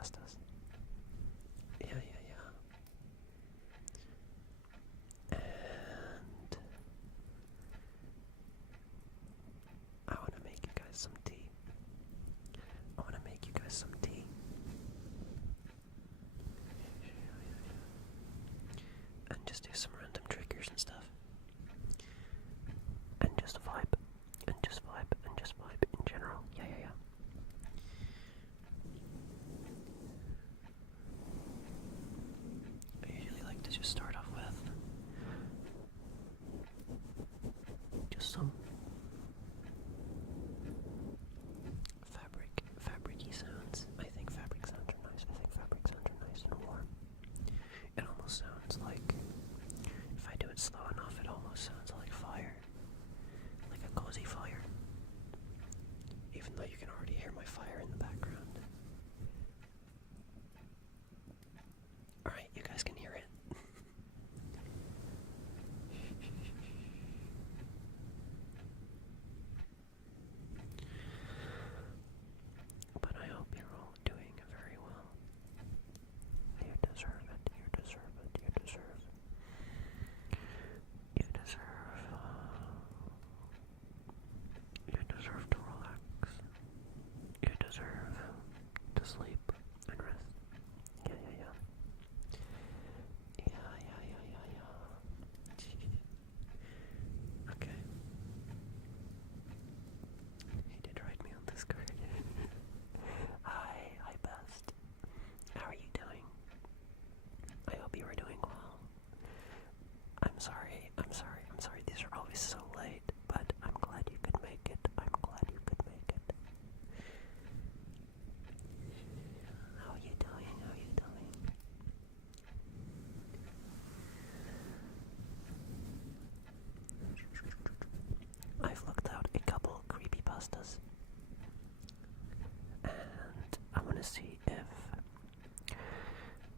pastas. Yeah. And I want to make you guys some tea. And just do some random triggers and stuff. And just vibe. And just vibe in general. Yeah. I usually like to just start off with just some fabric-y sounds. I think fabric sounds are nice. And warm. It almost sounds like, if I do it slow enough, it almost sounds like fire. Like a cozy fire. Even though you can already hear my fire in the background. Alright, you guys can hear it. But I hope you're all doing very well. You deserve it. You deserve to relax. You deserve to sleep and rest. Yeah. Okay. He did write me on Discord. Hi, best. How are you doing? I hope you are doing well. I'm sorry. These are always so late, but I'm glad you could make it. How are you doing? I've looked out a couple creepypastas, and I want to see if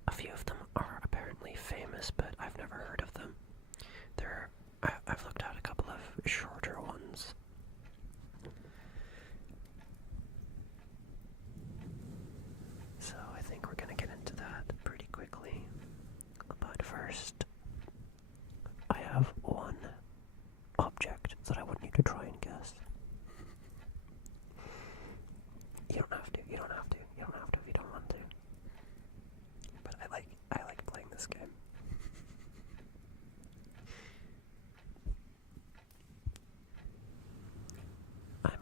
a few of them are apparently famous, but I've never heard of them. I've looked at a couple of shorter ones. So I think we're gonna get into that pretty quickly. But first, I have one object that I want you to try and guess. You don't have to if you don't want to. But I like playing this game. I'm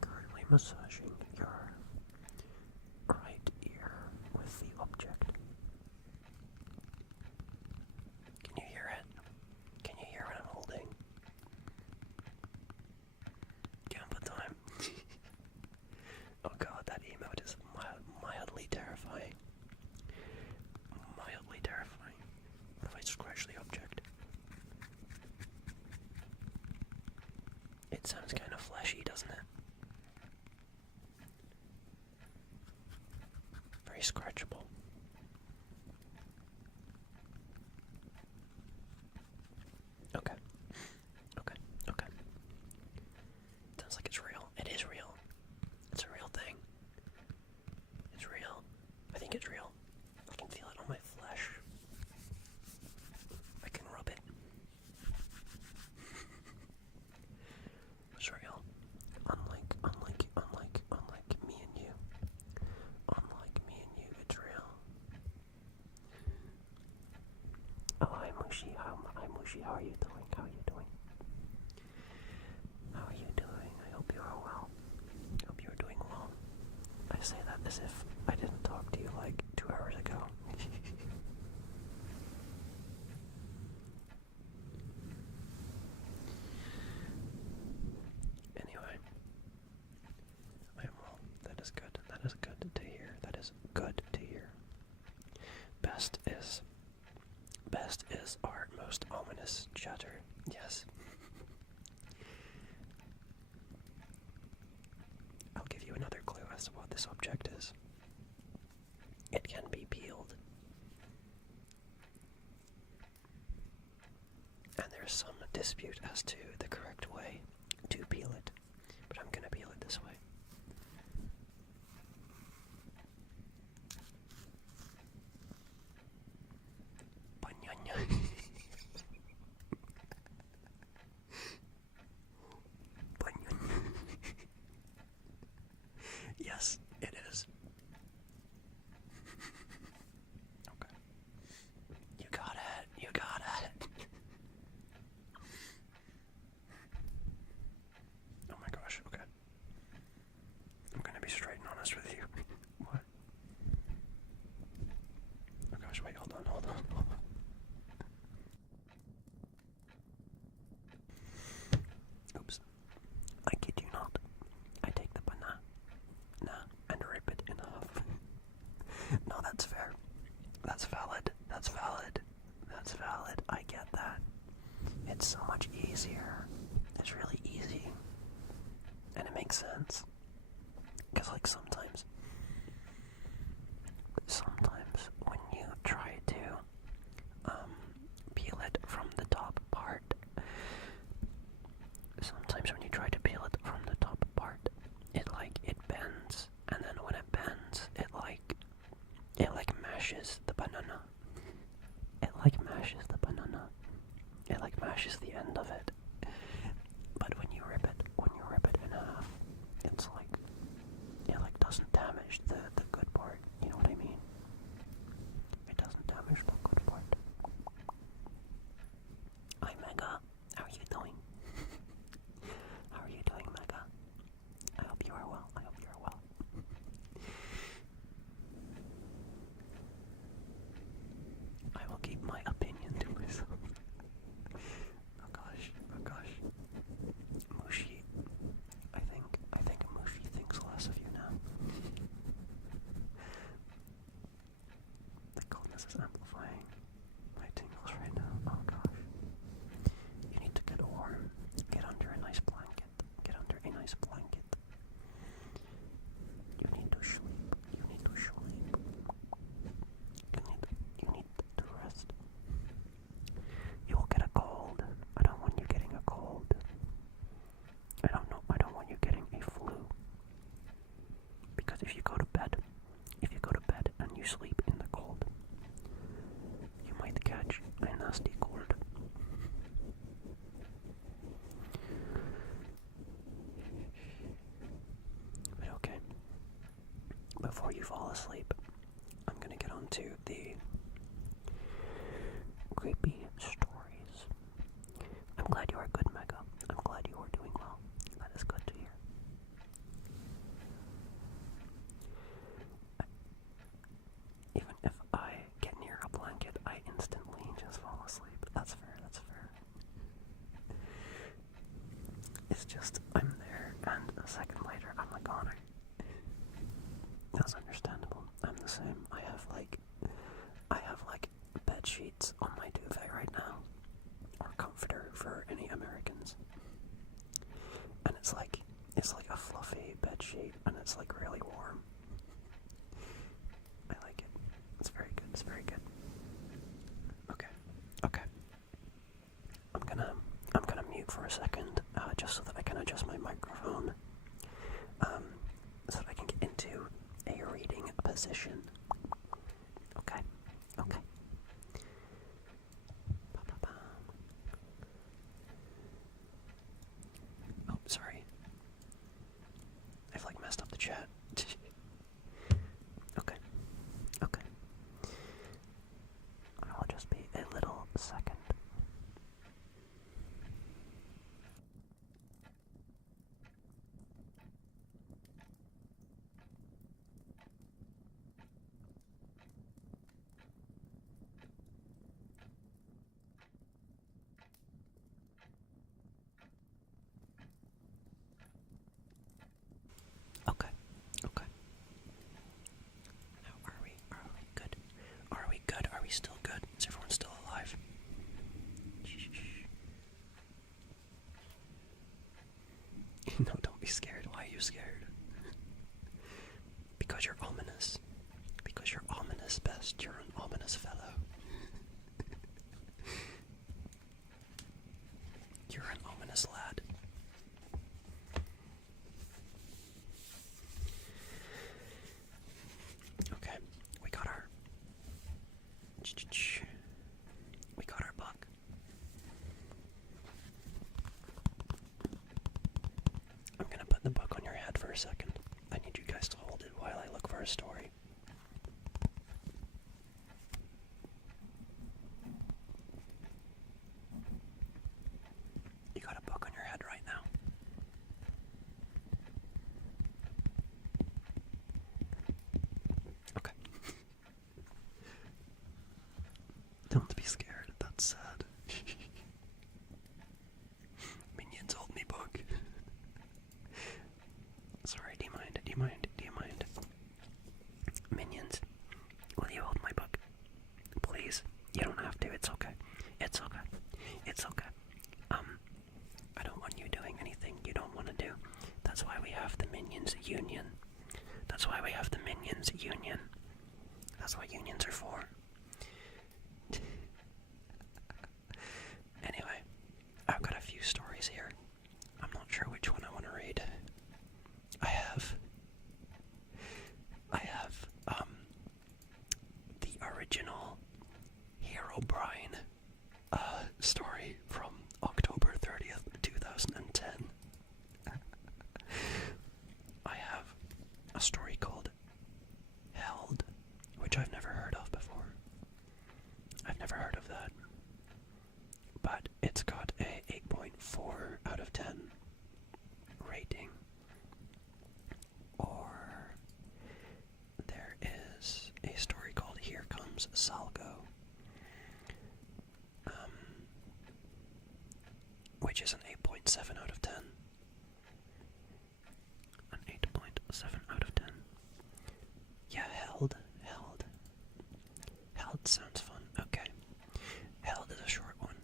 currently massaging your right ear with the object. Can you hear it? Can you hear what I'm holding? Gamma time. Oh god, that emote is mildly terrifying. What if I scratch the object? It sounds kind of fleshy, doesn't it? Very scratchable. Okay. Sounds like it's real. It is real. It's a real thing. It's real. I think it's real. I can feel it on my flesh. I can rub it. It's real. Unlike me and you. It's real. Oh, hi Mushi. How are you doing? I hope you are well. I say that as if I didn't talk to you like 2 hours ago. Anyway, I am well. That is good to hear. Best is our most ominous chatter. Yes. I'll give you another clue as to what this object is. It can be peeled. And there's some dispute as to the correct way to peel it, but I'm gonna peel it this way. makes sense. Because, like, sometimes when you try to peel it from the top part, it bends, and then when it bends, it mashes the banana. It mashes the end of it. But when you rip it in half, it's like, it doesn't damage the good part. You know what I mean? It doesn't damage the good part. Hi Mega, how are you doing? How are you doing, Mega? I hope you are well. I will keep my opinion to myself. Oh gosh. Mushi, I think Mushi thinks less of you now. The coldness is amplifying my tingles right now. Oh gosh. You need to get warm. Get under a nice blanket. You need to sleep. You need to rest. You will get a cold. I don't want you getting a cold. I don't want you getting a flu. Because if you go to bed and you sleep in the cold, you might catch a nasty cold. But okay. Before you fall asleep, I'm gonna get on to the creepy stories. I'm glad you are good, Mega. I'm glad you are doing well. That is good to hear. Even if I get near a blanket, I instantly just fall asleep. That's fair. It's just, I'm there, and a second later, I'm like, oh no. That's understandable. I'm the same. I have like bed sheets on my duvet right now, or comforter for any Americans. And it's like a fluffy bed sheet, and it's like really warm. I like it. It's very good. Okay. I'm gonna mute for a second, just so that I can adjust my microphone, so that I can get into a reading position. Okay. Oh, sorry. I've messed up the chat. Okay. I'll just be a little second. Okay. Now, are we good? Are we still good? Is everyone still alive? No, don't be scared. Why are you scared? Because you're ominous. Best. You're an ominous fellow. You're an ominous lad. Okay, we got our book. I'm gonna put the book on your head for a second. I need you guys to hold it while I look for a story. You got a book on your head right now. Okay. Don't be scared, that's sad. Minions, hold me, book. Sorry, do you mind? Minions, will you hold my book? Please. You don't have to, it's okay. I don't want you doing anything you don't want to do. That's why we have Minions Union. That's why we have the Minions Union. That's what unions are for. Anyway, I've got a few stories here. I'm not sure which one I want to read. I have the original Herobrine story from October 30th, 2010. I have a story called Held, which I've never heard of before. I've never heard of that. But it's got a 8.4 out of 10 rating. Or there is a story called Here Comes Salgo, which is an 8.7 out of 10. An 8.7 out of 10. Yeah, Held sounds fun. Okay. Held is a short one.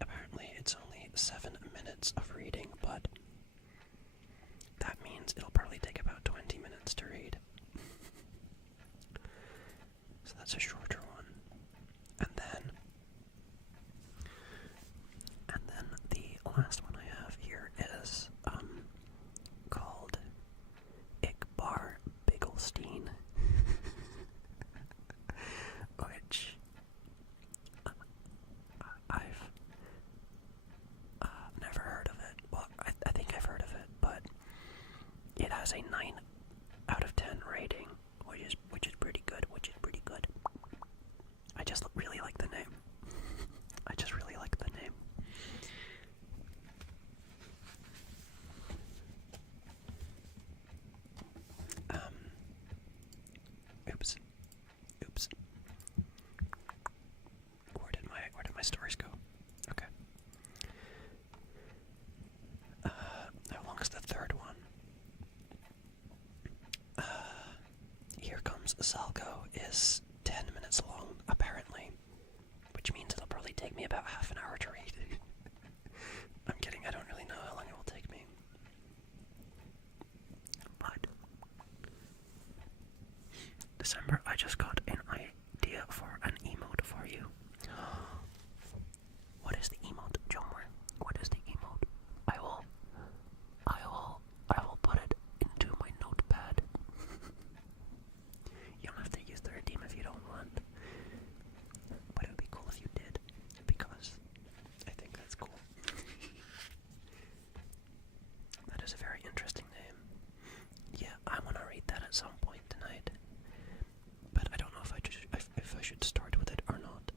Apparently it's only 7 minutes of reading, but that means it'll probably take about 20 minutes to read. So that's a shorter one. And then the last one I have here is called Ickbar Bigglestein. Which I've never heard of it. Well, I think I've heard of it, but it has a 9 out of 10 rating, which is pretty good. I just really like the name. Oops. Where did my stories go? Okay. How long is the third one? Here Comes Salgo is 10 minutes long, apparently, which means it'll probably take me about half an hour to read. I'm kidding, I don't really know how long it will take me. But December, I just got an idea for an emote for you. What is the emote, Jomar? What is the emote? I will put it into my notepad. You don't have to use the redeem if you don't want. But it would be cool if you did, because I think that's cool. That is a very interesting name. Yeah, I want to read that at some point tonight. But I don't know if I should start with it or not.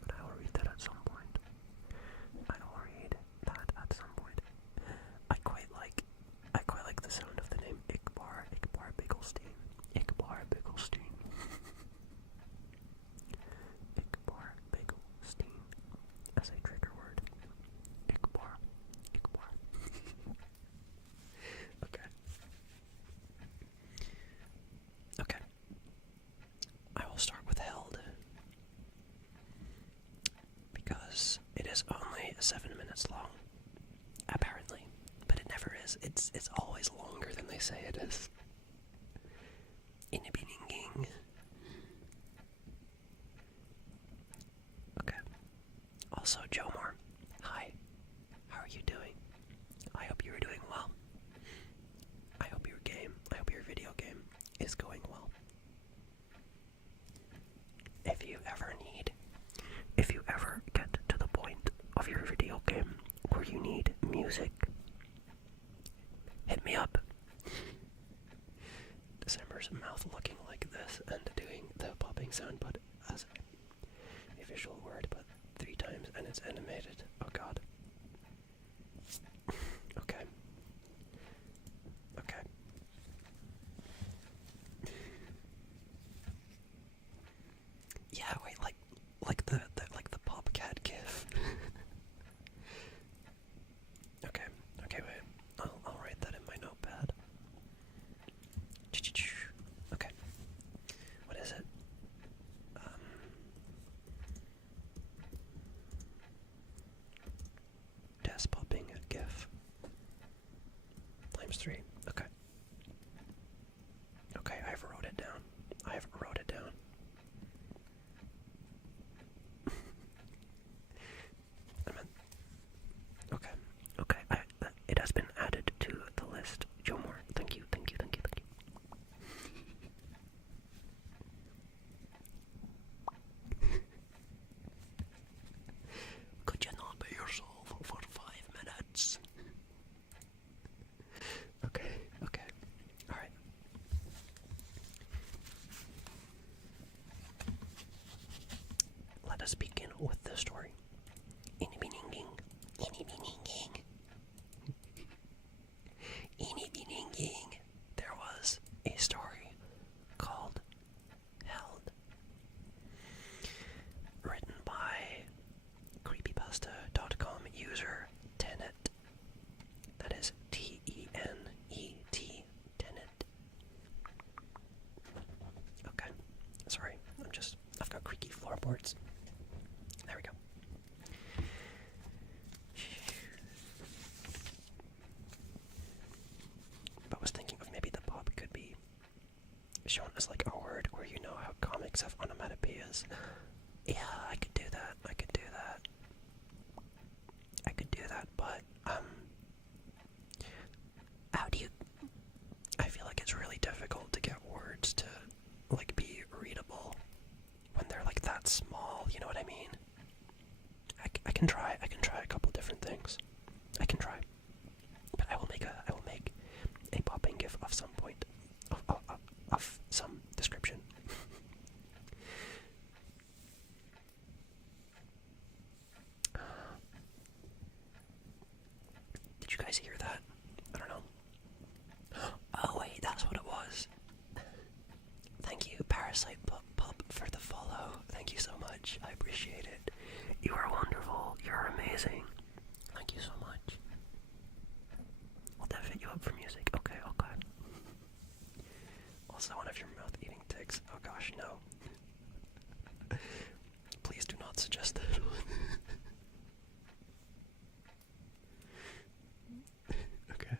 But I will read that at some point. I quite like the sound of the name Ickbar Bigglestein. Ickbar Bigglestein as a trigger word. Ickbar. Okay. I will start with Held, because it is only 7 minutes long, apparently, but it never is. It's always longer than they say it is. In a beginning. Okay. Also, Jomar, hi. How are you doing? I hope you're doing well. I hope your video game is going well. If you ever get to the point of your video game where you need music, hit me up. December's mouth looking like this and doing the popping sound, but as a visual word, but 3 times, and it's animated. Oh god. Okay. Yeah, wait, like the Popcat gif. Okay, wait. I'll write that in my notepad. Okay. What is it? mix of onomatopoeias. Yeah, I could do that. I could do that. I could do that, but how do you? I feel like it's really difficult to get words to like be readable when they're like that small. You know what I mean? I can try. I can try a couple different things. I can try, but I will make a popping gif of some point of some description. Did you guys hear that? I don't know. Oh wait, that's what it was. Thank you, Parasite Pup, for the follow. Thank you so much. I appreciate it. You are wonderful. You're amazing. Thank you so much. Will that fit you up for music? Okay, okay. Also, one of your mouth-eating tics. Oh gosh, no. Please do not suggest that one. Okay.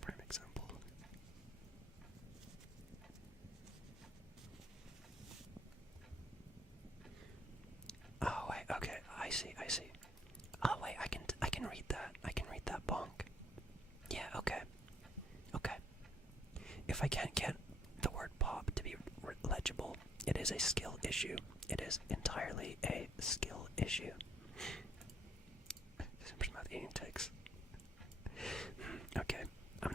Prime example. Oh wait, okay, I see. Oh wait, I can read that. I can read that bonk. Yeah, okay. Okay. If I can't get the word pop to be legible, it is a skill issue. It is entirely a skill issue. Simper's mouth eating takes. Okay, I'm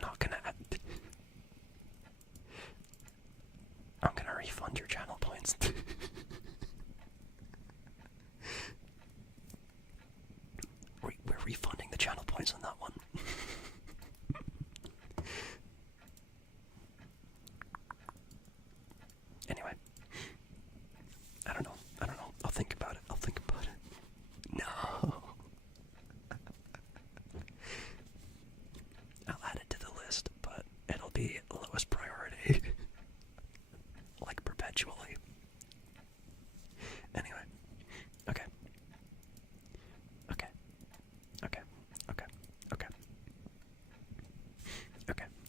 gonna refund your channel points. We're refunding the channel points on that one. Anyway, I don't know. I'll think about it. No. I'll add it to the list, but it'll be lowest priority. Like perpetually. Anyway. Okay.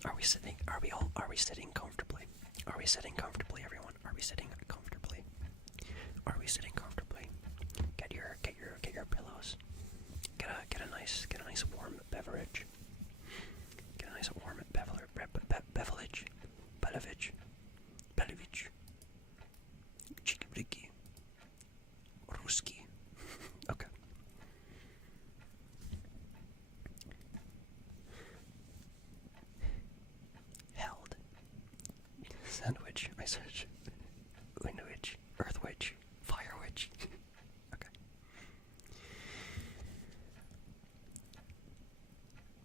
Are we sitting comfortably? Are we sitting comfortably, everyone? Are we sitting comfortably? Are we sitting comfortably? Get your pillows. Get a nice warm beverage. Get a nice warm beverage. Chiki-briki. Ruski. Okay. Held. Sandwich. I search. Windwitch. Earthwitch. Firewitch. Okay.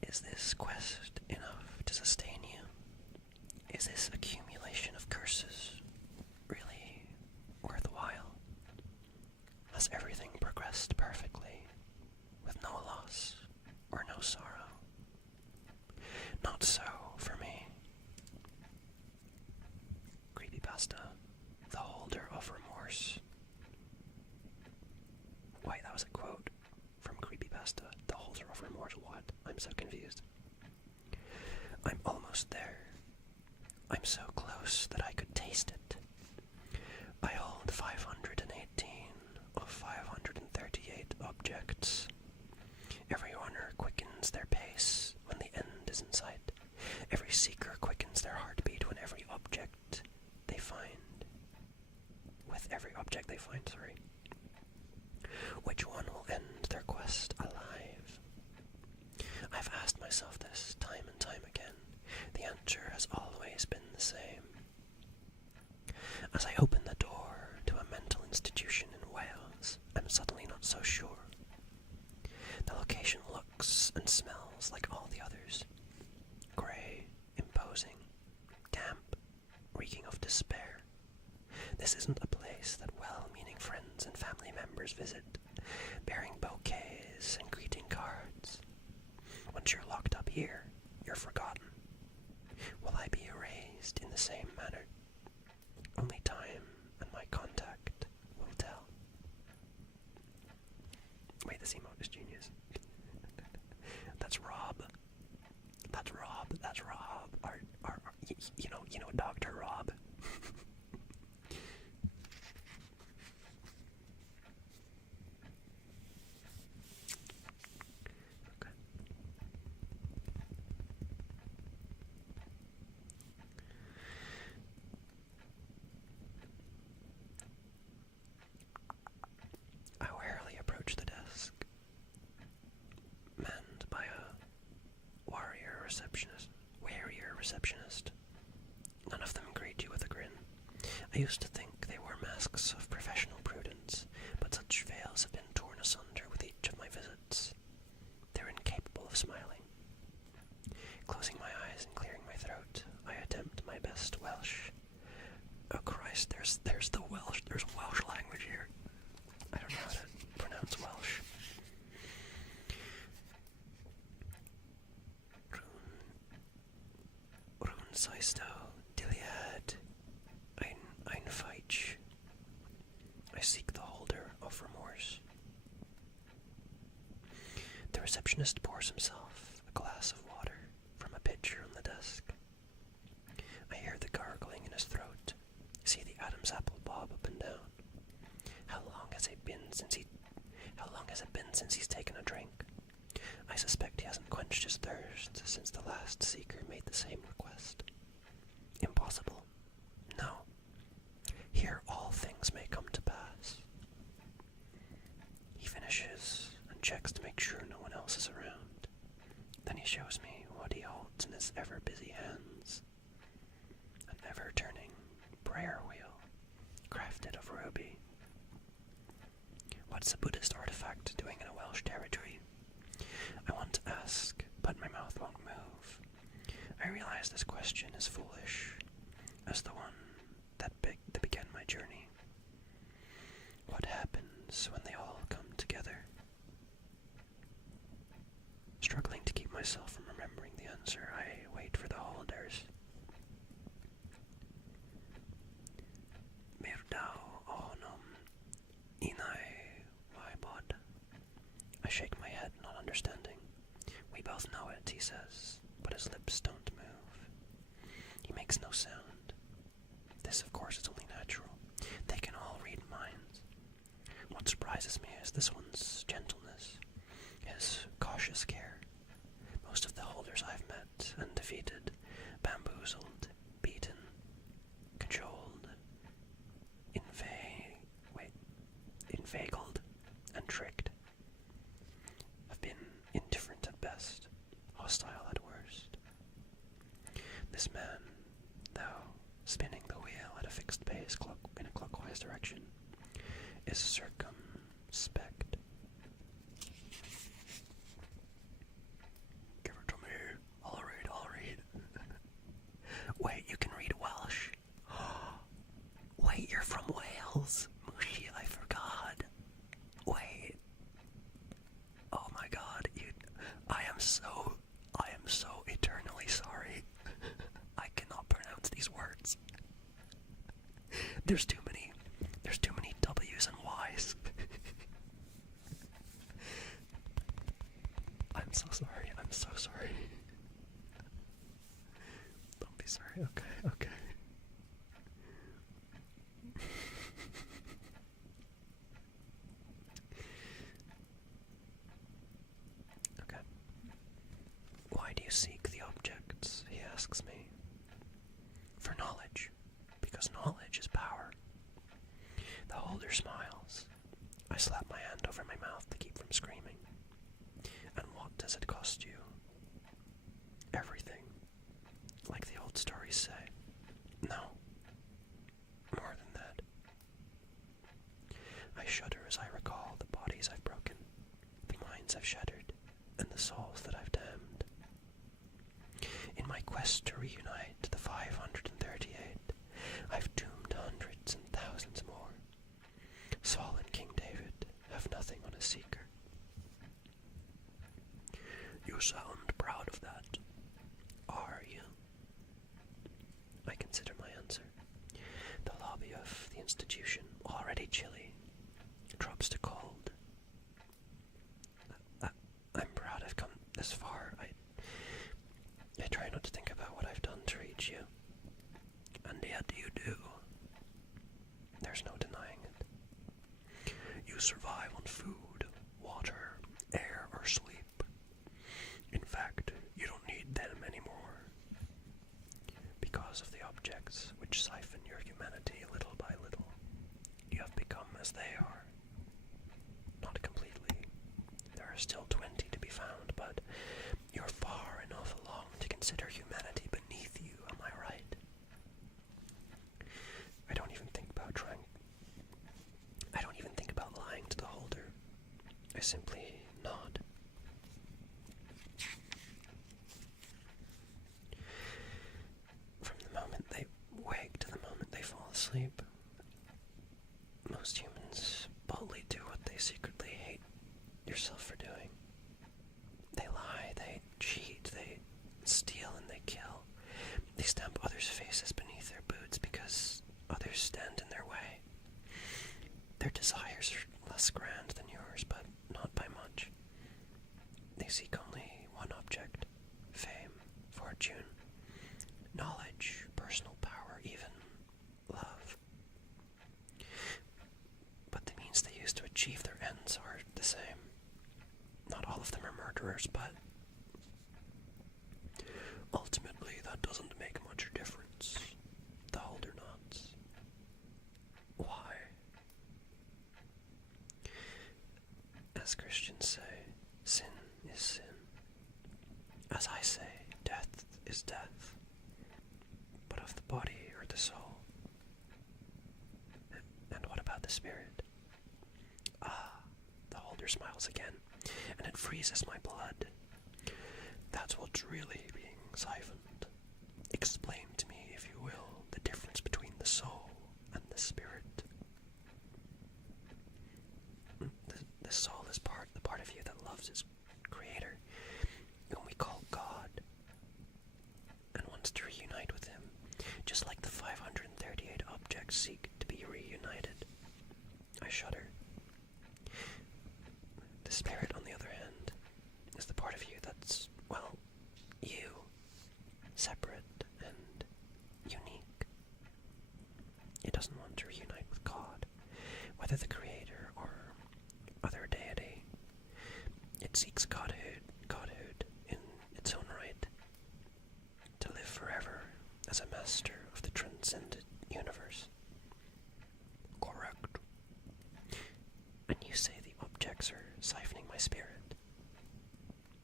Is this quest enough to sustain you? Is this accumulation of curses really worthwhile? Has everything progressed perfectly, with no loss or no sorrow? Not so for me. Creepypasta, the holder of remorse. Wait, that was a quote from Creepypasta. The holder of remorse, what? I'm so confused. I'm almost there. I'm so close that I could taste it. I hold 518 of 538 objects. Every runner quickens their pace when the end is in sight. Every seeker quickens their heartbeat when every object they find. With every object they find, sorry. Which one will end their quest alive? I've asked myself this time and time again. The answer has always been the same. As I open the door to a mental institution in Wales, I'm suddenly not so sure. The location looks and smells like all the others. Grey, imposing, damp, reeking of despair. This isn't a place that well-meaning friends and family members visit, bearing bouquets and greeting cards. Once you're locked up here, you're forgotten. Will I be erased in the same manner? Only time and my contact will tell. Wait, this emote is genius. That's Rob. You know, Dr. Rob. Okay. I warily approach the desk, manned by a warrior receptionist. None of them greet you with a grin. I used to think they wore masks of professional prudence, but such veils have been torn asunder with each of my visits. They're incapable of smiling. Closing my eyes and clearing my throat, I attempt my best Welsh. Oh Christ, there's the Welsh, there's Welsh language here. I don't know how to pronounce Welsh. Rún Saisto, Diliad, ein Feich. I seek the holder of remorse. The receptionist pours himself a glass of water from a pitcher on the desk. I hear the gargling in his throat, see the Adam's apple bob up and down. How long has it been since he's taken a drink? I suspect he hasn't quenched his thirst since the last seeker made the same request. Impossible. No. Here all things may come to pass. He finishes and checks to make sure no one else is around. Then he shows me what he holds in his ever-busy hands. An ever-turning prayer wheel, crafted of ruby. What's a Buddhist artifact doing in a Welsh territory? I want to ask, but my mouth won't move. I realize this question is foolish, as the one that began my journey. What happens when they all come together? Struggling to keep myself from remembering the answer, I wait for the holders. Mirdau onum inai waibod. I shake my head, not understanding. We both know it, he says, but his lips don't move. He makes no sound. This, of course, is only natural. They can all read minds. What surprises me is this one's gentleness, his cautious care. Most of the holders I've met and defeated, bamboozled, beaten, cajoled, inveigled, and tricked, have been indifferent at best, hostile at worst. This man, though spinning the wheel at a fixed pace in a clockwise direction, is circumspect. Give it to me. I'll read. Wait, you can read Welsh? Wait, you're from Wales? Mushi, I forgot. Wait. Oh my god, I am so eternally sorry. I cannot pronounce these words. There's too many W's and Y's. I'm so sorry. Don't be sorry. Okay. Okay. Why do you seek the objects? He asks me. For knowledge, because knowledge is power. The holder smiles. I slap my hand over my mouth to keep from screaming. And what does it cost you? Everything. Like the old stories say. No. More than that. I shudder as I recall the bodies I've broken, the minds I've shattered, and the souls that I've damned. In my quest to reunite the 538, I've doomed hundreds and thousands more. Saul and King David have nothing on a seeker. You sound proud of that. Are you? I consider my answer. The lobby of the institution, already chilly, drops to cold. I'm proud I've come this far. I try not to think about what I've done to reach you. consider humanity beneath you, am I right? I don't even think about lying to the holder. I simply nod. From the moment they wake to the moment they fall asleep, most humans boldly do what they secretly hate yourself for doing. They lie, they cheat, they steal, and they kill. They stamp others' faces beneath their boots because others stand in their way. Their desires are less grand than yours, but not by much. They seek only one object: fame, fortune, knowledge, personal power, even love. But the means they use to achieve their ends are the same. Not all of them are murderers, but ultimately that doesn't make much difference. The holder nods. Why? As Christians say, sin is sin. As I say, death is death, but of the body or the soul. And what about the spirit? Ah, the holder smiles again, and it freezes my blood. That's what's really being siphoned. Explain to me, if you will, the difference between the soul and the spirit. The soul is the part of you that loves its creator, whom we call God, and wants to reunite with him, just like the 538 objects seek to be reunited. I shudder. The spirit, on the other hand, is the part of you that's, well, you, separate and unique. It doesn't want to reunite with God, whether the creator or other deity. It seeks godhood in its own right, to live forever as a master of the transcendent universe. Correct. And you say the objects are siphoning my spirit.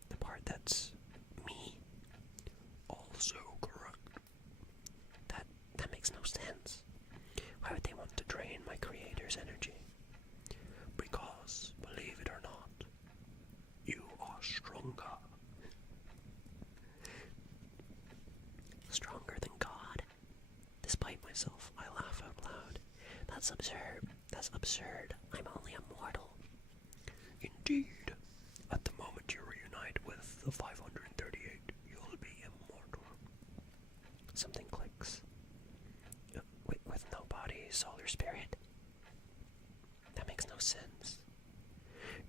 The part that's me. Also correct. That makes no sense. Why would they want to drain my creator's energy? Because, believe it or not, you are stronger. Stronger than God? Despite myself, I laugh out loud. That's absurd. That's absurd. I'm only a mortal. Indeed. At the moment you reunite with the 538, you'll be immortal. Something clicks. With no body, soul, or spirit? That makes no sense.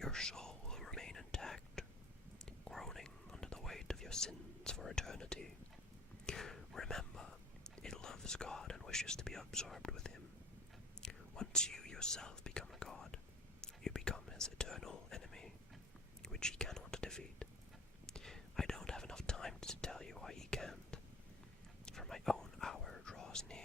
Your soul will remain intact, groaning under the weight of your sins for eternity. Remember, it loves God and wishes to be absorbed with him. Once you yourself become a god, you become his eternal enemy, which he cannot defeat. I don't have enough time to tell you why he can't, for my own hour draws near.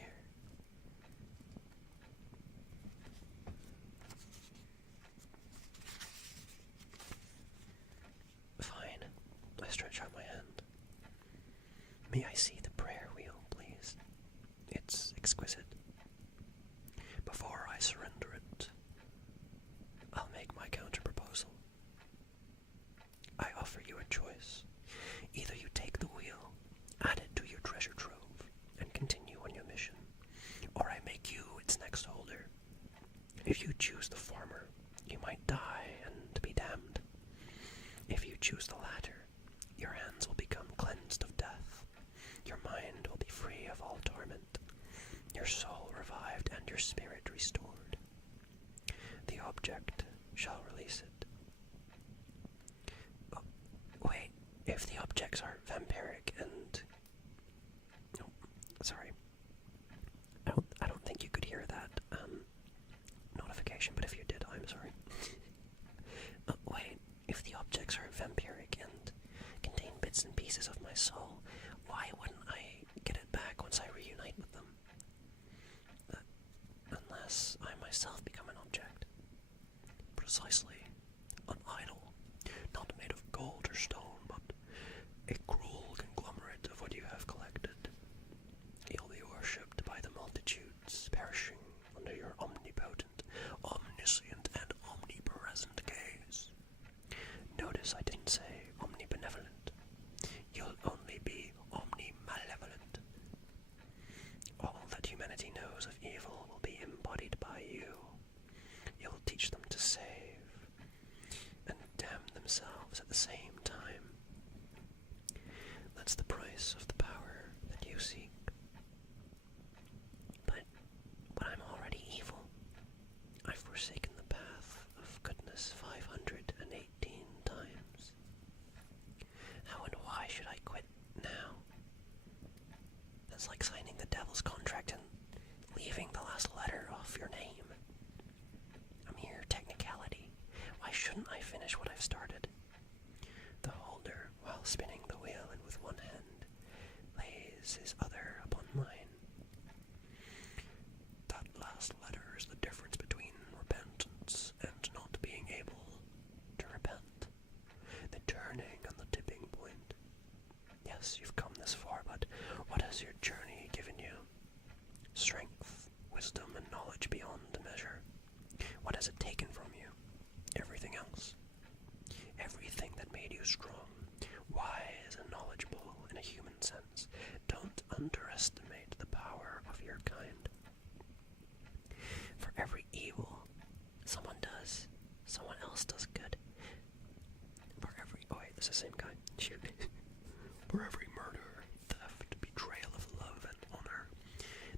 Fine, I stretch out my hand. May I see the prayer wheel, please? It's exquisite. Before I surrender it, I'll make my counter-proposal. I offer you a choice. Either you take the wheel, add it to your treasure trove, and continue on your mission, or I make you its next holder. If you choose the former, you might die and be damned. If you choose the latter, your hands will become cleansed of death. Your mind will be free of all torment, your soul revived and your spirit restored. The object shall release it. Oh, wait, if the objects are vampiric and... Oh, sorry. I don't think you could hear that notification, but if you did, I'm sorry. Wait, if the objects are vampiric and contain bits and pieces of my soul, why wouldn't I get it back once I reunite with them? Unless I myself become an object. Precisely. An idol, not made of gold or stone, but a cruel conglomerate of because at the same time, that's the price of the power that you seek. But I'm already evil. I've forsaken the path of goodness 518 times. How and why should I quit now? That's like signing the devil's contract and leaving the last letter off your name. A mere technicality. Why shouldn't I finish what I've started? The holder, while spinning the wheel and with one hand, lays his other upon mine. That last letter is the difference between repentance and not being able to repent. The turning and the tipping point. Yes, you've come this far, but what has your journey given you? Strength, wisdom, and knowledge beyond measure. What has it taken from you? Everything else. Everything that made you strong, wise, and knowledgeable in a human sense. Don't underestimate the power of your kind. For every evil someone does, someone else does good. For every... oh wait, it's the same guy. Shoot. For every murder, theft, betrayal of love and honor,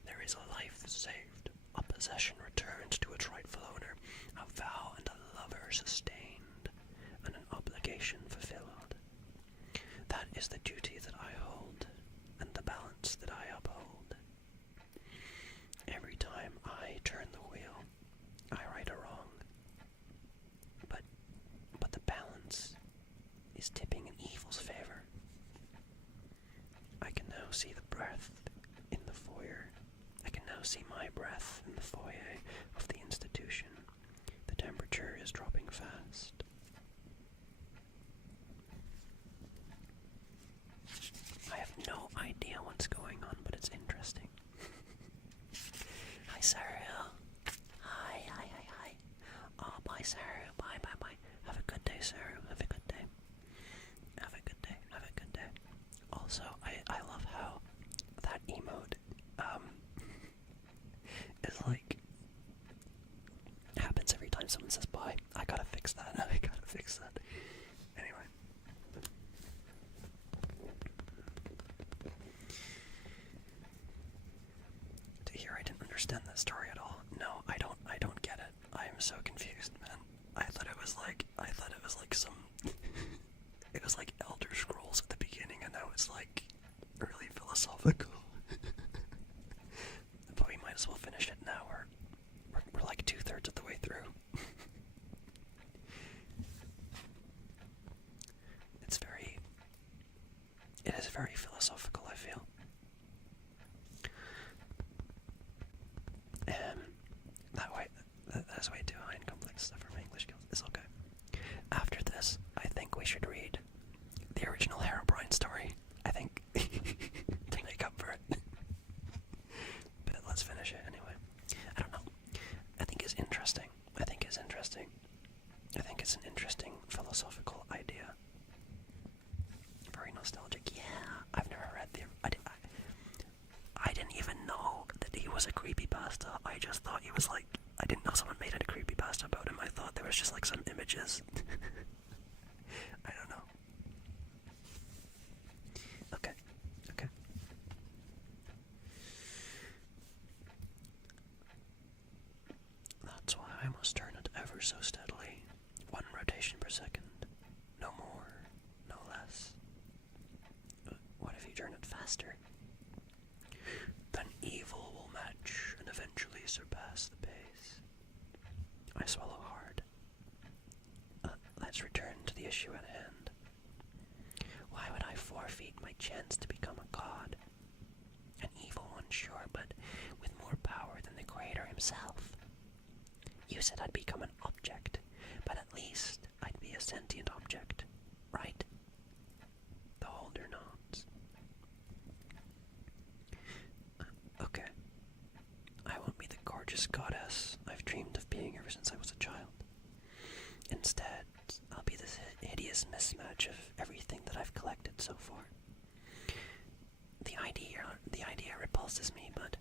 there is a life saved, a possession returned to its rightful owner, a vow and a lover sustained, and an obligation fulfilled. That is the duty that I hold, and the balance that I uphold. Every time I turn the wheel, I right a wrong. But the balance is tipping in evil's favor. I can now see the breath in the foyer. I can now see my breath in the foyer of the institution. The temperature is dropping fast. I have no idea what's going on, but it's interesting. Hi, Saru. Hi. Oh, bye, Saru. Bye. Have a good day, Saru. Have a good day. Have a good day. Also, I love how that emote, is like, happens every time someone says bye. I gotta fix that. Anyway. To hear I didn't understand that story at all. No, I don't get it. I am so confused, man. I thought it was like some it was like Elder Scrolls at the beginning, and now it's like really philosophical. But we might as well finish it now. We're like 2/3 of the way through. It is very philosophical, I feel. That's way too high in complex stuff for my English skills. It's okay. After this, I think we should read the original Herobrine story, I think, to make up for it. But let's finish it anyway. I don't know. I think it's interesting. I think it's an interesting philosophical idea. Very nostalgic. Yeah, I've never read the... I didn't even know that he was a creepypasta. I just thought he was like... I didn't know someone made a creepypasta about him. I thought there was just like some images. I don't know. Okay. That's why I must turn it ever so steadily. 1 rotation per second. No more, no less. What if you turn it faster? Then evil will match and eventually surpass the pace. I swallow hard. Let's return to the issue at hand. Why would I forfeit my chance to become a god? An evil one, sure, but with more power than the creator himself. You said I'd become an object, but at least I'd be a sentient object, right? The holder nods. Okay. I won't be the gorgeous goddess I've dreamed of being ever since I was a child. Instead, I'll be this hideous mismatch of everything that I've collected so far. The idea repulses me, but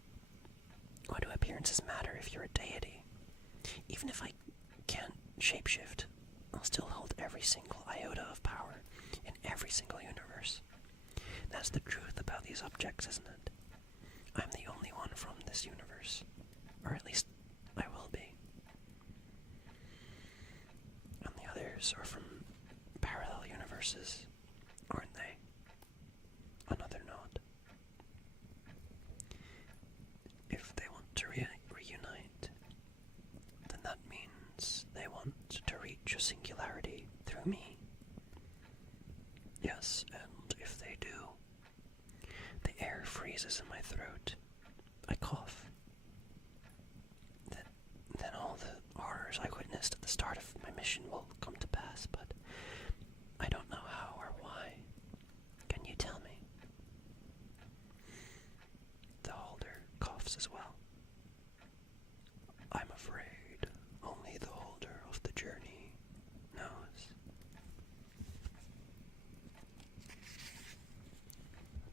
what do appearances matter if you're a deity? Even if I can't shapeshift, I'll still hold every single iota of power every single universe. That's the truth about these objects, isn't it? I'm the only one from this universe. Or at least, I will be. And the others are from parallel universes, aren't they? Another nod. If they want to reunite, then that means they want to reach a singularity through me. Yes, and if they do, the air freezes in my throat. I cough. Then all the horrors I witnessed at the start of my mission will come to pass, but I don't know how or why. Can you tell me? The holder coughs as well. I'm afraid only the holder of the journey knows.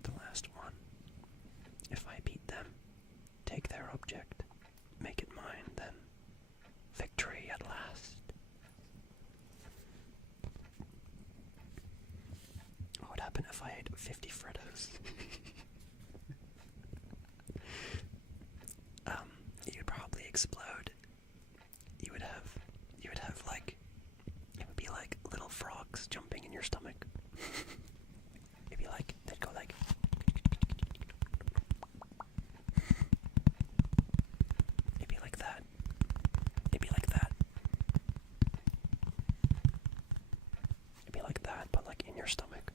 The last one. If I beat them, take their object, make it mine, then victory at last. What would happen if I ate 50 Freddos? You'd probably explode. You would have like, it would be like little frogs jumping in your stomach. It'd be like, they'd go like, it'd be like that. It'd be like that. It'd be like that, but like in your stomach.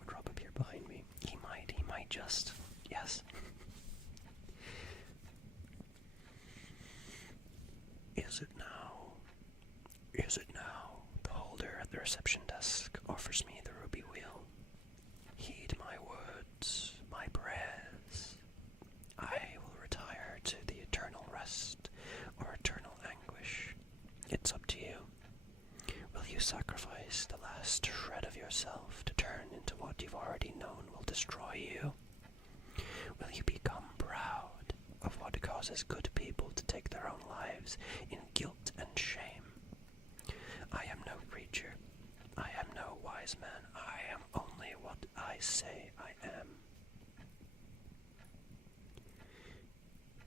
Would rub up here behind me. He might just, yes. Is it now? Is it now? The holder at the reception desk offers me the ruby wheel. Heed my words, my prayers. I will retire to the eternal rest or eternal anguish. It's up to you. Will you sacrifice the last shred of yourself to turn into what you've already known will destroy you? Will you become proud of what causes good people to take their own lives in guilt and shame? I am no preacher. I am no wise man. I am only what I say I am.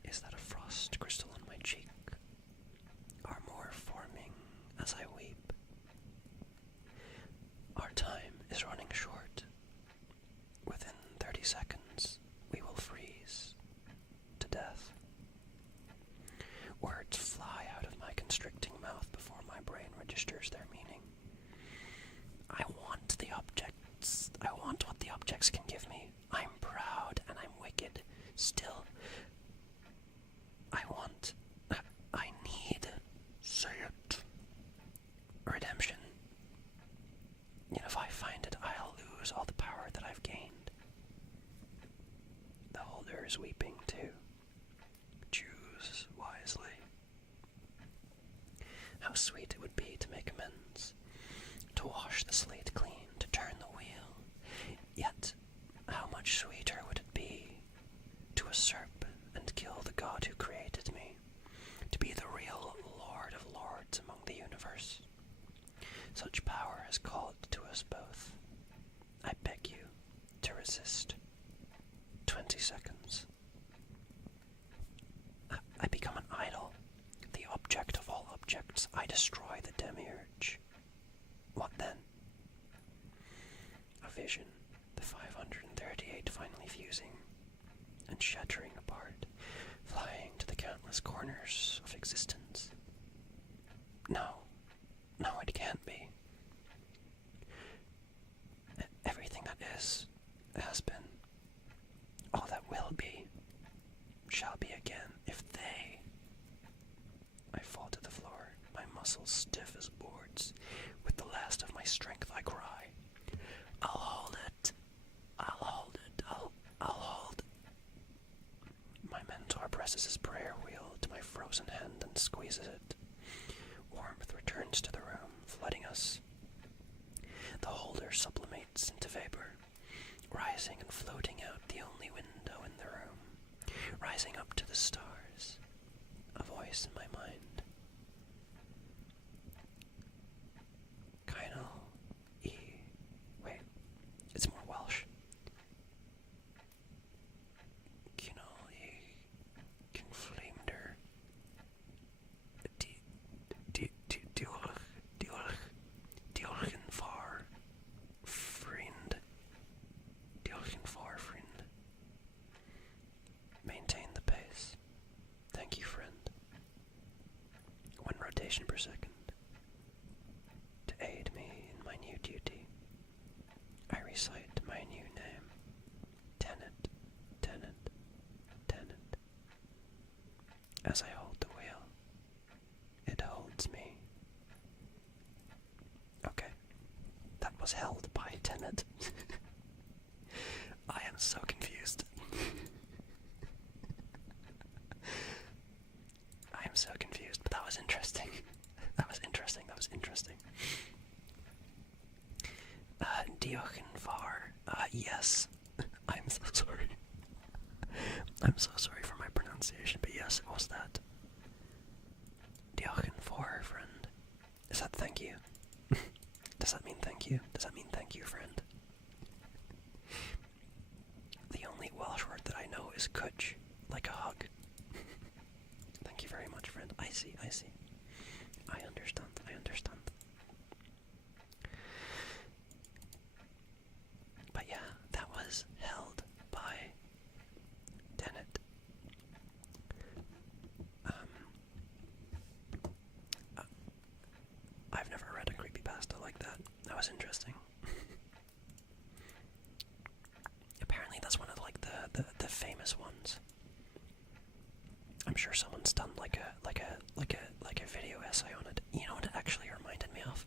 Is that a frost crystal on my cheek? Are more forming as I weep? Our time is running short. Within 30 seconds, we will freeze to death. Words fly out of my constricting mouth before my brain registers their meaning. I want the objects. I want what the objects can give me. I'm proud and I'm wicked. Still, I need, say it, redemption. And if I find it, I'll lose all the power that I've gained. The holder is weeping too. Choose wisely. How sweet it would be to make amends, to wash the slate clean, to turn the wheel. Yet, how much sweeter would it be to usurp and kill the God who created me, to be the real Lord of Lords among the universe. Such power has called to us both. I beg you to resist. 20 seconds. I become an idol, the object of all objects. I destroy the demiurge. What then? A vision, the 538 finally fusing and shattering apart, flying to the countless corners of existence. No, it can't be. Everything that is, has been, all that will be, shall be again, if they... I fall to the floor, my muscles stiff as boards. With the last of my strength I cry, I'll hold it, I'll hold it, I'll hold. My mentor presses his prayer wheel to my frozen hand and squeezes it. Warmth returns to the room, flooding us. The holder sublimates into vapor, rising and floating out the only window in the room, rising up to the stars. A voice in my mind. Kynal, as I hold the wheel. It holds me. Okay. That was held by Tenet. I am so confused. I am so confused, but that was interesting. That was interesting. Diochen var. Yes. I'm so sorry. I'm so sorry for my pronunciation, but yes, it was that. Diochen var, friend. Is that thank you? Does that mean thank you? Does that mean thank you, friend? The only Welsh word that I know is kuch, like a hug. Thank you very much, friend. I see. I understand. But yeah, that was held by Tenet. I've never read a creepypasta like that. That was interesting. Apparently that's one of the famous ones. I'm sure someone's done like a video essay on it. You know what it actually reminded me of?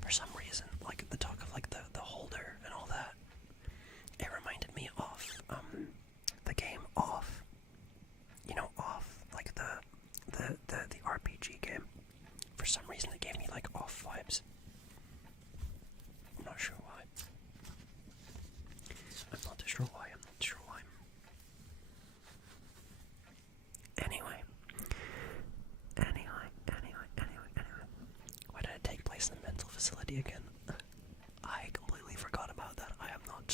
For some reason, like the talk of like the holder and all that. It reminded me of the game Off. You know, Off, like the RPG game. For some reason it gave me like Off vibes. I'm not sure why. I'm not sure why. Anyway. Why did it take place in a mental facility again? I completely forgot about that. I am not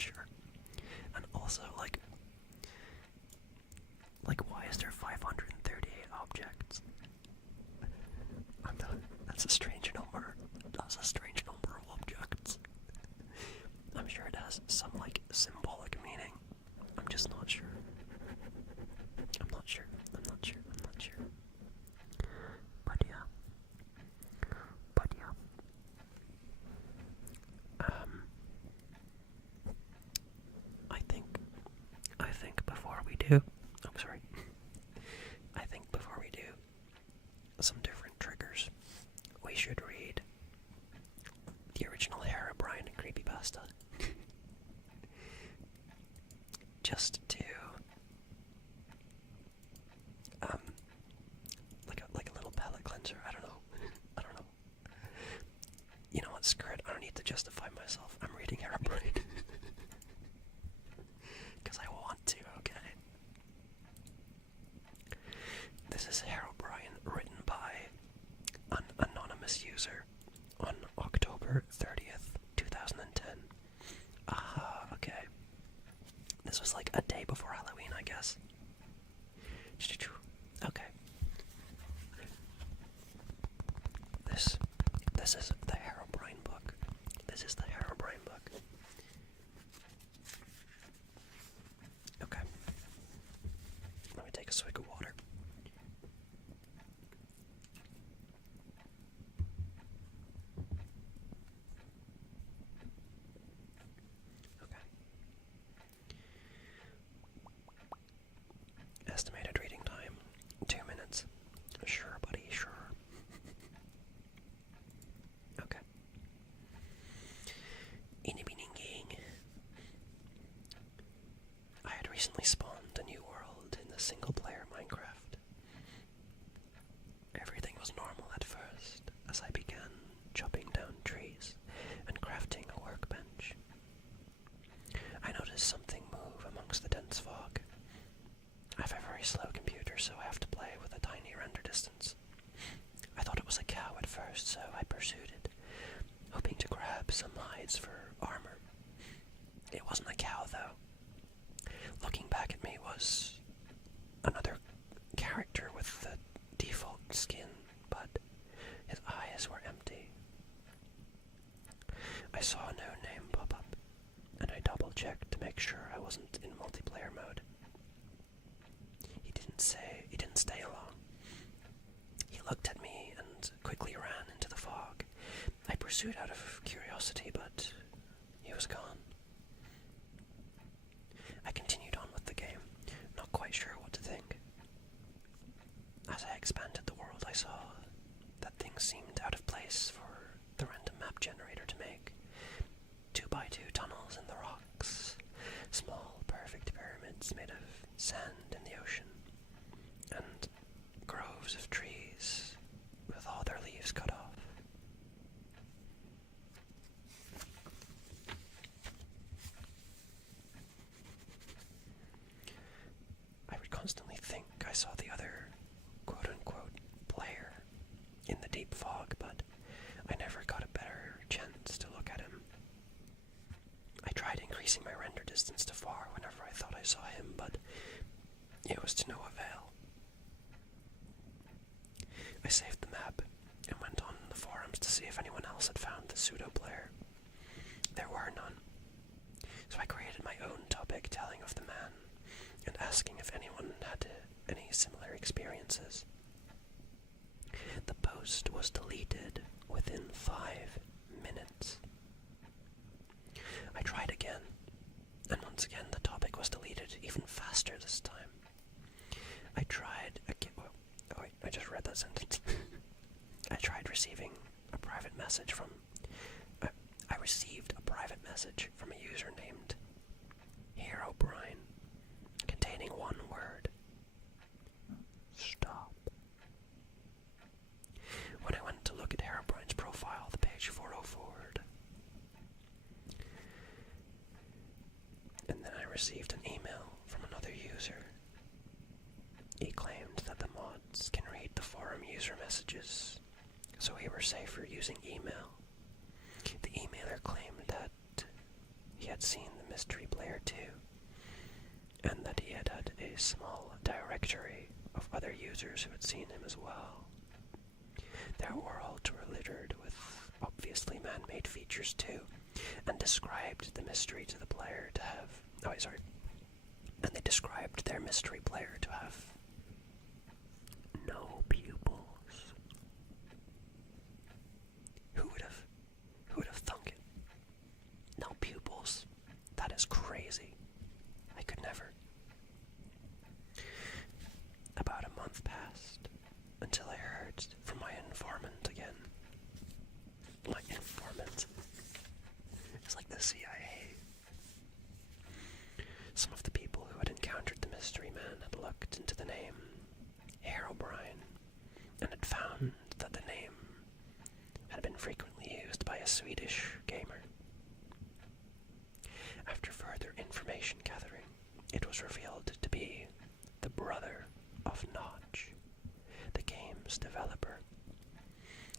sure. And also, like why is there 538 objects? That's a strange number. That's a strange number of objects. I'm sure it has some, like, symbolic meaning. I'm just not sure. I'm not sure. But yeah. I think before we do... I'm sorry. I think before we do some different triggers, we should read the original Herobrine and creepypasta. Just to like a little palate cleanser. I don't know. You know what, screw it. I don't need to justify myself. I'm reading Herobrine. Because I want to, okay? This is Herobrine, written by an anonymous user on October 30th, 2010. Okay. This was like a day before Halloween, I guess. Okay. This is the Herobrine book. Okay. Let me take a swig of water. Okay. Estimated reading time, 2 minutes. Sure, buddy, sure. Okay. I had recently spawned a new world in the single-player Minecraft. Everything was normal at first, as I began chopping down trees and crafting a workbench. I noticed something move amongst the dense fog. I have a very slow computer, so I have to play with a tiny render distance. I thought it was a cow at first, so I pursued it, hoping to grab some hides for armor. It wasn't a cow, though. Looking back at me was another character with the default skin, but his eyes were empty. I saw a no name pop up, and I double-checked to make sure I wasn't in multiplayer mode. He didn't stay long. He looked at me and quickly ran into the fog. I pursued out of curiosity, but he was gone. I continued on with the game, not quite sure what to think. I saw that things seemed out of place for the random map generator to make. 2x2 tunnels in the rocks, small perfect pyramids made of sand in the ocean, and groves of trees with all their leaves cut off. I would constantly think I saw the other quote-unquote player in the deep fog, but I never got a better chance to look at him. I tried increasing my render distance to far whenever I thought I saw him, but it was to no avail. I saved the map and went on the forums to see if anyone else had found the pseudo-player. There were none, so I created my own topic telling of the man and asking if anyone had any similar experiences. The post was deleted within 5 minutes. I tried again, and once again the topic was deleted even faster this time. I tried again. Oh wait, I just read that sentence. I tried receiving a private message from. I received a private message from a user named Hero Brian, containing one word: stop. When I went to look at Herobrine's profile, the page forward, and then I received an email from another user. He claimed that the mods can read the forum user messages, so we were safer using email. The emailer claimed that he had seen the mystery player too, and that he had a small directory of other users who had seen him as well. Their worlds were littered with obviously man-made features too, and described the mystery to the player to have... And they described their mystery player to have no pupils. Who would have thunk it? No pupils. That is crazy. I could never. About a month passed until I heard from my informant again. My informant. It's like the CIA. Some of the people who had encountered the mystery man had looked into the name Herobrine and had found that the name had been frequently used by a Swedish gamer. After further information gathering, it was revealed to be the brother of Notch, the game's developer.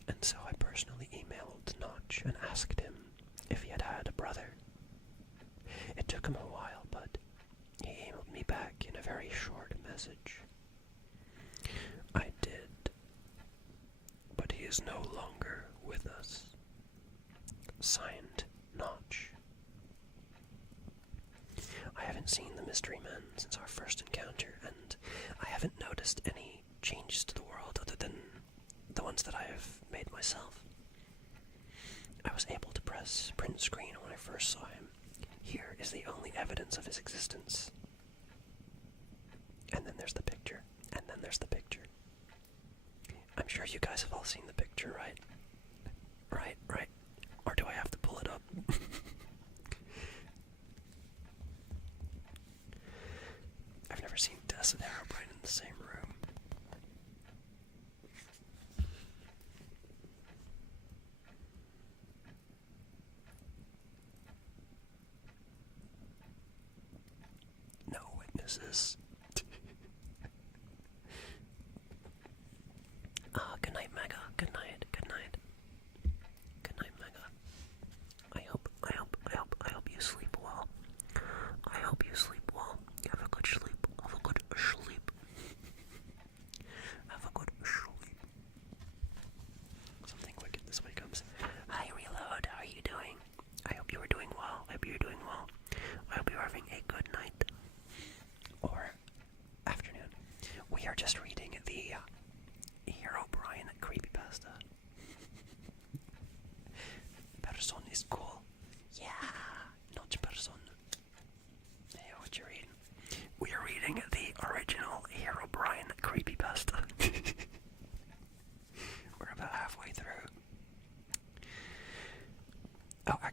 And so I personally emailed Notch and asked him if he had had a brother. It took him a while, but he emailed me back in a very short message. I did, but he is no longer with us. Signed, Notch. I haven't seen the mystery man since our first encounter, and I haven't noticed any changes to the world other than the ones that I have made myself. I was able to press print screen when I first saw him. Here is the only evidence of his existence. And then there's the picture, and then there's the picture. I'm sure you guys have all seen the picture, right? Right. Or do I have to pull it up? I've never seen Des and Herobrine in the same room. No witnesses. Good night, Mega. Good night. Good night. Good night, Mega. I hope you sleep well. I hope you sleep well. Have a good sleep. Have a good sleep. Have a good sleep. Something wicked this way comes. Hi, Reload. How are you doing? I hope you are doing well. I hope you're doing well. I hope you're having a good night. Or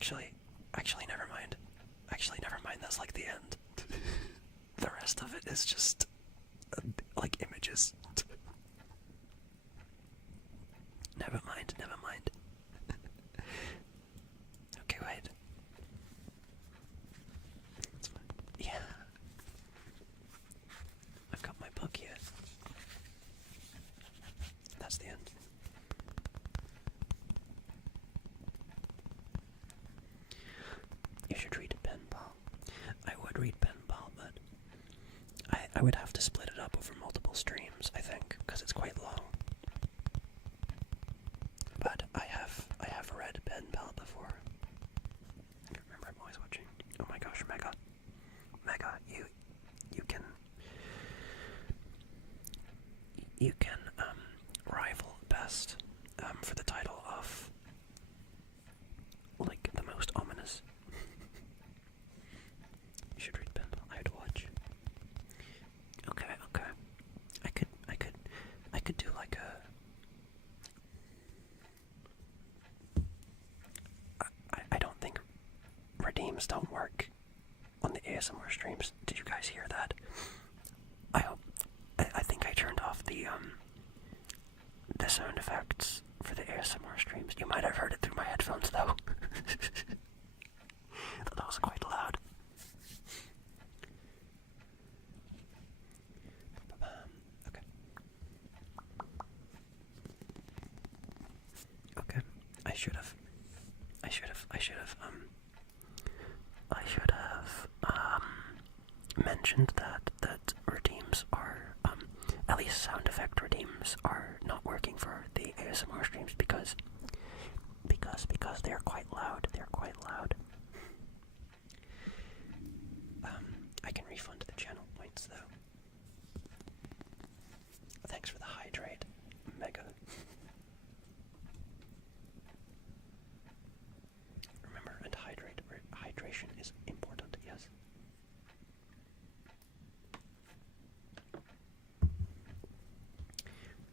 Actually, never mind. Actually, never mind. That's like the end. The rest of it is just like images. Never mind. Never mind. Okay, wait. It's fine. Yeah. I've got my book here. That's the end. You should read Pen Pal. I would read Pen Pal, but I would have to split it up over multiple streams, I think, because it's quite long. But I have read Pen Pal before. I remember I'm always watching. Oh my gosh, Mega, you can rival best for the title of like the most ominous. You should read Pen Pal. I'd watch. Okay. I could do like I don't think redeems don't work on the ASMR streams. Did you guys hear that? I think I turned off the sound effects for the ASMR streams. You might have heard it through my headphones though. That was quite loud. Okay. I should have mentioned that redeems are at least sound effect redeems are not working for the ASMR streams because they're quite loud. They're quite loud. I can refund the channel points though. Thanks for the hydrate, Mega. Remember, and hydration is important, yes.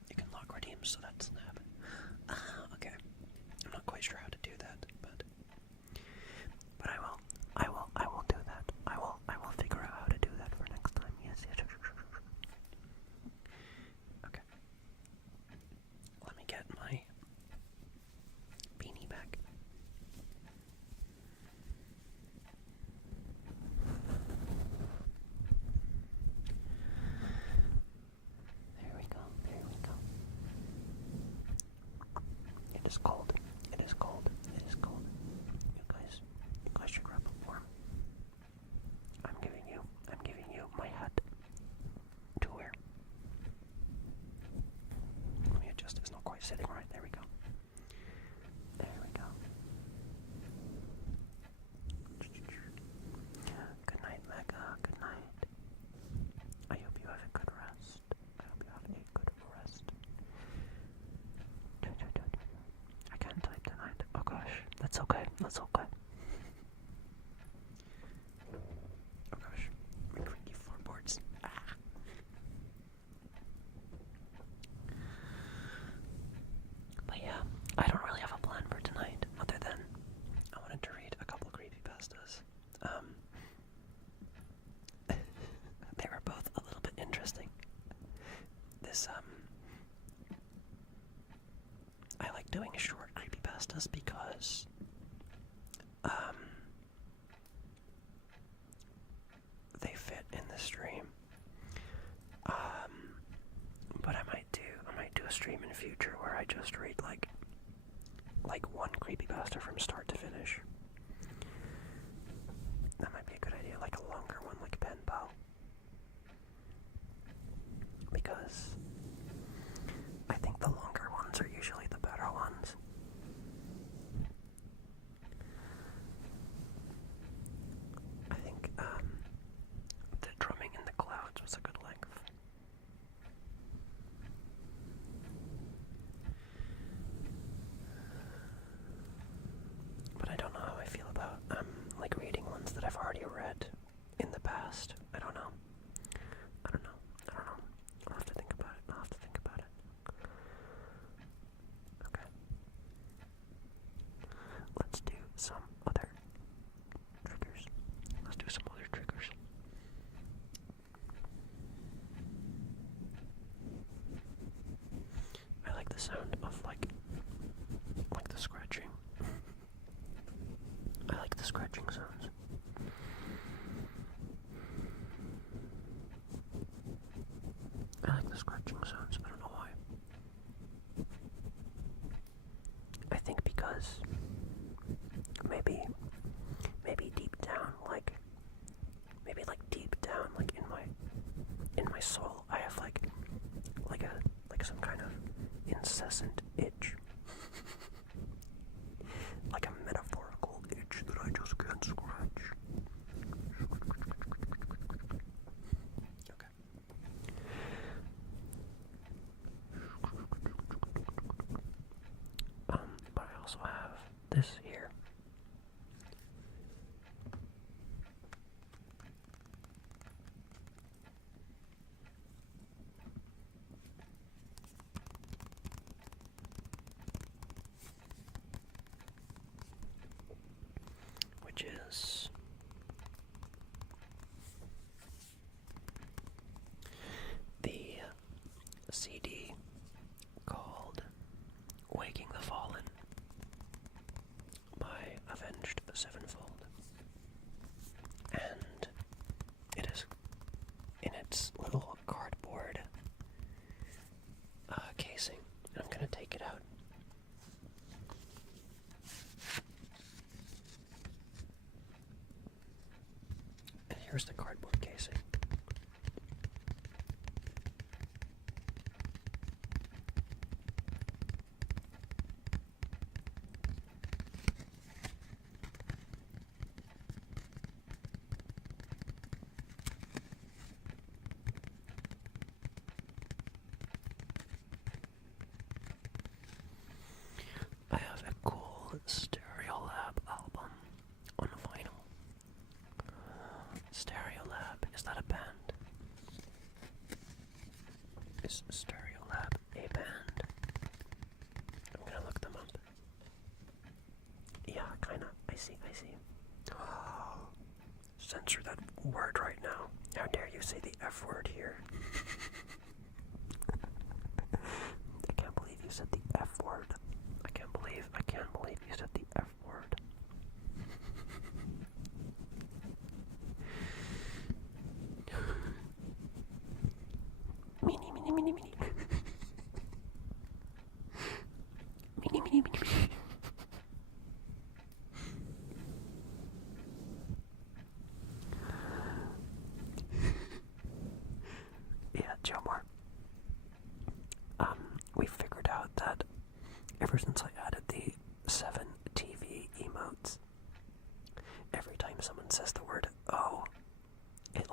You can lock redeems so that doesn't happen. Okay. I'm not quite sure how to do that, but I will do that. I will figure out how to do that for next time. Yes. Okay. Let me get my beanie back. There we go. It is cold. It is cold. You guys should wrap up warm. I'm giving you my hat to wear. Let me adjust. It's not quite sitting right. There we go. Good night, Mega. Good night. I hope you have a good rest. I can't type tonight. Oh gosh. That's okay. Oh gosh. My creaky floorboards. But yeah, I don't really have a plan for tonight, other than I wanted to read a couple creepypastas. They were both a little bit interesting. This, I like doing short creepypastas because, they fit in the stream. But I might do a stream in the future where I just read like one creepypasta from start to finish. That might be a good idea, like a longer one, like Pen Pal. Because I think the longer ones are usually the better ones. I think the drumming in the clouds was a good length. But I don't know how I feel about like reading ones that I've already read in the past. I don't know. I'll have to think about it. Okay. Let's do some other this here. Which is the CD called Waking the Fallen by Avenged Sevenfold. And it is in its little cardboard casing. And I'm going to take it out. And here's the cardboard casing. I have a cool Stereolab album on vinyl. Stereolab, is that a band? Is Stereolab a band? I'm gonna look them up. Yeah, kinda. I see. Censor that word right now. How dare you say the F word here? I can't believe you said the F word. I can't believe you said the F word. Mini. Mini. Yeah, Joe Moore. We figured out that ever since I added the 7 TV emotes, every time someone says the word "oh," it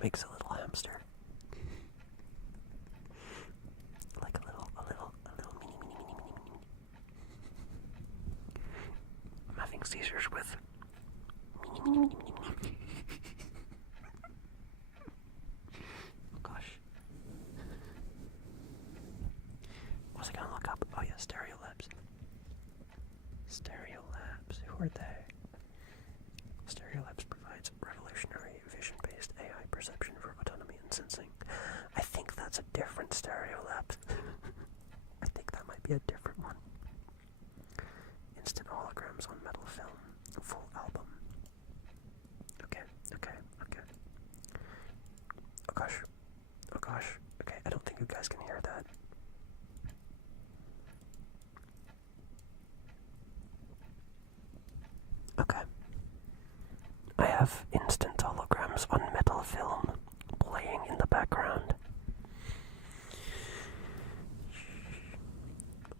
makes a little hamster, like a little mini. I'm having seizures with mini. Gosh. What was I gonna look up? Oh yeah, Stereolabs. Who are they? Stereolabs provides revolutionary vision-based AI perception for autonomy and sensing. I think that's a different Stereolabs. I think that might be a different one. Instant holograms on metal film. Full album. Okay. Oh gosh. Okay, I don't think you guys can hear that. Okay. I have instant holograms on metal film playing in the background.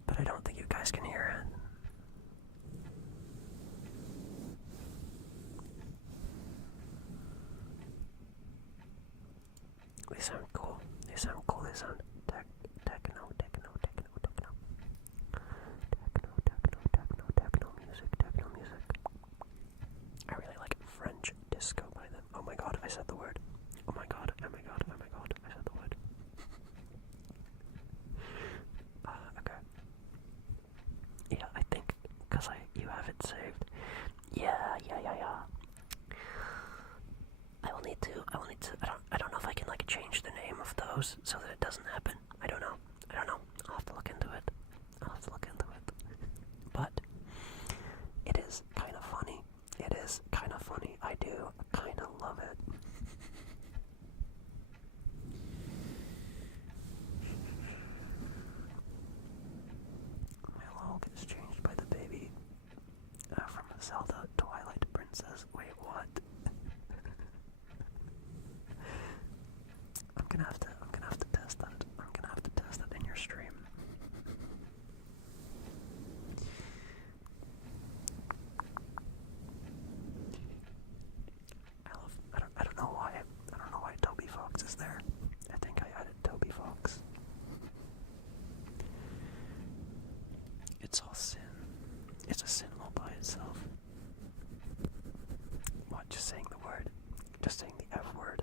But I don't think you guys can hear it. They sound cool. They sound techno music. I really like French disco by them. Oh my god, I said the word. Oh my god, I said the word. Okay. Yeah, I think, because you have it saved. Yeah. I don't know if I can change the name of those so that it doesn't happen. I don't know. I'll have to look into it. But it is kind of funny. I do kind of love it. My log is changed by the baby from Zelda Twilight Princess. Wait, what? I'm gonna have to test that. I'm gonna have to test that in your stream. I don't just a sin all by itself. What? Just saying the word? Just saying the F word?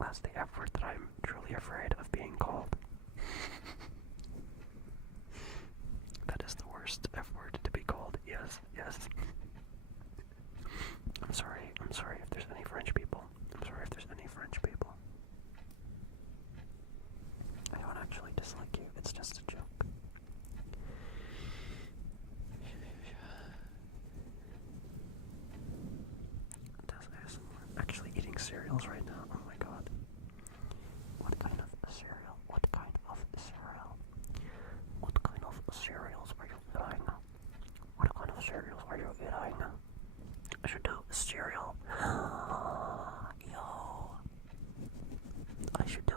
That's the F word that I'm truly afraid of being called. That is the worst F word to be called. Yes, yes. I'm sorry if there's any French people. I'm sorry if there's any French people. I don't actually dislike you, it's just a joke. Does ASMR. Actually eating cereals right now, oh my god. What kind of cereal? What kind of cereal? What kind of cereals are you eating? What kind of cereals are you eating? I should do cereal. Yo. I should do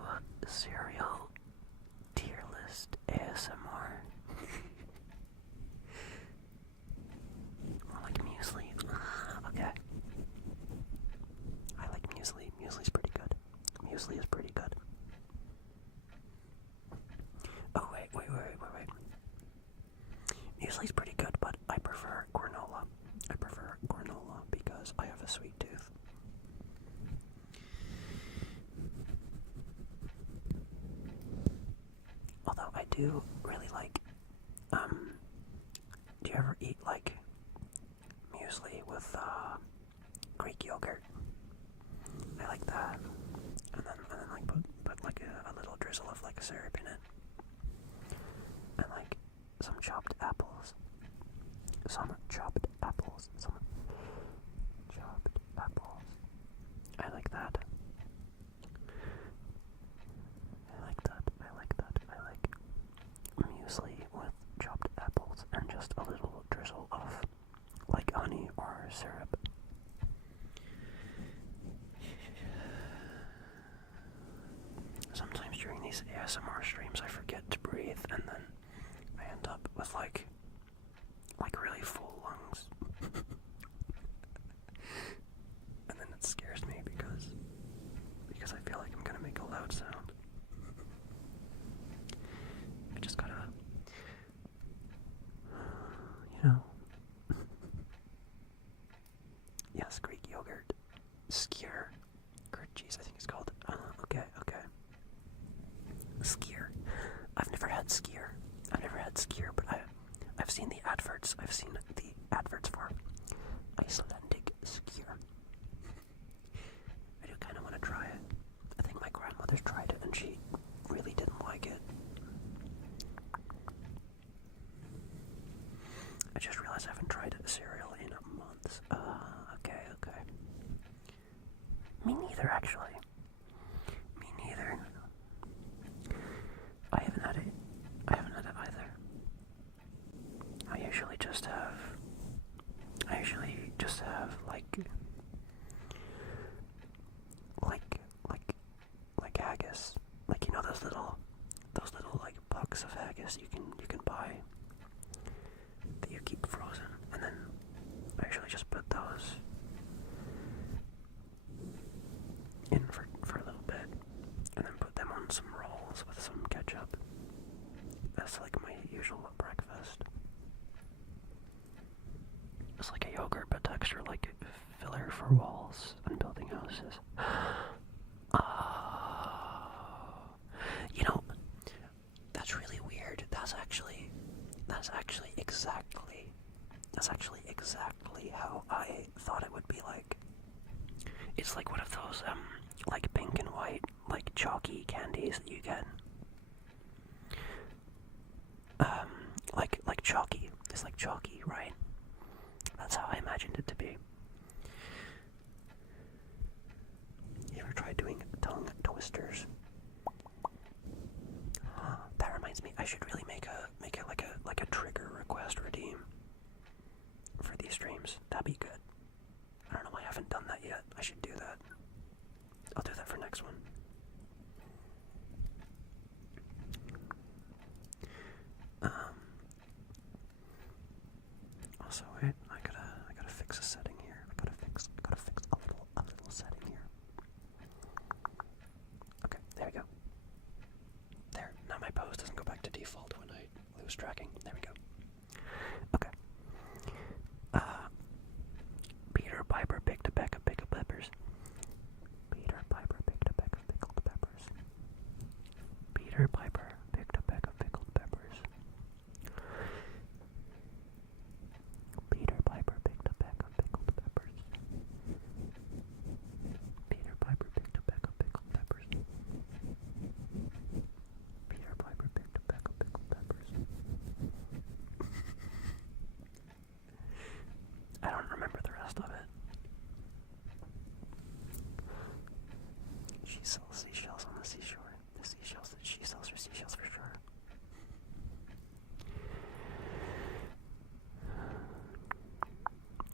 a cereal tier list ASMR. More like muesli. Okay. I like muesli. Muesli's pretty good. Muesli is pretty good. Oh, wait. Muesli's pretty good, but I prefer granola. I prefer granola because I have a sweet tooth. Although I do really like, do you ever eat like muesli with Greek yogurt? I like that. And then like put like a little drizzle of like syrup in it. And like some chopped apples. I like that. I like muesli with chopped apples and just a little drizzle of like honey or syrup. Sometimes during these ASMR streams I forget to breathe and then I end up with like really full lungs. And then it scares me because I feel like I'm gonna make a loud sound. I just gotta, yes, Greek yogurt, skyr, curd cheese, I think it's called. Okay. Skyr. I've never had skyr, but I've seen the adverts. I've seen the adverts for Icelandic skyr. I do kind of want to try it. I think my grandmother's tried it and she really didn't like it. I just realized I haven't tried cereal in months. Okay. Me neither, actually. Me neither. I haven't had it either. I usually just have like haggis. Like, you know, those little like pucks of haggis you can buy that you keep frozen, and then I usually just put those in for a little bit, and then put them on some rolls with some ketchup. That's like my usual breakfast. It's like a yogurt, but texture like filler for walls and building houses. You know, that's really weird. That's actually exactly how I thought it would be like. It's like one of those like pink and white like chalky candies that you get. Like chalky. It's like chalky, right? That's how I imagined it to be. You ever tried doing tongue twisters? That reminds me, I should really make a trigger request redeem for these streams. That'd be good. I don't know why I haven't done that yet. I should do that. I'll do that for next one. Also, wait, I gotta fix a setting tracking. There we go. Okay. Peter Piper picked a peck of pickled peppers. Peter Piper picked a peck of pickled peppers. Peter Piper picked a peck of pickled peppers. Peter Piper picked a peck of pickled peppers. Peter Piper picked a peck of pickled peppers. Peter Piper picked a peck of pickled peppers. I don't remember the rest of it. She sells seashells on the seashore. The seashells that she sells are seashells for sure.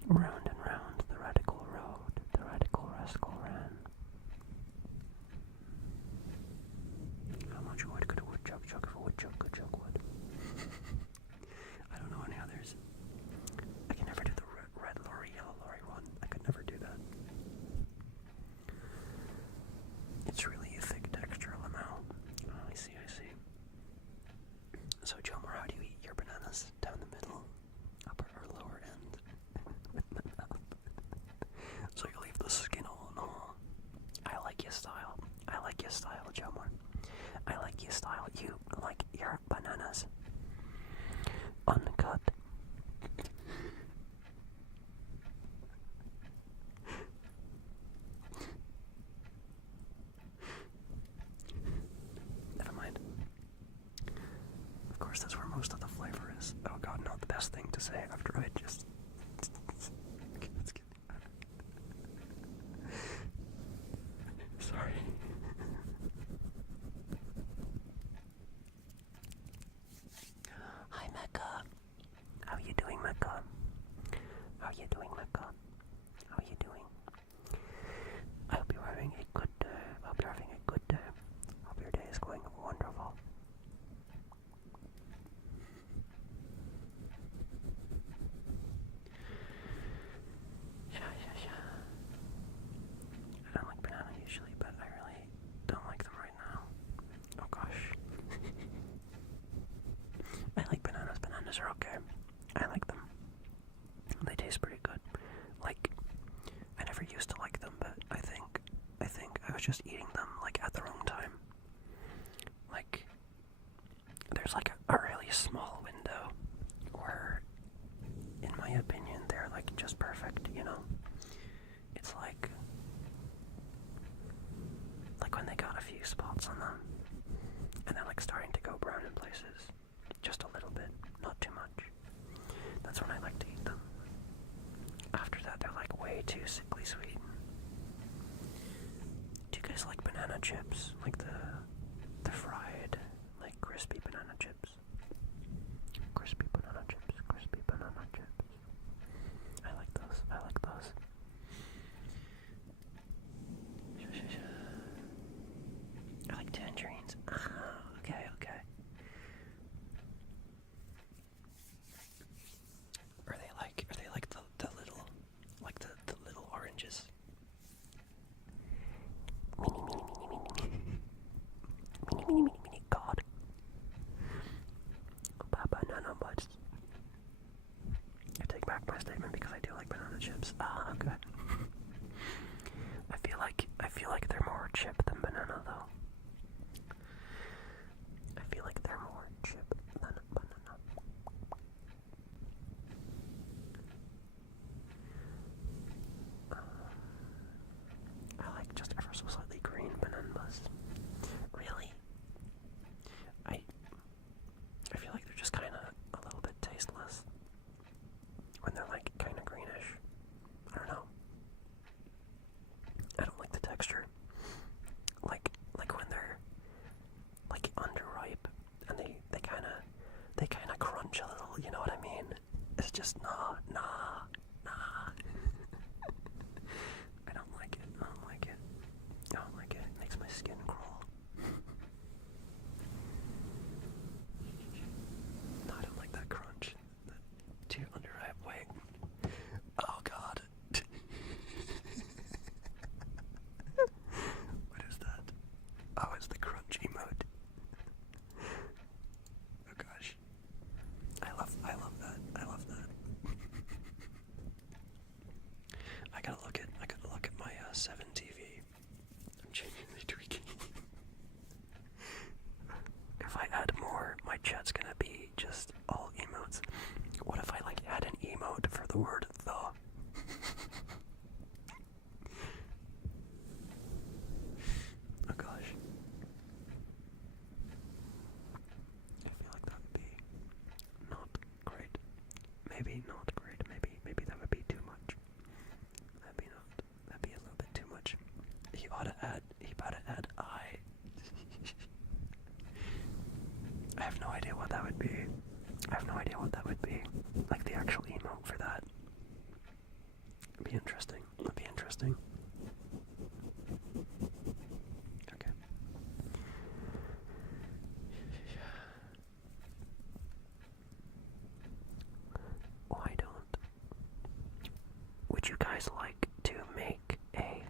Round and round the radical road, the radical rascal ran. How much wood could a woodchuck chuck if a woodchuck could chuck wood? I don't know any others. I can never do the red lorry, yellow lorry one. I could never do that. It's really a thick texture on now. Oh, I see. So, Jomar, how do you eat your bananas? Down the middle, upper or lower end? With the mouth. So you leave the skin on. I like your style. I like your style, Jomar. I like your style. You like your bananas uncut. Never mind. Of course, that's where most of the flavor is. Oh god, not the best thing to say after I just... Okay, let's get... Sorry. Hi, Mecca. How are you doing, Mecca? How are you doing, Mecca? How are you doing? I hope you're having a good day. I hope you're having a good day. I hope your day is going wonderful. Yeah. I don't like banana usually, but I really don't like them right now. Oh gosh. I like bananas. Bananas are okay. I like them. They taste pretty good. Like, I never used to like them, but I think I was just eating them like at the wrong time. Like, there's like a really small window where, in my opinion, they're like just perfect, you know? It's like when they got a few spots on them, and they're like starting to go brown in places. Just a little bit, not too much. That's when I like to eat them. After that, they're like way too sickly sweet. Do you guys like banana chips? Like the fried, like crispy banana chips? Crispy banana chips, crispy banana chips. I like those. I like tangerines. Okay. Are they like the little, like the little oranges? Mini, God. Banana buds. I take back my statement because I do like banana chips. Okay. I feel like they're more chip than banana, though. I feel like they're more chip than banana. I like just ever so slightly green bananas. Really? I feel like they're just kind of a little bit tasteless when they're like kind of greenish. I don't know. I don't like the texture. Like when they're like underripe and they kind of crunch a little. You know what I mean? It's just nah. I don't like it. It makes my skin crawl. No, I don't like that crunch. Too underripe. Wait. Oh god. What is that? Oh, it's the crunch emote. Oh gosh. would you guys like to make a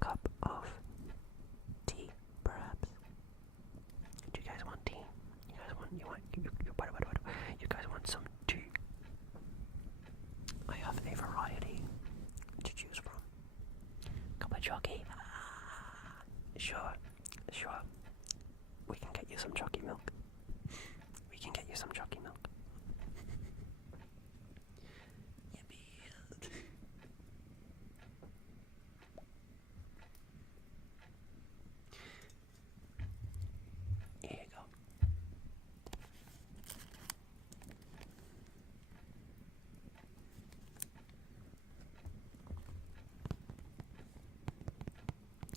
cup of tea, perhaps? Do you guys want tea? You guys want some tea? I have a variety to choose from. Cup of jockey? Sure. We can get you some jockey milk. Yippee. Here you go.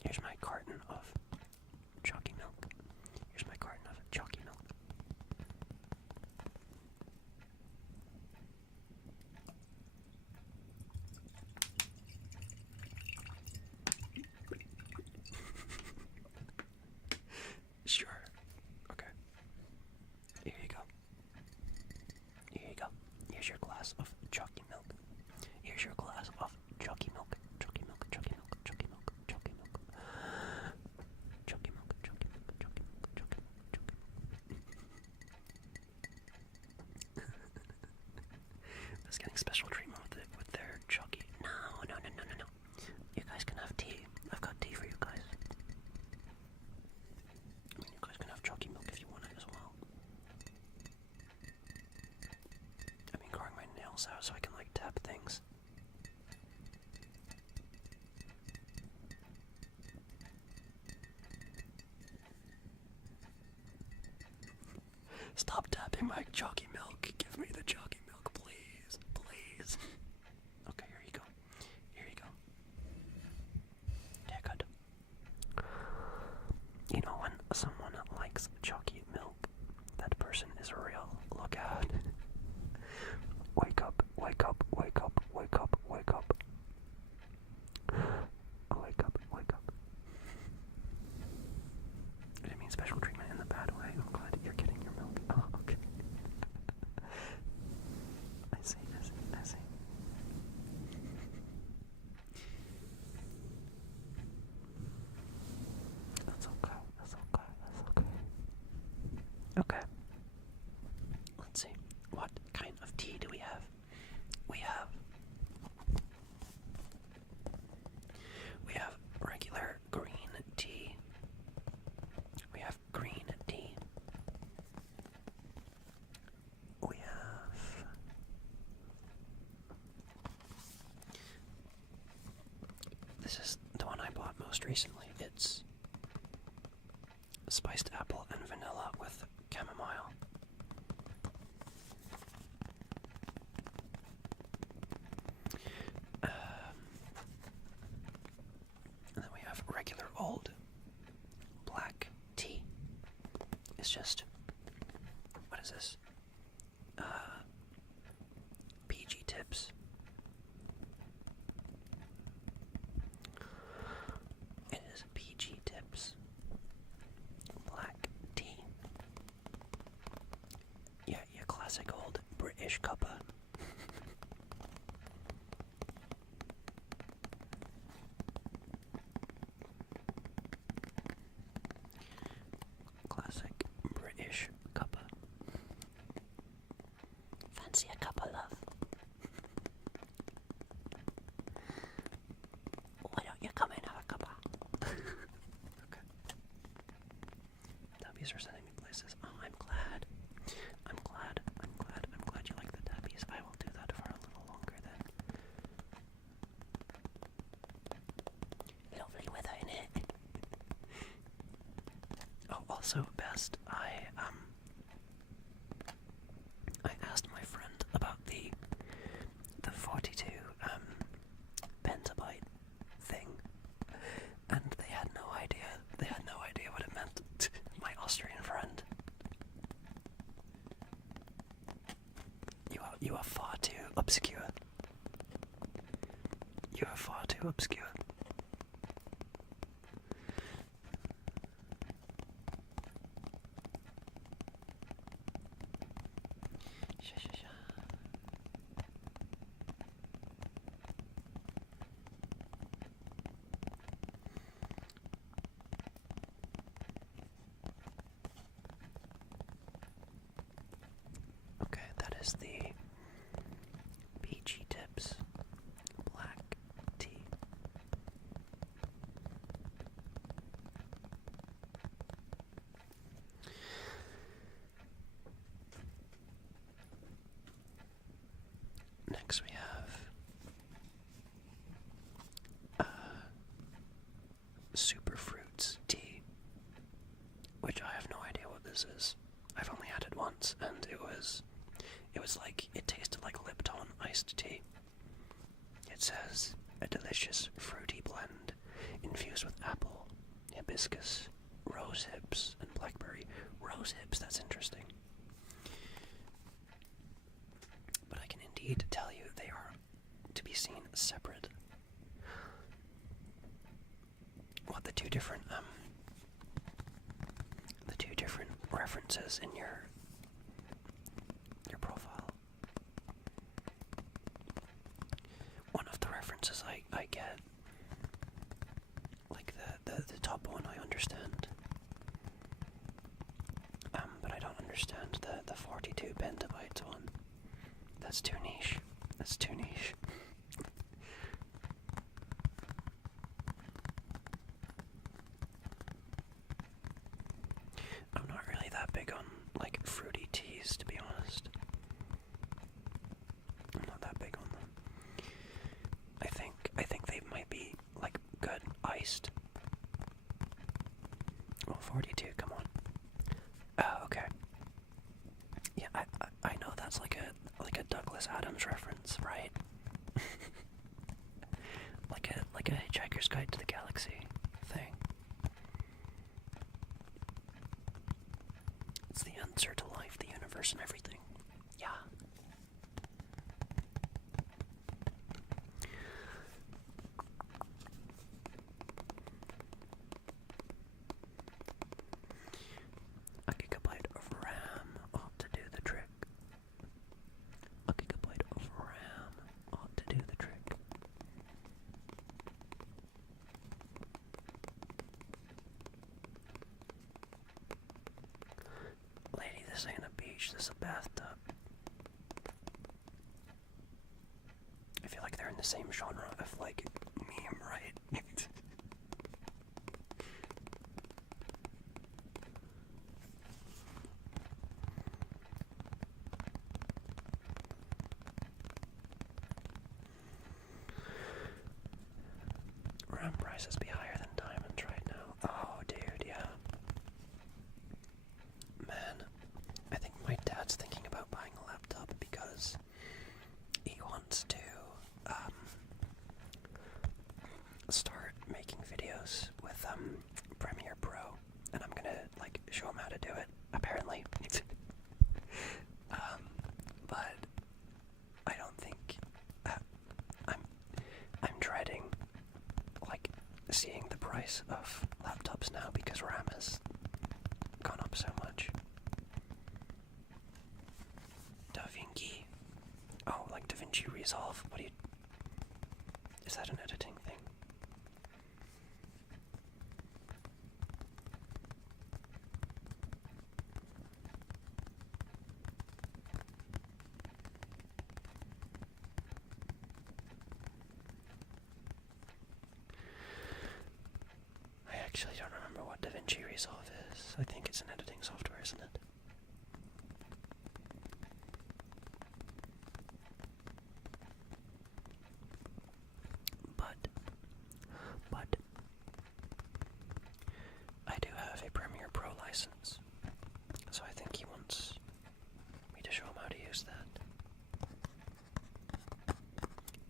Here's my carton of jockey milk. Sure. Okay. Here you go. Here's your glass of jockey milk. That's getting special treatment with their jockey. No. You guys can have tea. I've got tea for you guys. I mean, you guys can have jockey milk if you want it as well. I've been growing my nails out so I can like tap things. Stop tapping my jockey milk. Give me the jockey milk, please. Okay, here you go. Yeah, good. You know, when someone likes jockey milk, that person is real. Look out. Wake up. I didn't mean special treatment in the bad way. I'm glad you're getting your milk. Oh, okay. I see. That's okay. Okay. Let's see. What kind of tea do we have? We have regular green tea. We have this is the one I bought most recently. It's spiced apple and vanilla with chamomile. And then we have regular old black tea. It's just, what is this? PG Tips. It is PG Tips. Black tea. Yeah, your classic old British cuppa. Classic British cuppa. Fancy a cuppa, love? Why don't you come in and have a cuppa? Okay. Tabbies are sending me places. Oh, I'm glad you like the tabbies. I will do that for a little longer then. Lovely weather, innit? Oh, also, best, I asked my friend about the 42 petabyte thing, and they had no idea what it meant. My Austrian friend. You are far too obscure. is the Peachy Tips black tea. Next we have Super Fruits tea, which I have no idea what this is. I've only had it once, and it was like, it tasted like Lipton iced tea. It says, a delicious fruity blend infused with apple, hibiscus, rose hips, and blackberry. Rose hips, that's interesting. But I can indeed tell you they are to be seen separate. What the two different references in your profile. One of the references I get, like the top one, I understand. But I don't understand the 42 petabytes one. That's too niche. That's too niche. I'm not really that big on, like, fruity teas, to be honest. I'm not that big on them. I think they might be, like, good iced. Oh, 42, come on. Oh, okay. Yeah, I know that's like a Douglas Adams reference, right? like a Hitchhiker's Guide to the Galaxy thing. It's the answer to life, the universe, and everything. Yeah. A gigabyte of RAM ought to do the trick. A gigabyte of RAM ought to do the trick. Lady, this ain't a beach, this is a bathtub. I feel like they're in the same genre of, like, meme, right? RAM prices be higher than diamonds right now. Oh, dude, yeah. Man, I think my dad's thinking about buying a laptop because he wants to start making videos with Premiere Pro, and I'm gonna, like, show him how to do it, apparently. But I don't think I'm dreading, like, seeing the price of laptops now because RAM has gone up so much. DaVinci. Oh, like DaVinci Resolve. What do you... Is that an editing thing? I actually don't remember what DaVinci Resolve is. I think it's an editing software, isn't it? But I do have a Premiere Pro license, so I think he wants me to show him how to use that.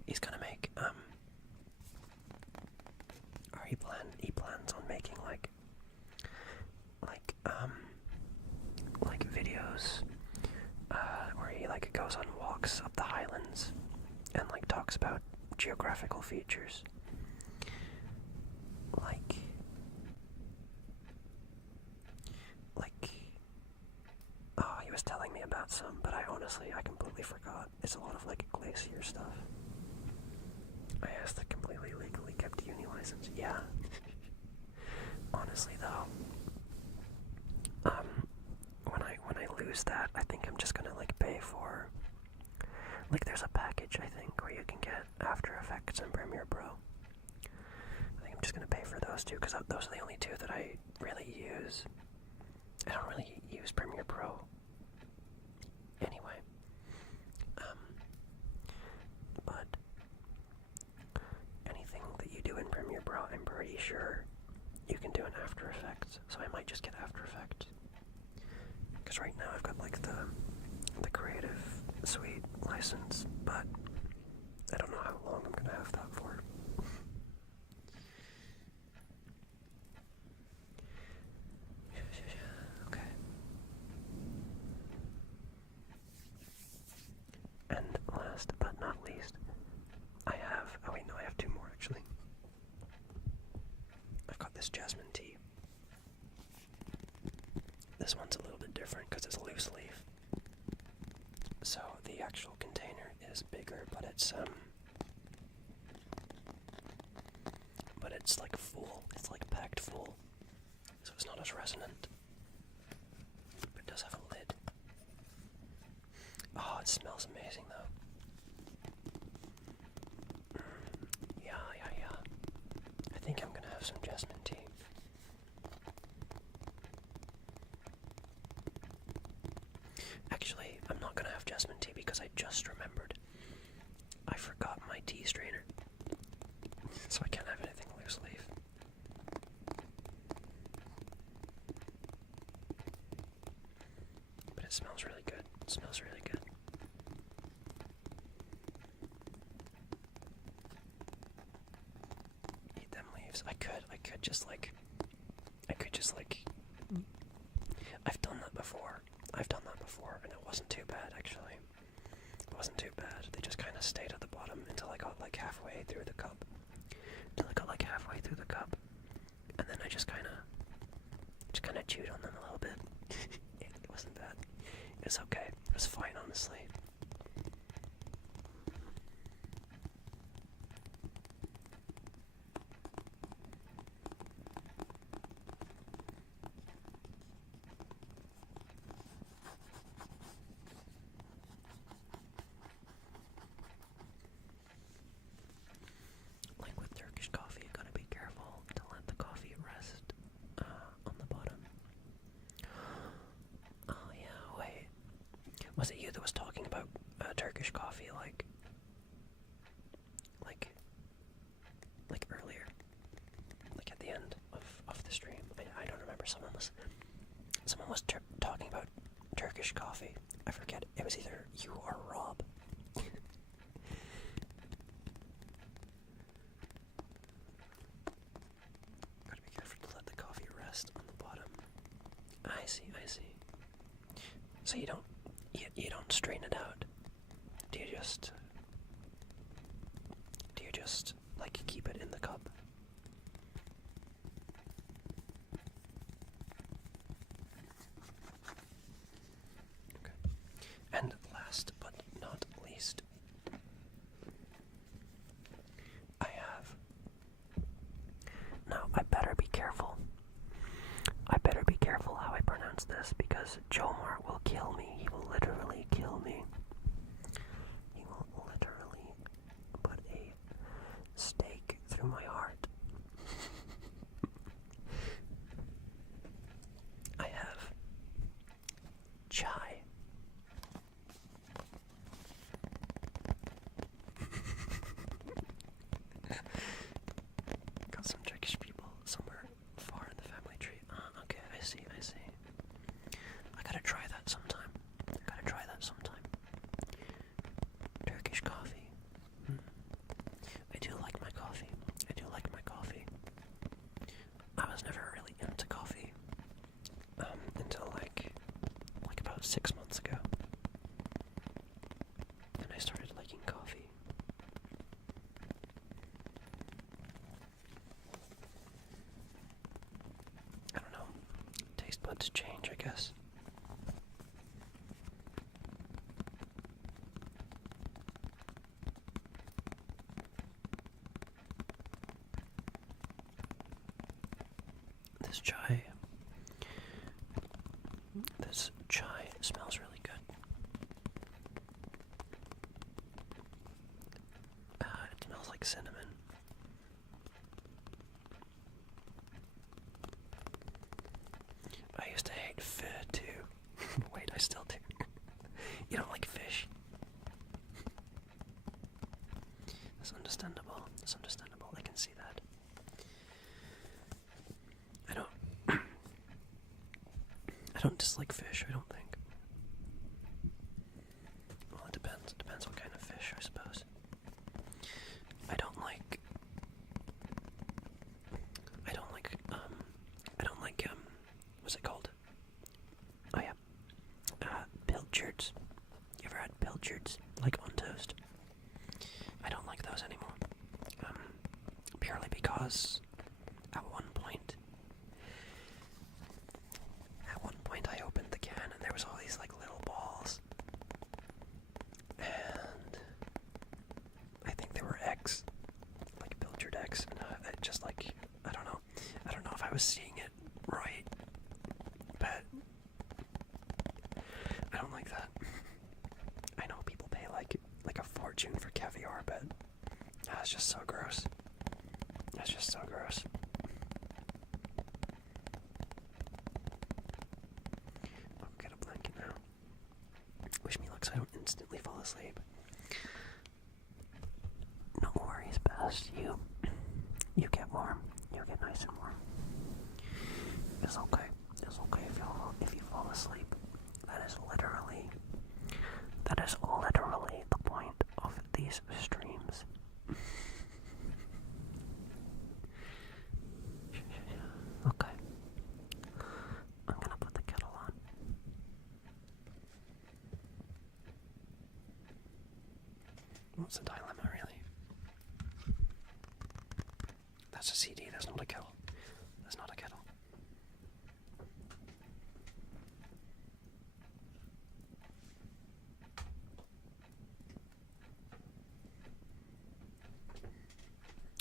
He's gonna make or he plans on making like videos where he, like, goes on walks up the highlands and, like, talks about geographical features. Oh, he was telling me about some, but I completely forgot. It's a lot of, like, glacier stuff. I asked the completely legally kept uni license. Yeah. Honestly, though, when I lose that, I think I'm just gonna, like, pay for Like, there's a package, I think, where you can get After Effects and Premiere Pro. I think I'm just gonna pay for those two, because those are the only two that I really use. I don't really use Premiere Pro anyway. But anything that you do in Premiere Pro, I'm pretty sure you can do in After Effects, so I might just get After Effects. Because right now I've got like the Creative Suite license, but I don't know how long I'm gonna have that for. Okay. And last but not least, I have, oh wait, no, I have two more actually. I've got this jasmine tea. This one's a little bit different because it's a loose leaf. So the actual container is bigger, but it's like full. It's like packed full. So it's not as resonant. But it does have a lid. Oh, it smells amazing though. Yeah. I think I'm gonna have some jasmine tea. Actually, I'm not gonna have jasmine tea because I just remembered I forgot my tea strainer. So I can't have anything loose leaf. But it smells really good. It smells really good. Eat them leaves. I could just like I've done that before and it wasn't too bad actually. It wasn't too bad. They just kind of stayed at the bottom until I got like halfway through the cup. And then I just kind of chewed on them a little bit. It wasn't bad. It was okay. It was fine, honestly. Like with Turkish coffee, you gotta be careful to let the coffee rest on the bottom. Oh yeah, wait. Was it you that was talking about Turkish coffee like earlier? Like at the end of the stream? I don't remember. Someone was talking about Turkish coffee. I forget. It was either you or Rob. Gotta be careful to let the coffee rest on the bottom. I see. So you don't strain it out. Do you just like keep it in the cup? Okay. And last but not least, I have. Now I better be careful. How I pronounce this because Jomar will kill me. He will literally kill me. He will literally put a stake through my heart. I have chai. Got some Turkish people somewhere far in the family tree. Okay, I see. I gotta try that sometime. Turkish coffee. I do like my coffee. I was never really into coffee until like about 6 months ago. And I started liking coffee. I don't know. Taste buds change, I guess. This chai smells really good. don't dislike fish, I don't think. Well, it depends. It depends what kind of fish, I suppose. I don't like, what's it called? Oh yeah, pilchards. You ever had pilchards, like on toast? I don't like those anymore. Purely because at one point I opened the can and there was all these like little balls, and I think there were eggs, like pilchard eggs, and it just like, I don't know if I was seeing it right, but I don't like that. I know people pay like a fortune for caviar, but that's just so gross. That's just so gross. I'll get a blanket now. Wish me luck so I don't instantly fall asleep. No worries, Bess. You get warm. You get nice and warm. It's okay. It's okay if you fall asleep. That is literally the point of these streams. Okay. I'm gonna put the kettle on. What's the dilemma, really? That's a CD, that's not a kettle. That's not a kettle.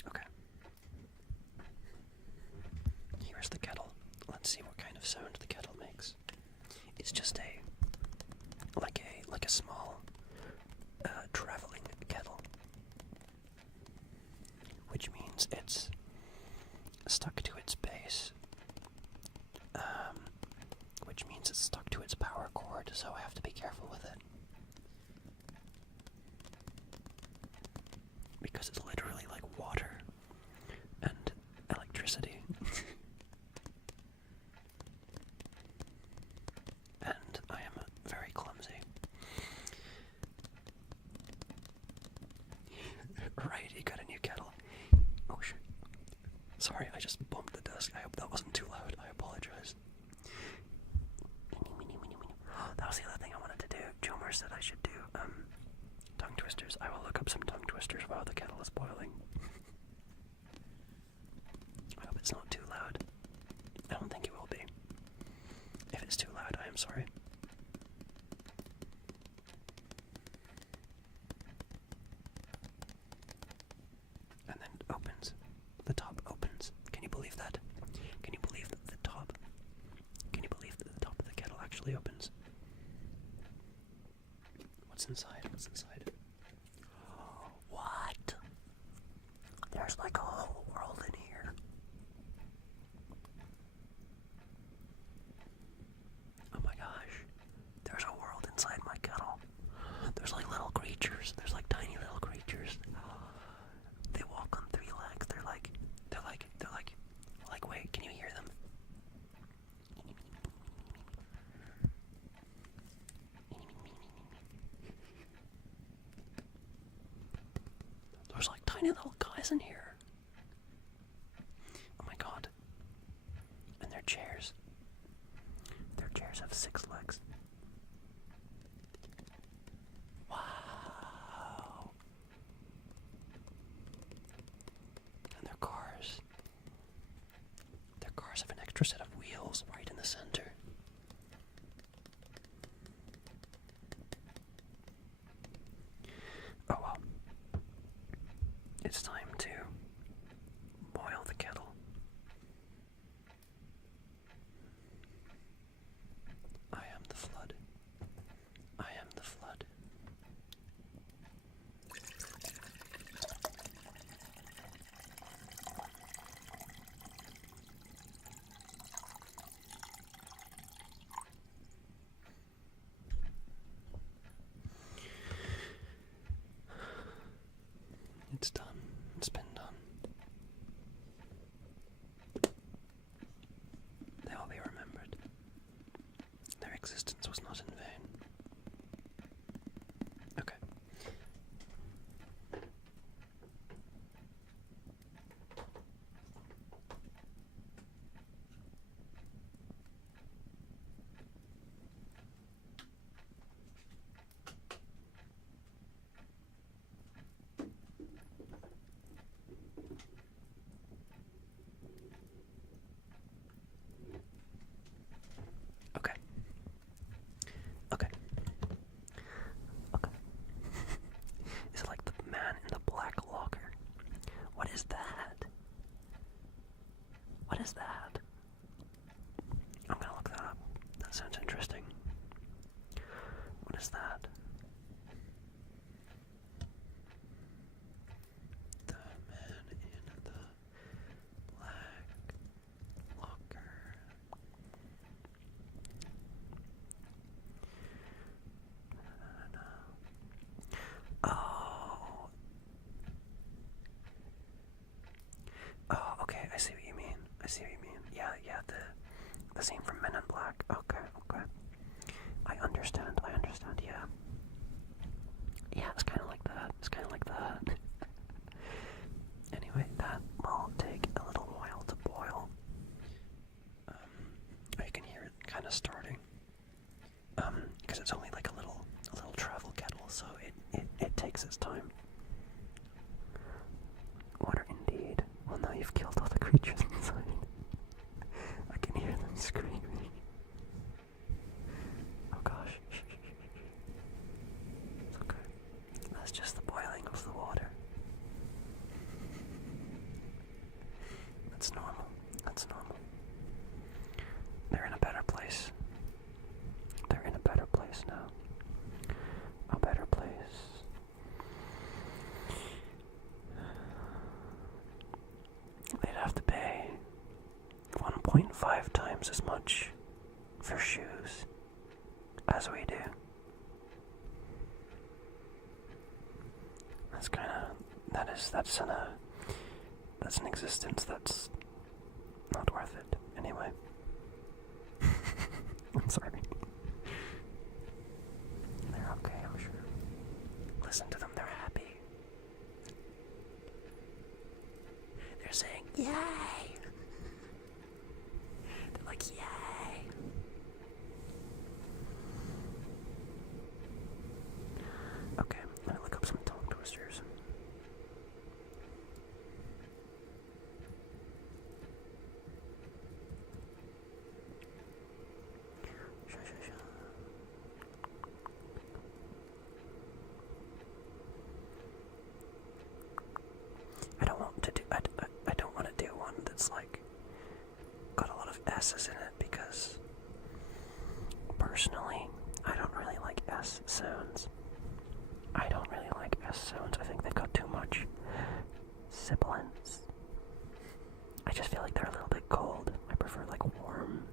Okay. Here's the kettle. Let's see what kind of sound the kettle makes. It's just like a small traveling kettle, which means it's stuck to its base, which means it's stuck to its power cord, so I have to be careful with it. Because it's literally like water and electricity. And I am very clumsy. Right, you got a new kettle. Oh shit. Sorry, I just bumped the desk. I hope that wasn't too loud. I apologize. That was the other thing I wanted to do. Jomer said I should do tongue twisters. I will look up some tongue twisters while the kettle is boiling. I hope it's not too loud. I don't think it will be. If it's too loud, I am sorry. And then it opens. The top opens. Can you believe that? Can you believe that the top? Can you believe that the top of the kettle actually opens? What's inside? What's inside? What? There's like a whole world in here. Oh my gosh. There's a world inside my kettle. There's like little creatures. There's like tiny little creatures. They walk on three legs. They're like, wait, can you hear them? There's like tiny little guys in here. Oh my god. And their chairs. Their chairs have 6 legs. Wow. And their cars. Their cars have an extra set of wheels right in the center. Oh well. It's time to boil the kettle. I am the flood. I am the flood. existence was not in vain. Okay. Okay. Okay. Okay. Is it like the man in the black locker? What is that? What is that? I'm gonna look that up. That sounds interesting. What is that? The man in the black locker. Oh. Oh, okay, I see what you mean. I see what you mean. Yeah, the scene from Men in Black. Okay, okay. I understand, yeah. Yeah, it's kinda like that. It's kinda like that. Anyway, that will take a little while to boil. You can hear it kinda starting. Because it's only like a little travel kettle, so it takes its time. Water indeed. Well, now you've killed all the creatures inside. I can hear them screaming. Oh gosh. It's okay. That's just the boiling of the water. That's normal. That's normal. They're in a better place. They're in a better place now. A better place. They'd have to pay 1.5 times as much for shoes as we do. That's that's an existence that's not worth it anyway. I'm sorry. They're okay, I'm sure. Listen to them, they're happy. They're saying, yay! They're like, yay! Okay, I'm gonna look up some tongue twisters. I don't want to do one that's like got a lot of S's in it because personally I don't really like S sounds. I don't really like S sounds. I think they've got too much sibilance. I just feel like they're a little bit cold. I prefer like warm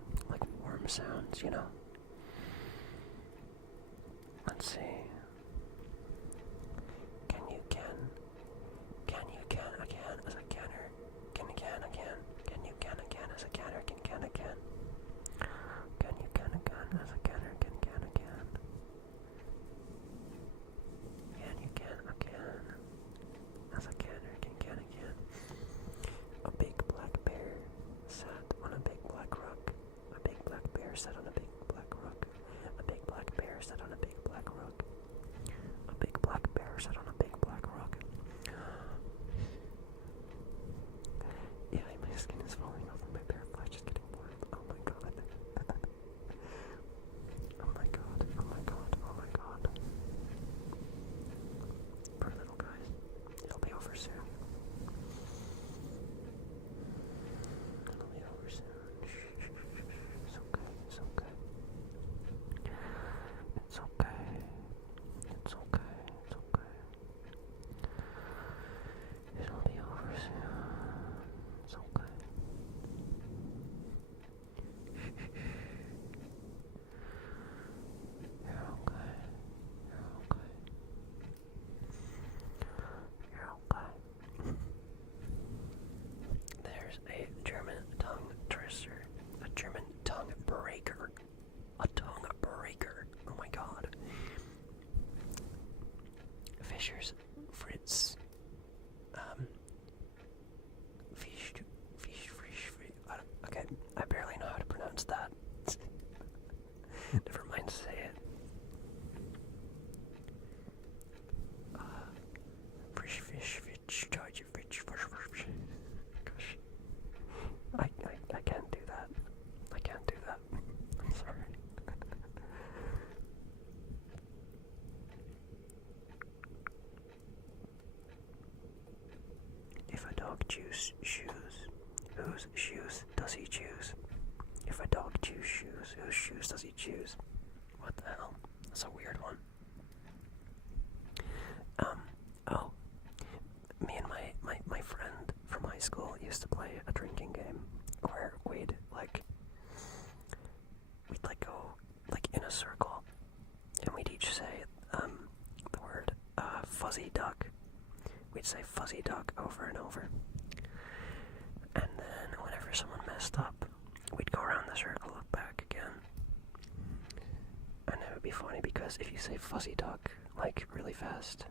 sounds, you know? Let's see. Can you can again as a canner. Can you can again. Can you can again as a canner. Can again. Can you can again as a canner. Can again. Can you can again as a canner. Can again. A big black bear sat on a big black rock. A big black bear sat on a big black rock. A big black bear sat on a big black rock. A big black bear sat on a big black rock. Yeah, my skin is falling off and my bare flesh is getting warm. Oh my god. Oh my god. Oh my god. Oh my god. Poor little guys. It'll be over soon. It'll be over soon. It's okay. It's okay. It's okay. It's okay. It's okay. whose shoes does he choose? What the hell? That's a weird one. Oh. Me and my friend from high school used to play a drinking game where we'd go in a circle and we'd each say the word fuzzy duck. We'd say fuzzy duck over and over. And then whenever someone messed up, we'd go around the circle, look back again. And it would be funny because if you say fuzzy duck really fast,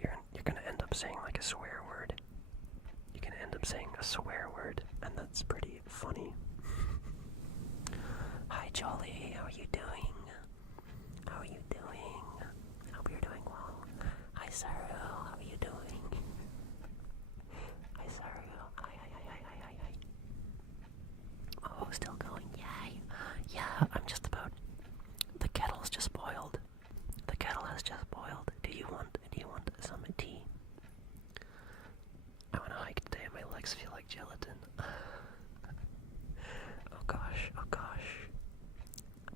you're gonna end up saying a swear word. You're gonna end up saying a swear word, and that's pretty funny. Hi Jolly, how are you doing? How are you doing? Hope you're doing well. Hi Saru, how are you doing? Hi Saru, hi. Oh, still going, yay. Yeah, I'm just about, the kettle's just boiled. The kettle has just boiled. Do you want some tea? I want to hike today and my legs feel like gelatin. Oh gosh.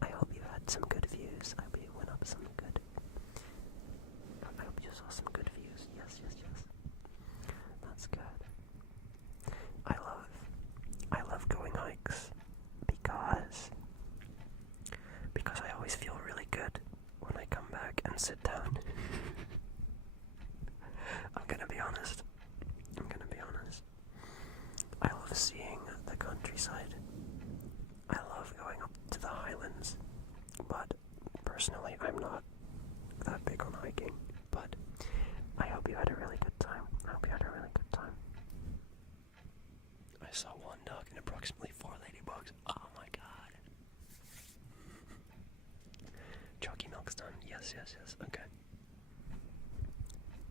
I hope you had some good views. I hope you went up some good. I hope you saw some good views. Yes. That's good. I love going hikes because I always feel really good when I come back and sit down. I'm gonna be honest. I love seeing the countryside. I love going up to the highlands. But personally, I'm not that big on hiking. But I hope you had a really good time. I saw one duck and approximately 4 ladybugs. Oh my god. Chalky milk's done. Yes. Okay.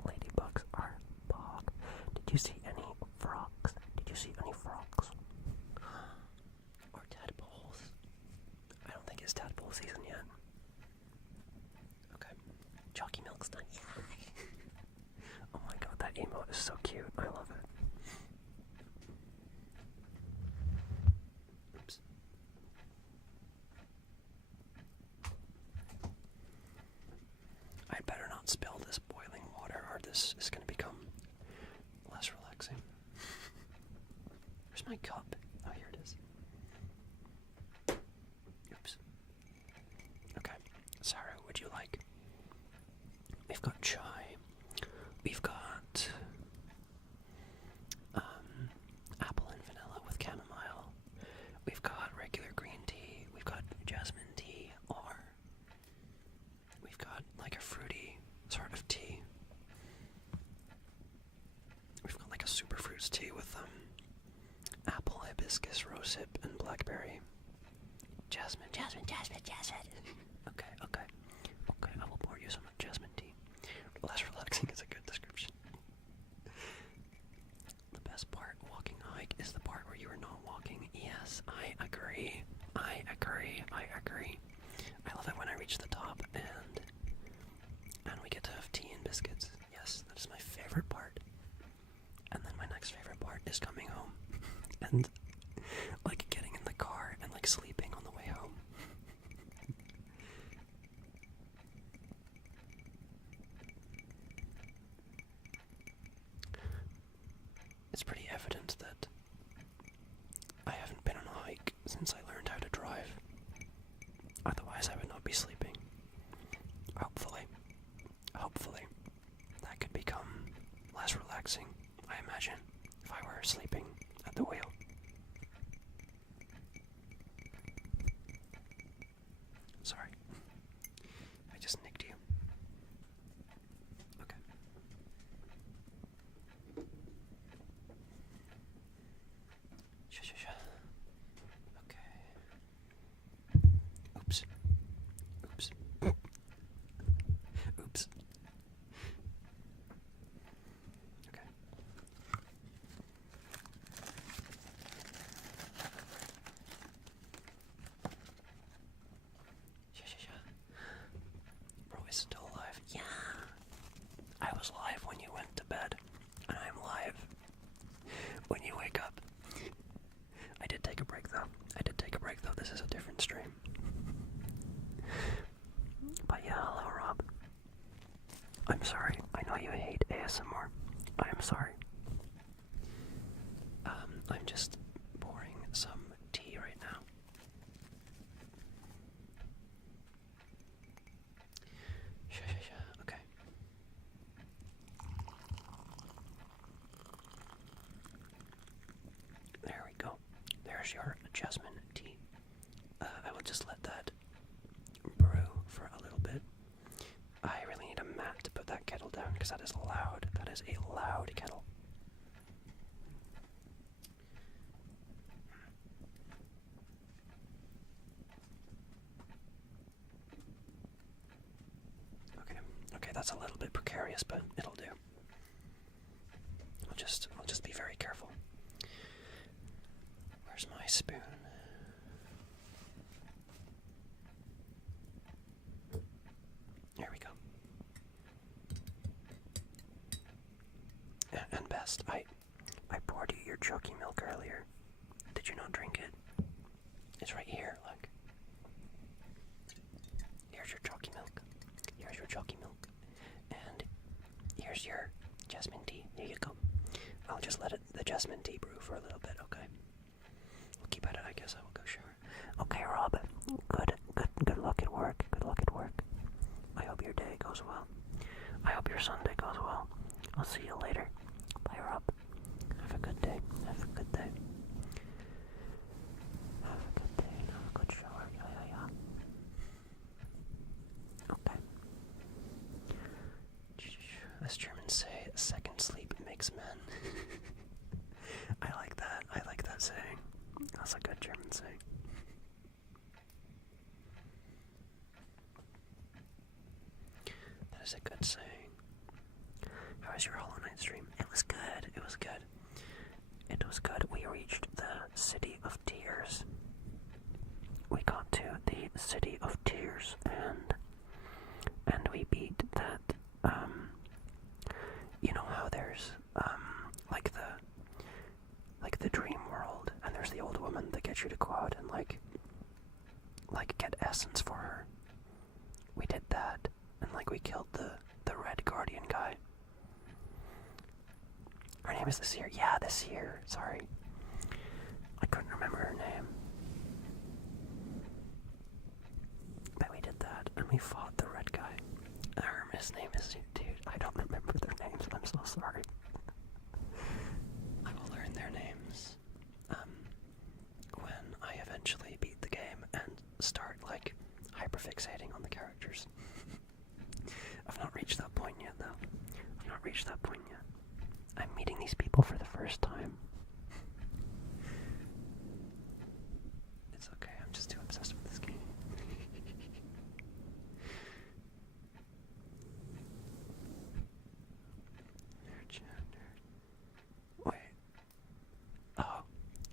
Ladybugs are bog. Did you see any frogs? Or tadpoles? I don't think it's tadpole season yet. Okay. Chalky milk's done. Yeah. Oh my god, that emote is so cute. I love it. Oops. I'd better not spill this boiling water or this is going to become less relaxing. Where's my cup? Oh, here it is. Oops. Okay. Sarah, would you like? We've got chai. We've got apple and vanilla with chamomile. We've got regular green tea. We've got jasmine tea, or we've got a fruity sort of tea. We've got a superfruits tea with apple, hibiscus, rosehip, and blackberry. Jasmine. Okay, I will pour you some jasmine tea. Less relaxing is a good description. The best part walking a hike is the part where you are not walking. Yes, I agree. I love it when I reach the top and we get to have tea and biscuits. Yes, that is my favorite part. And then my next favorite part is coming home and getting in the car and sleeping on the way home. It's pretty evident that I haven't been on a hike since I learned how to drive. Otherwise I would not be sleeping. Hopefully that could become less relaxing, I imagine, if I were sleeping at the wheel. Sorry. I just nicked you. Okay. Shush. Okay. Oops. Okay. Shush. I'm sorry. I know you hate ASMR. I am sorry. I'm just pouring some tea right now. Okay. There we go. There's your jasmine tea. I will just let that brew for a little bit. I really need a mat to put that kettle down because that is loud. That is a loud kettle. Okay, that's a little bit precarious, but it'll do. I'll just be very careful. Where's my spoon? Here we go. And best, I poured you your chalky milk earlier. Did you not drink it? It's right here, look. Here's your chalky milk. Here's your chalky milk. And here's your jasmine tea. Here you go. I'll just let the jasmine tea brew for a little bit, okay? We'll keep at it, I guess. I will go shower. Okay, Rob. Good luck at work. Good luck at work. I hope your day goes well. I hope your Sunday goes well. I'll see you later. Bye, Rob. Have a good day. Have a good day. Have a good day and have a good shower. Yeah. Okay. As Germans say, a second sleep makes men. I like that. I like that saying. That's a good German saying. That is a good saying. How was your Hollow Knight stream? It was good. It was good. It was good. We reached the City of Tears. We got to the City of Tears and we beat that. You know how there's like the dream world, and there's the old woman that gets you to go out and like get essence for her. We did that, and we killed the Red Guardian guy. Her name is the Seer. Yeah, the Seer. Sorry, I couldn't remember her name. But we did that, and we fought the red guy. His name is... Dude, I don't remember their names. I'm so sorry. I will learn their names when I eventually beat the game and start, hyperfixating on the characters. I've not reached that point yet, though. I've not reached that point yet. I'm meeting these people for the first time. It's okay, I'm just too obsessed with this game. Wait. Oh,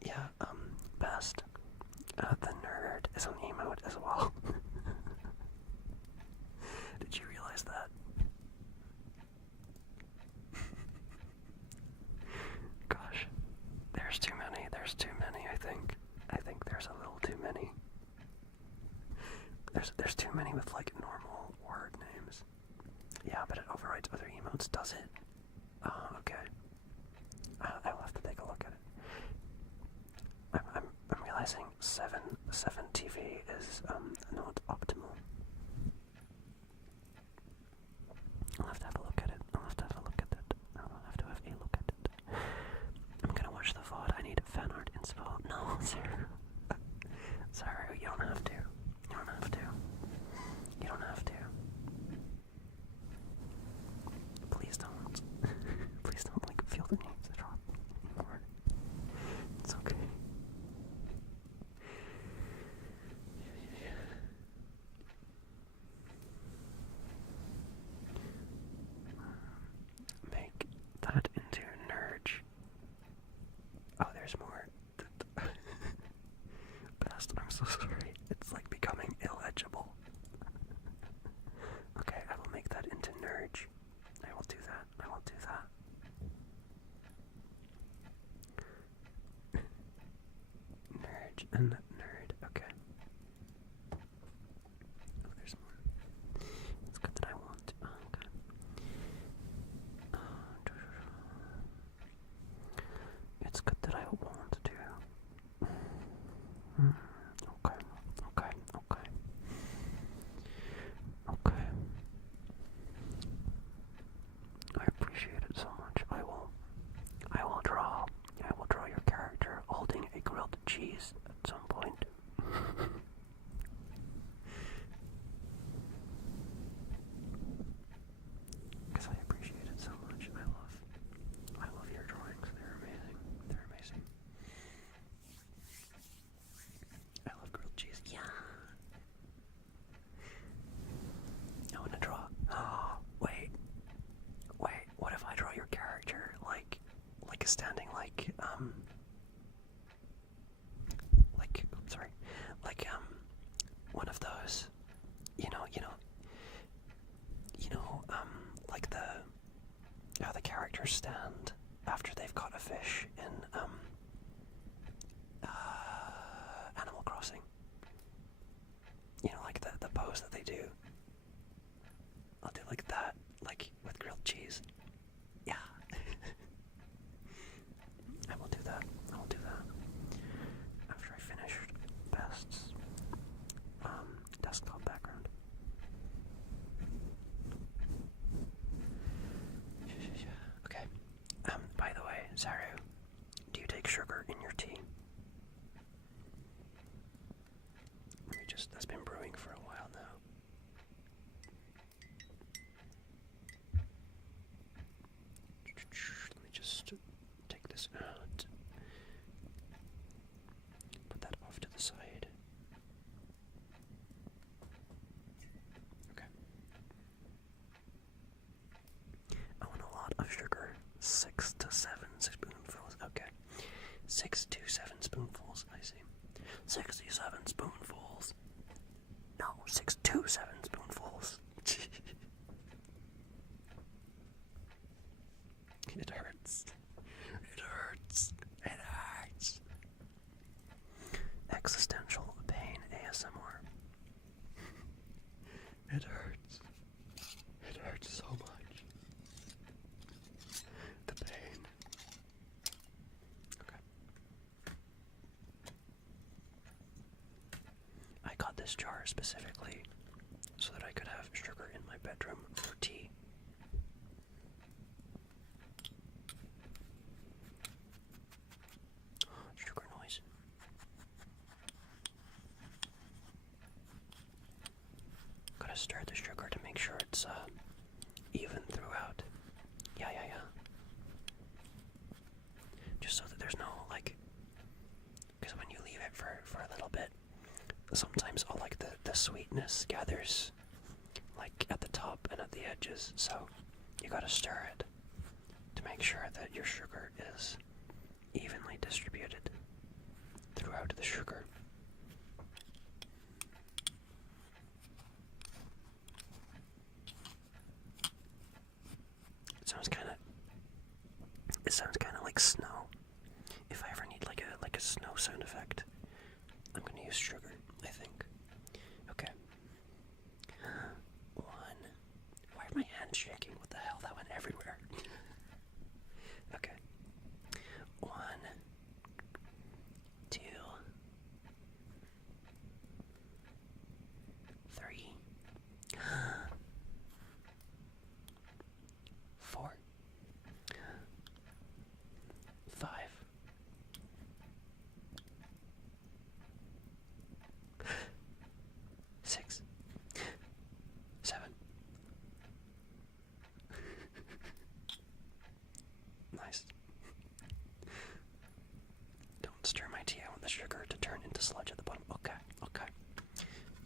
yeah, best. The nerd is an emote as well. Did you realize that? Gosh. There's too many, I think. I think there's a little too many. There's too many with, normal word names. Yeah, but it overrides other emotes, does it? Oh, okay. I will have to take a look at it. I'm realizing 7 TV is not optimal. I'll have to have a look at it. I'll have to have a look at it. I'm gonna watch the VOD. I need fan art inspo. No, Sarah. Sorry, you don't have to. You don't have to. Please don't. Please don't feel the need to drop anymore. It's okay. how the characters stand after they've caught a fish in Animal Crossing. You know, like the pose that they do. I'll do like that, like with grilled cheese. Yeah. I will do that. I will do that. After I finish Best's desktop background. Okay. By the way, Saru, do you take sugar in your tea? That's been brewing for a while now. Let me just take this out. Put that off to the side. Okay. I want a lot of sugar. 6 to 7 spoonfuls. Okay. 6 to 7 spoonfuls, I see. 67 spoonfuls. No, 6 to 7 spoonfuls. It hurts. It hurts. It hurts. Existential pain ASMR. It hurts. It hurts so much. The pain. Okay. I got this jar specifically so that I could have sugar in my bedroom for tea. Sugar noise. Gotta stir the sugar to make sure it's even throughout. Yeah. Just so that there's no, like, because when you leave it for a little bit, sometimes all like the sweetness gathers like at the top and at the edges, so you gotta stir it to make sure that your sugar is evenly distributed throughout the sugar. It sounds kinda like snow. If I ever need like a snow sound effect, I'm gonna use sugar, I think. Okay. One. Why are my hands shaking? What the hell? That went everywhere. Okay. 1, 2, 3, 4, 5, 6, 7. Nice. Don't stir my tea. I want the sugar to turn into sludge at the bottom. Okay.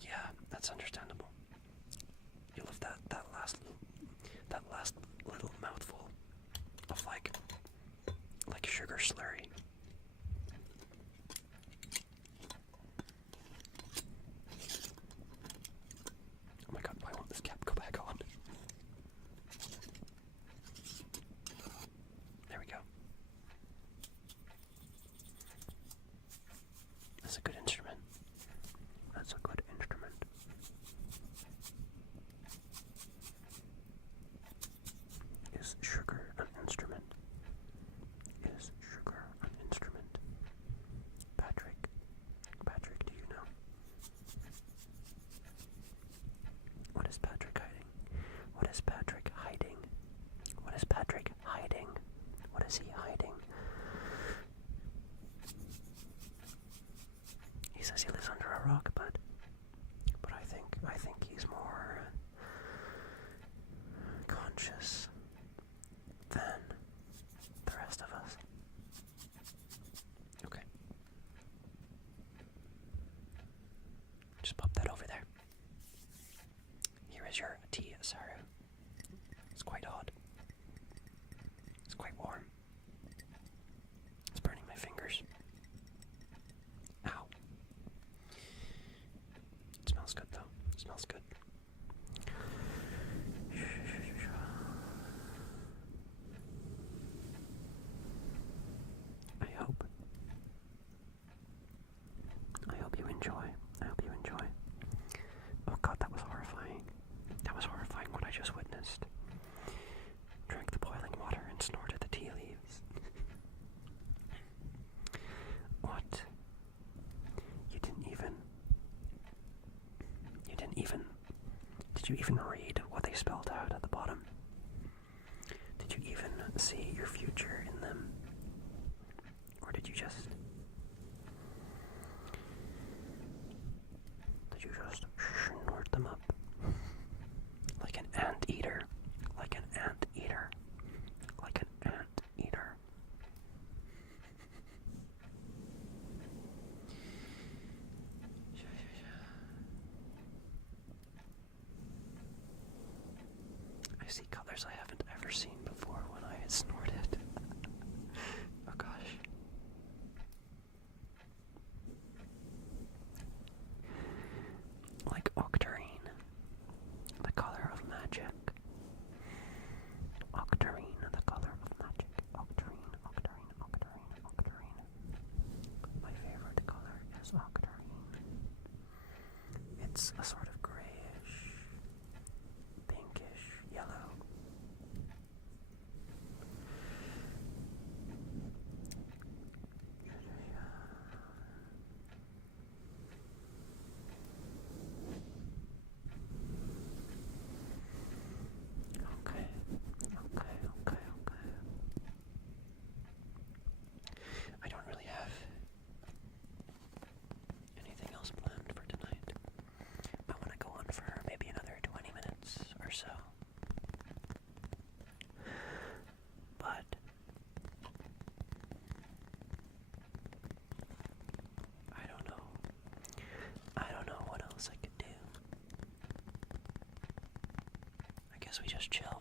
Yeah, that's understandable. You love that last little mouthful of like sugar slurry. Oh my god, why won't this cap go back on? There we go. That's a good instrument. That's a good instrument. Is sugar an instrument? Is sugar an instrument? Patrick, do you know? What is Patrick hiding? What is Patrick hiding? What is Patrick hiding? What is he hiding? He says he lives under a rock, but I think he's more conscious than the rest of us. Okay. Just pop that over there. Here is your tea, Saru. It's quite hot. It's quite warm. It's burning my fingers. Ow. It smells good though. It smells good. just witnessed. Drank the boiling water and snorted the tea leaves. What? You didn't even... Did you even read what they spelled out at the bottom? Did you even see your future in them? Or did you just snort them up? Like an anteater. Like an anteater. Like an anteater. I see colors I haven't ever seen before when I snort it. Oh gosh. Like octarine, the color of magic. Octarine, the color of magic. Octarine, octarine, octarine, octarine. My favorite color is octarine. It's a sort of grayish, pinkish yellow. Okay. I don't really have anything else planned for tonight. I want to go on for maybe another 20 minutes or so. But I don't know. I don't know what else I could do. I guess we just chill.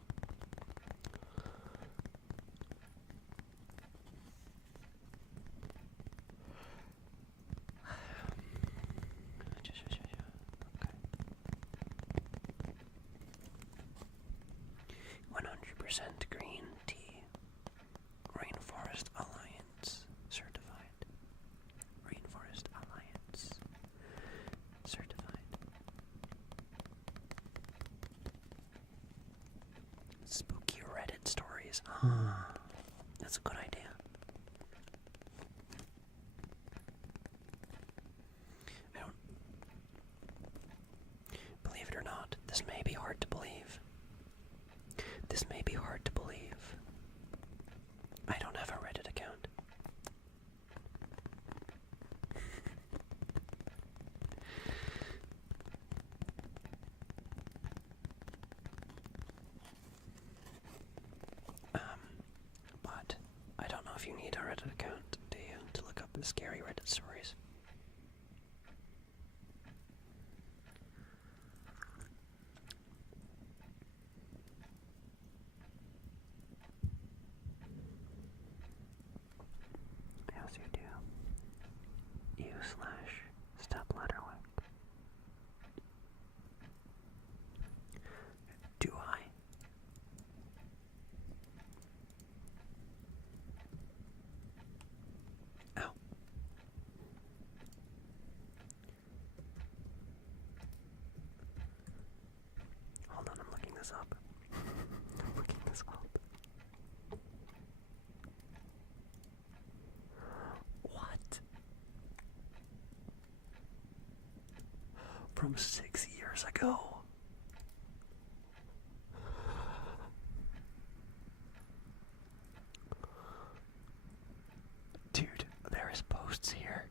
Okay. 100% green tea. Rainforest Alliance certified. Rainforest Alliance certified. Spooky Reddit stories. That's a good idea. I don't... Believe it or not, this may be hard to believe. This may be hard to believe. I don't have a Reddit account. But I don't know if you need a Reddit account, do you, to look up the scary Reddit stories? Yes, you do. U/stepladderwick. Do I? Ow. Hold on, I'm looking this up. I'm looking this up. What? From 6 years ago? Dude, there is posts here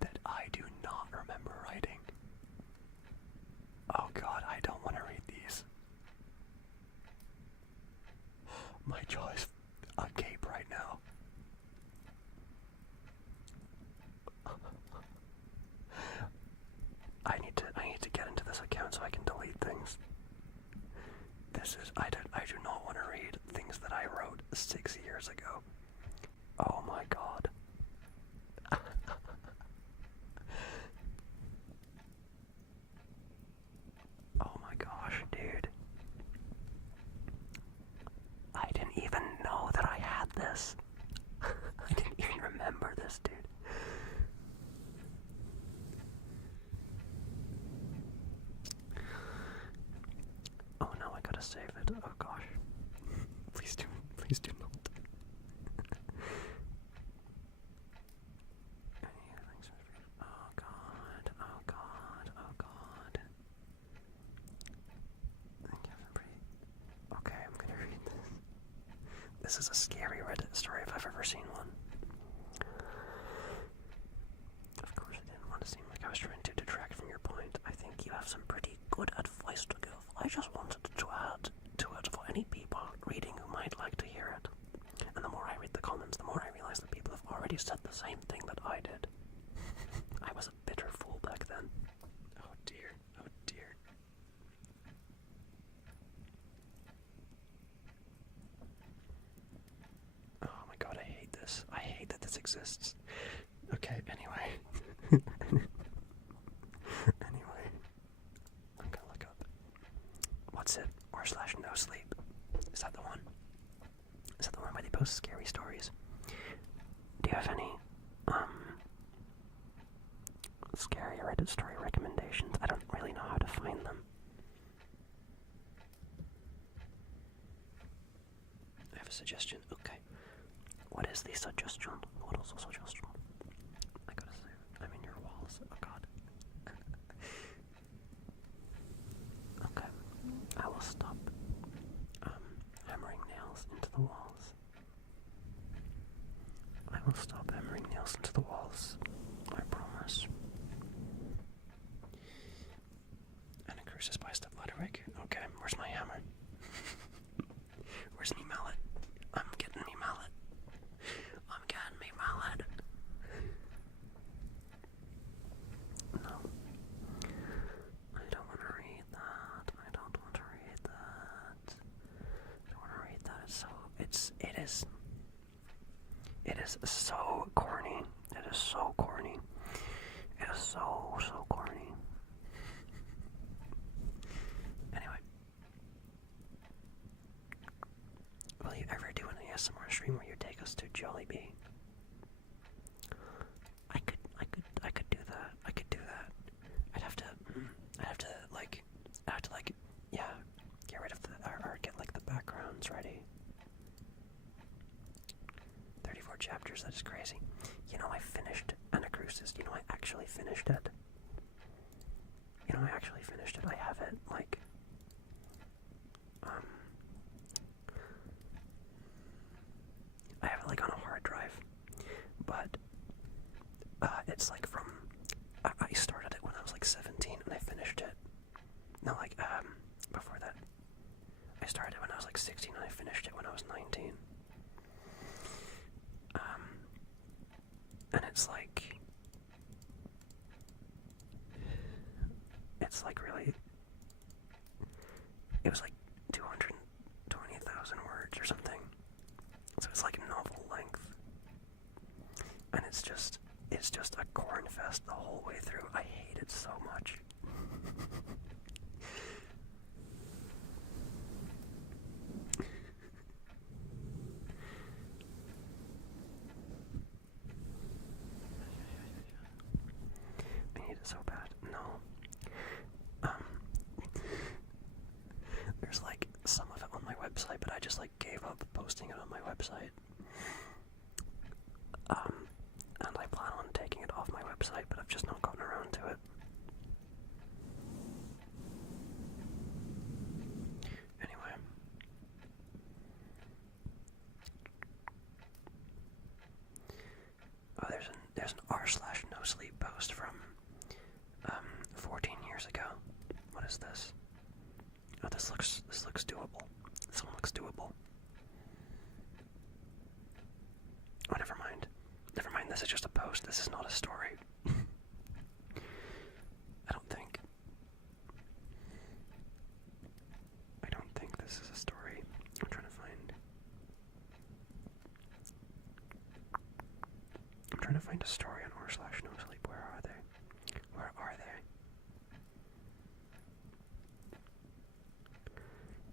that I do not remember writing. Oh god, I don't want to read these. My jaw is agape right now. I need to get into this account so I can delete This is a scary Reddit story if I've ever seen one. Of course, I didn't want to seem like I was trying to detract from your point. I think you have some pretty good advice to give. I just wanted to add to it for any people reading who might like to hear it. And the more I read the comments, the more I realize that people have already said the same thing that I did. I was a bitter fool back then. Oh dear, oh dear. Oh my god, I hate this. I hate that this exists. Okay, anyway. Anyway. I'm gonna look up. What's it? /no sleep. Is that the one? Is that the one where they post scary stories? Do you have any, scary Reddit story recommendations? I don't really know how to find them. I have a suggestion. Okay. What is the suggestion? What is the suggestion? I gotta say, I'm in your walls. Oh god. Okay. I will stop, hammering nails into the walls. I will stop hammering nails into the walls. I promise. And a crucis by Step Ludwig. Okay, where's my hammer? Where's me mallet? I'm getting me mallet. I'm getting me mallet. No. I don't want to read that. I don't want to read that. I don't want to read that. It is so corny. It is so corny. It is so corny. Anyway. Will you ever do an ASMR stream where you take us to Jollibee? I could do that. I could do that. I'd have to yeah, get rid of or get like the backgrounds ready. 34 chapters, that is crazy. You know, I finished Anacrusis. You know, I actually finished it. I have it, like, I have it, like, on a hard drive. But, it's, like, from, I started it when I was, like, 17, and I finished it. No, like, before that. I started it when I was, like, 16, and I finished it when I was 19. And it's like really, it was like 220,000 words or something, so it's like novel length, and it's just a corn fest the whole way through. I hate it so much. I need it so bad. No. There's like some of it on my website, but I just like gave up posting it on my website. And I plan on taking it off my website, but I've just not gotten around to it. Anyway. Oh, there's an r/no sleep post from 14 years ago. What is this? Oh, this looks doable. This one looks doable. Oh, never mind. Never mind, this is just a post. This is not a story. I don't think this is a story. I'm trying to find a story on r/no sleep. Where are they? Where are they?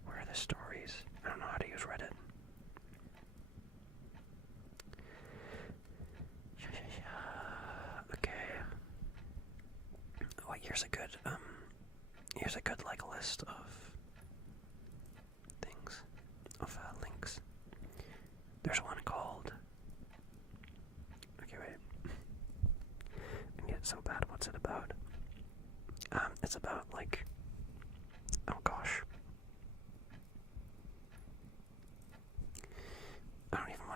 Where are the stories? I don't know how to use Reddit. Okay. Oh, here's a good like list of things, of links. There's one called. Okay, wait. I need it so bad. What's it about? It's about like. Oh gosh.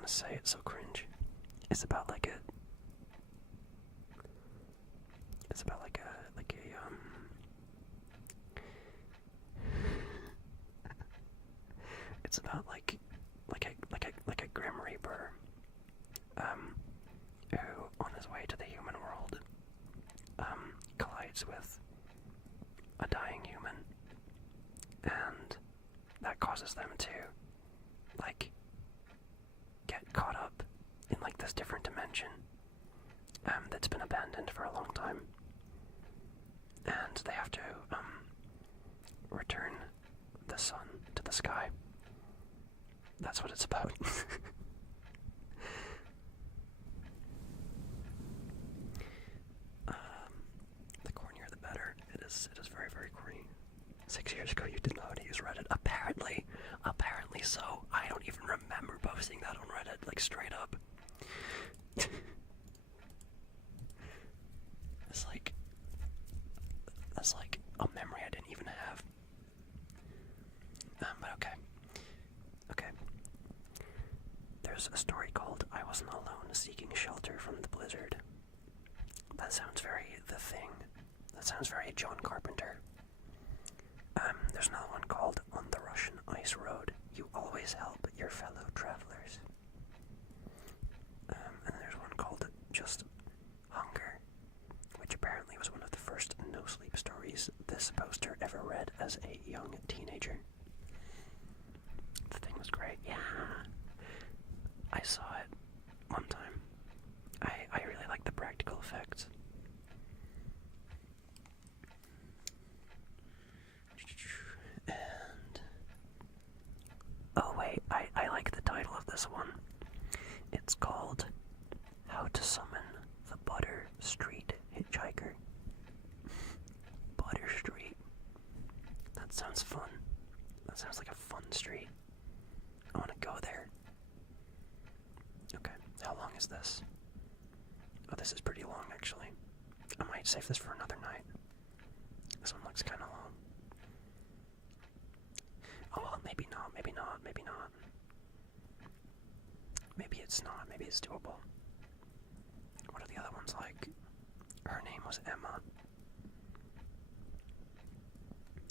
gonna say, it's so cringe. It's about like a it's about like a Grim Reaper, who on his way to the human world, collides with a dying human, and that causes them to like get caught up in like this different dimension, that's been abandoned for a long time, and they have to return the sun to the sky. That's what it's about. The cornier the better. It is very, very corny. 6 years ago you didn't know how to use Reddit. Apparently so. I don't even remember posting that on Reddit, like straight up. That's like a memory I didn't even have. But okay. There's a story called I Wasn't Alone Seeking Shelter from the Blizzard. That sounds very The Thing. That sounds very John Carpenter. There's another one called On the Russian Ice Road. You always help your fellow travelers. And there's one called Just Hunger, which apparently was one of the first no-sleep stories this poster ever read as a young teenager. The Thing was great. Yeah. I saw it one time. I really like the practical effects. And oh wait, I like the title of this one. It's called How to Summon the Butter Street Hitchhiker. Butter Street. That sounds fun. That sounds like a fun street. I want to go there. Okay, how long is this? Oh, this is pretty long, actually. I might save this for another night. This one looks kind of long. Oh, well, maybe not. Maybe it's not. Maybe it's doable. What are the other ones like? Her name was Emma.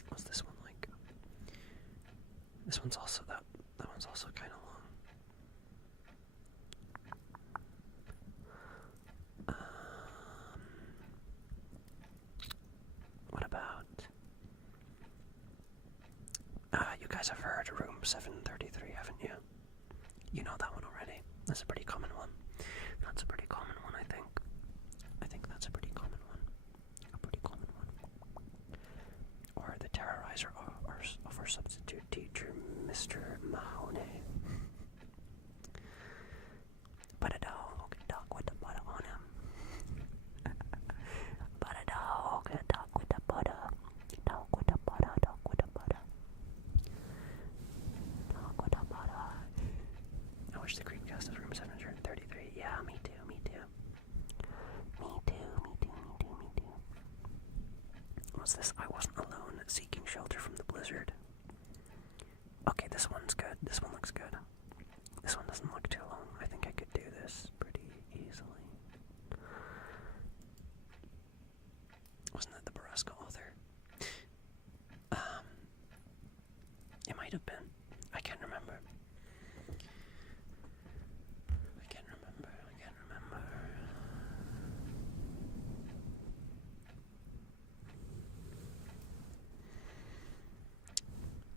What's this one like? This one's also that one's also kind of long. What about? You guys have heard Room 733, haven't you? You know that one already. That's a pretty common one. That's a pretty common one, I think. I think that's a pretty common one. A pretty common one. Or the terrorizer of our substitute teacher, Mr. Mahoney. But a dog can talk with the butter on him. But a dog can talk with the butter. Talk with the butter, talk with the butter. Talk with the butter. I wish the Creepcast was Room 733. Yeah, me too. What's this? I Wasn't Alone Seeking Shelter from the Blizzard. Okay, this one's good. This one looks good. This one doesn't look too long. I think I could do this pretty easily. Wasn't that the Baraska author? It might have been. I can't remember.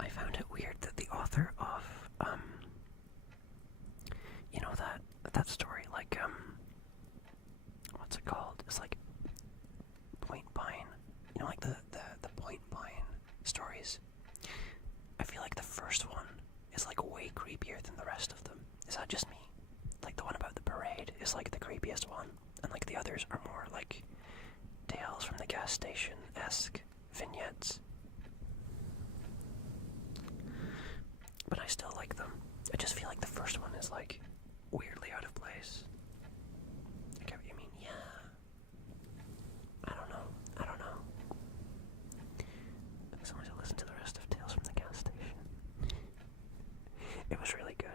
I found it weird that the author of you know that story, like what's it called? It's like Point Pine. You know, like the Point Pine stories. I feel like the first one is like way creepier than the rest of them. Is that just me? Like the one about the parade is like the creepiest one, and like the others are more like Tales from the Gas Station-esque vignettes. But I still like them. I just feel like the first one is like weirdly out of place. I get what you mean. Yeah. I don't know. As long as I listen to the rest of Tales from the Gas Station. It was really good.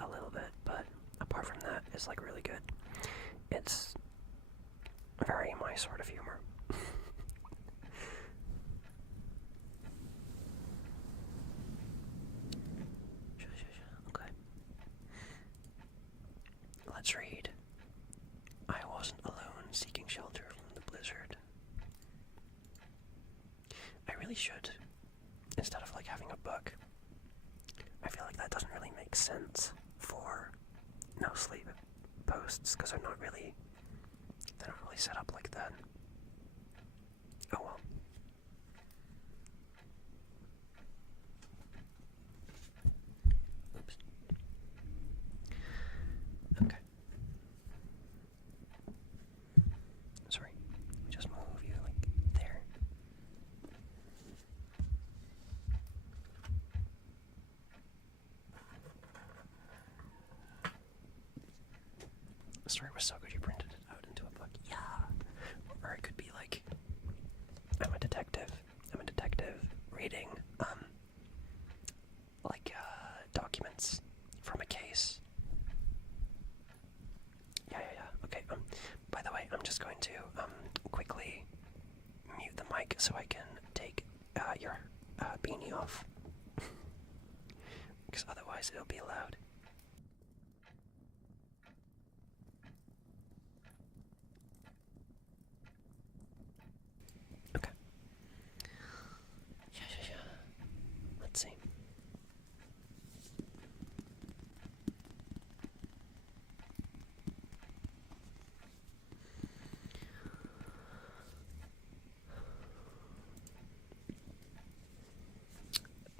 a little bit, but apart from that, it's like really good. It's very my sort of humor. Okay. Let's read. I wasn't alone seeking shelter from the blizzard. I really should, instead of like having a book. I feel like that doesn't really make sense for no sleep posts because they're not really set up like that. Oh well. Oops. Okay. Sorry. Just move you like there. The story was so good you printed it out into a book. Yeah. Or it could be like, I'm a detective reading, documents from a case. Yeah. Okay, by the way, I'm just going to, quickly mute the mic so I can take, your, beanie off. Because otherwise it'll be loud. Okay. Yeah. Let's see.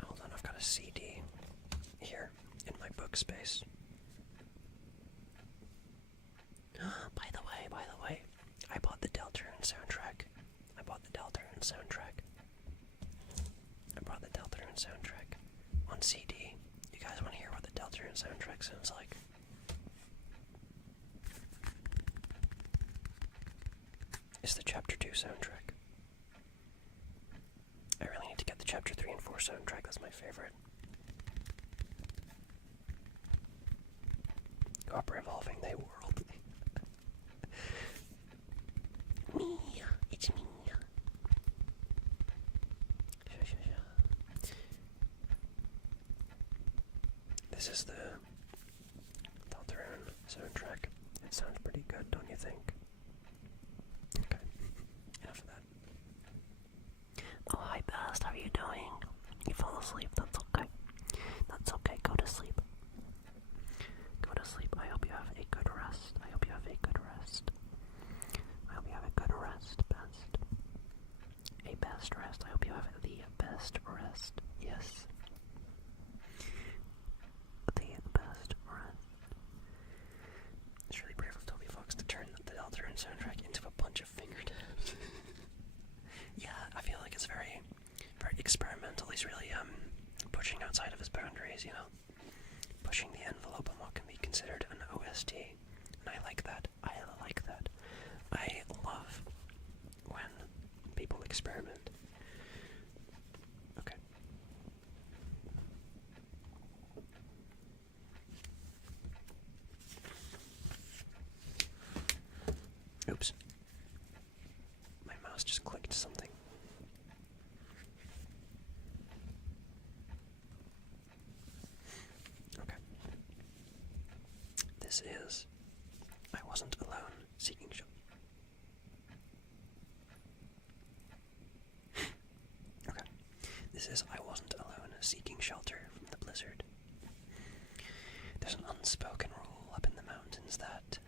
Hold on, I've got a CD here in my book space. By the way, I bought the Deltarune soundtrack. I brought the Deltarune soundtrack on CD. You guys want to hear what the Deltarune soundtrack sounds like? It's the Chapter 2 soundtrack. I really need to get the Chapter 3 and 4 soundtrack. That's my favorite. Opera Evolving the World. Me, it's me. This is the Deltarune soundtrack. It sounds pretty good, don't you think? Okay, enough of that. Oh, hi, Best. How are you doing? You fell asleep. That's okay. That's okay. Go to sleep. Go to sleep. I hope you have a good rest. I hope you have a good rest. I hope you have a good rest, Best. A best rest. I hope you have the best rest. Yes. The best rest. It's really brave of Toby Fox to turn the Deltarune soundtrack into a bunch of fingertips. Yeah, I feel like it's very experimental. He's really pushing outside of his boundaries, you know, pushing the envelope on what can be considered an OST, and I like that. I love when people experiment. Okay. Oops. My mouse just clicked something. Okay. This is I Wasn't Alone Seeking Shelter. Okay. This is I Wasn't Alone Seeking Shelter from the blizzard. There's an unspoken rule up in the mountains that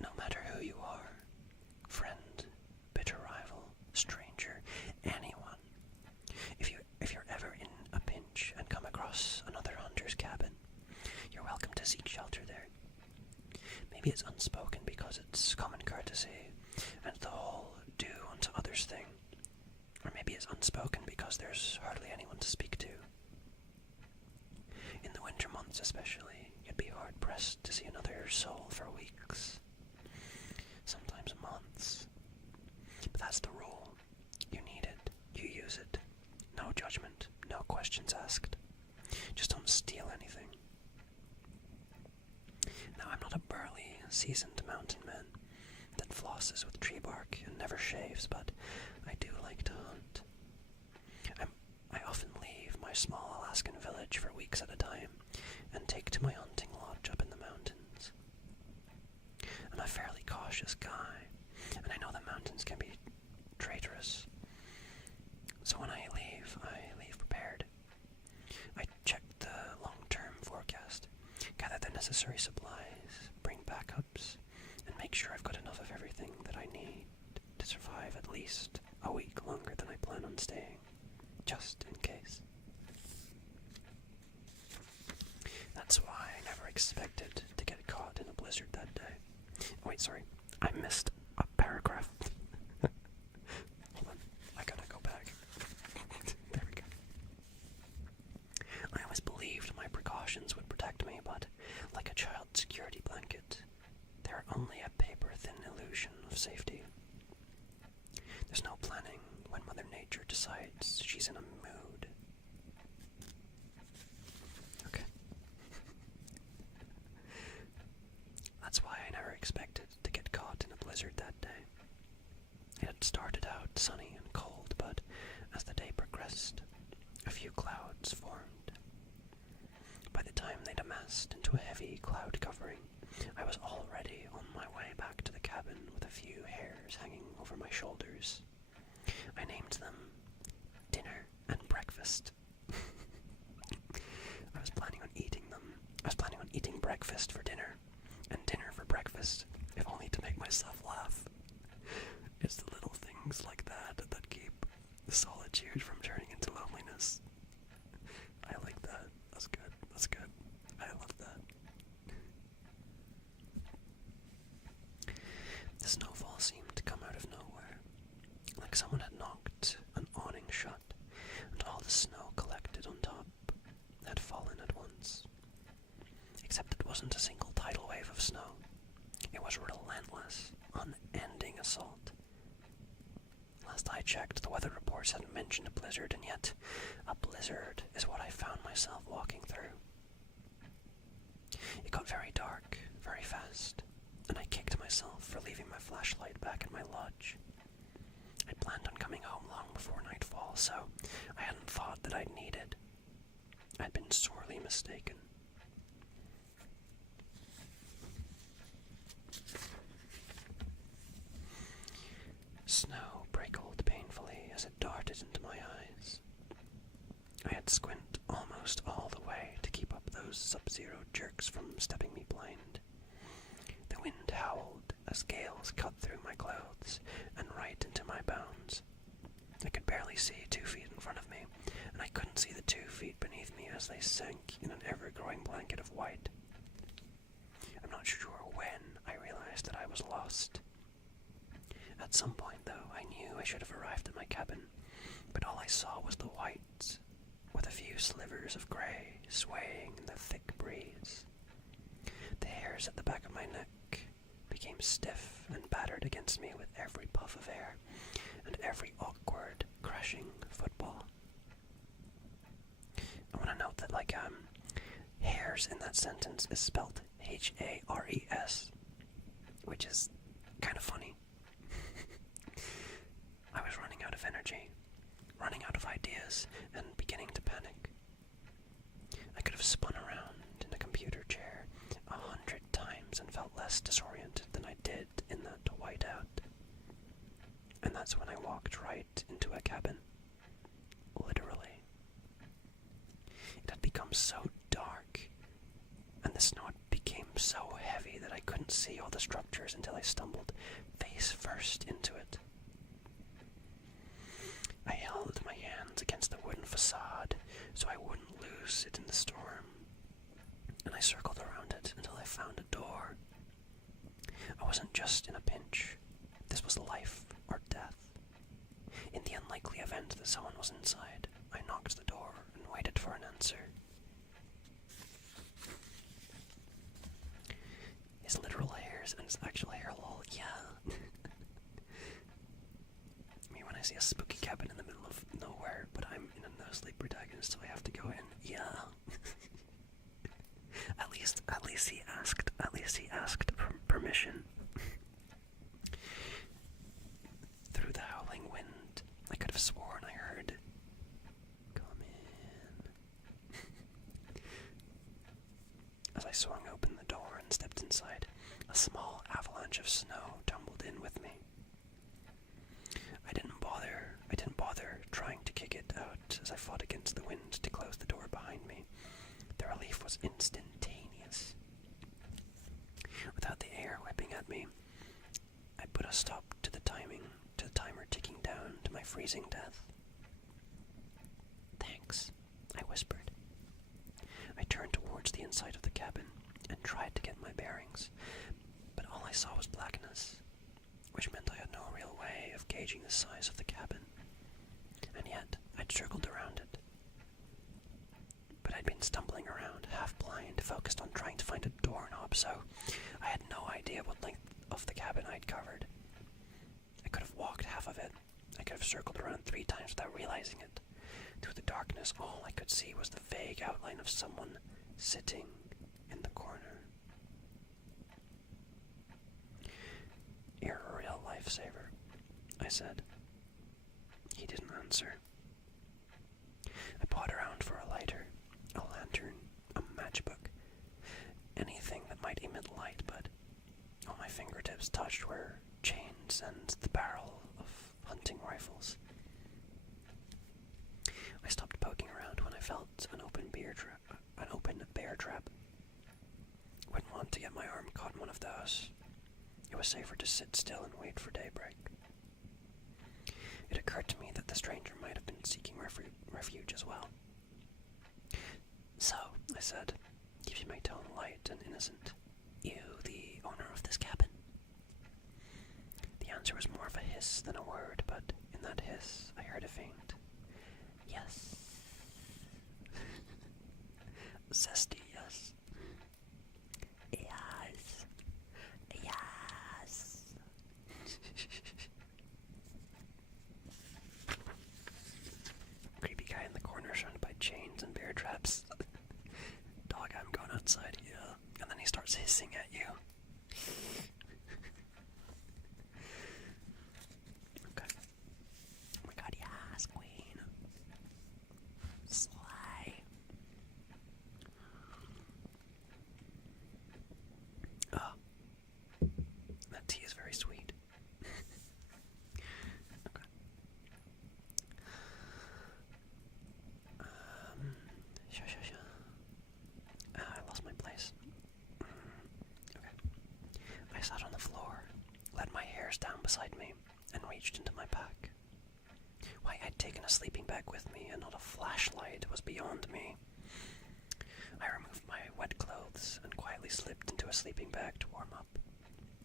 no matter who you are, friend, bitter rival, stranger, anyone, if you're ever in a pinch and come across another hunter's cabin, you're welcome to seek shelter there. Maybe it's unspoken because it's common courtesy and the whole do unto others thing. Or maybe it's unspoken because there's hardly anyone to speak to. In the winter months especially, you'd be hard-pressed to see another soul for weeks, sometimes months. But that's the rule. You need it, you use it. No judgment, no questions asked. Just don't steal anything. seasoned mountain man that flosses with tree bark and never shaves, but I do like to hunt. I often leave my small Alaskan village for weeks at a time and take to my hunting lodge up in the mountains. I'm a fairly cautious guy, and I know the mountains can be traitorous. So when I leave prepared. I check the long-term forecast, gather the necessary supplies, bring backups, and make sure I've got enough of everything that I need to survive at least a week longer than I plan on staying, just in case. That's why I never expected to get caught in a blizzard that day. Oh, wait, sorry. I missed a paragraph. Hold on. I gotta go back. There we go. I always believed my precautions would protect me, but like a child's security blanket, they're only a paper-thin illusion of safety. There's no planning when Mother Nature decides she's in a mood. Okay. That's why I never expected to get caught in a blizzard that day. It had started out sunny and cold, but as the day progressed, a few clouds formed. By the time they'd amassed into a heavy cloud covering, I was already on my way back to the cabin with a few hairs hanging over my shoulders. I named them dinner and breakfast. I was planning on eating breakfast for dinner and dinner for breakfast, if only to make myself laugh. It's the little things like that that keep the solitude from turning into loneliness. I like that. That's good. That's good. I love that. The snowfall seemed to come out of nowhere, like someone had knocked an awning shut, and all the snow collected on top had fallen at once. Except it wasn't a single tidal wave of snow. It was relentless, unending assault. Last I checked, the weather reports hadn't mentioned a blizzard, and yet a blizzard is what I found myself walking through. It got very dark, very fast, and I kicked myself for leaving my flashlight back at my lodge. I planned on coming home long before nightfall, so I hadn't thought that I'd need it. I'd been sorely mistaken. Snow prickled painfully as it darted into my eyes. I had squint almost all the way to keep up those sub-zero jerks from stepping me blind. The wind howled as gales cut through my clothes and right into my bones. I could barely see 2 feet in front of me, and I couldn't see the 2 feet beneath me as they sank in an ever-growing blanket of white. I'm not sure when I realized that I was lost. At some point, though, I knew I should have arrived at my cabin, but all I saw was the whites, with a few slivers of grey swaying in the thick breeze. The hairs at the back of my neck became stiff and battered against me with every puff of air and every awkward, crashing football. I want to note that, hairs in that sentence is spelled Hares, which is kind of funny. I was running out of energy, running out of ideas, and beginning to panic. I could have spun around in a computer chair 100 times and felt less disoriented than I did in that whiteout. And that's when I walked right into a cabin. Literally. It had become so dark, and the snow became so heavy that I couldn't see all the structures until I stumbled face first into it. I held my hands against the wooden facade so I wouldn't lose it in the storm, and I circled around it until I found a door. I wasn't just in a pinch. This was life or death. In the unlikely event that someone was inside, I knocked the door and waited for an answer. His literal hairs and his actual hair, lol, yeah. When I see a spooky cabin in the middle of nowhere, but I'm in a no-sleep protagonist, so I have to go in. Yeah. At least he asked permission. mission. Through the howling wind, I could have sworn I heard, "Come in." As I swung open the door and stepped inside, a small avalanche of snow tumbled in with me. I didn't bother trying to kick it out as I fought against the wind to close the door behind me. The relief was instantaneous. Without the air whipping at me, I put a stop to the timer ticking down to my freezing death. "Thanks," I whispered. I turned towards the inside of the cabin and tried to get my bearings, but all I saw was blackness, which meant I had no real way of gauging the size of the cabin. And yet, I'd circled around it. But I'd been stumbling around, half blind, focused on trying to find a doorknob, so I had no idea what length of the cabin I'd covered. I could have walked half of it. I could have circled around 3 times without realizing it. Through the darkness, all I could see was the vague outline of someone sitting in the corner. "You're a real lifesaver," I said. He didn't answer. I pawed around for a lighter, a lantern, a matchbook, anything that might emit light, but all my fingertips touched were chains and the barrel of hunting rifles. I stopped poking around when I felt an open bear trap. Wouldn't want to get my arm caught in one of those. It was safer to sit still and wait for daybreak. It occurred to me that the stranger might have been seeking refuge as well. "So," I said, keeping my tone light and innocent, "you the owner of this cabin?" The answer was more of a hiss than a word, but in that hiss I heard a faint "yes." Zesty yes. Yes. Yes. Creepy guy in the corner surrounded by chains and bear traps. "Dog, I'm going outside, yeah." And then he starts hissing at you. Okay. Oh my god, yes, queen. Slay. Oh. That tea is very sweet. Okay. I lost my place. Okay. I sat on the floor, let my hairs down beside me, and reached into my pack. Why I'd taken a sleeping bag with me and not a flashlight was beyond me. I removed my wet clothes and quietly slipped into a sleeping bag to warm up,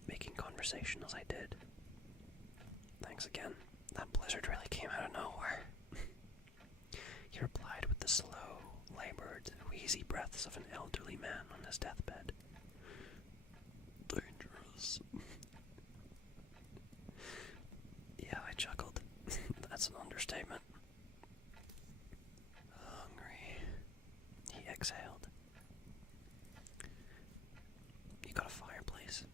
making conversation as I did. "Thanks again. That blizzard really came out of nowhere." He replied with the slow, labored, wheezy breaths of an elderly man on his deathbed. "Dangerous." Yeah, I chuckled. That's an understatement. "Hungry," he exhaled. "You got a fireplace?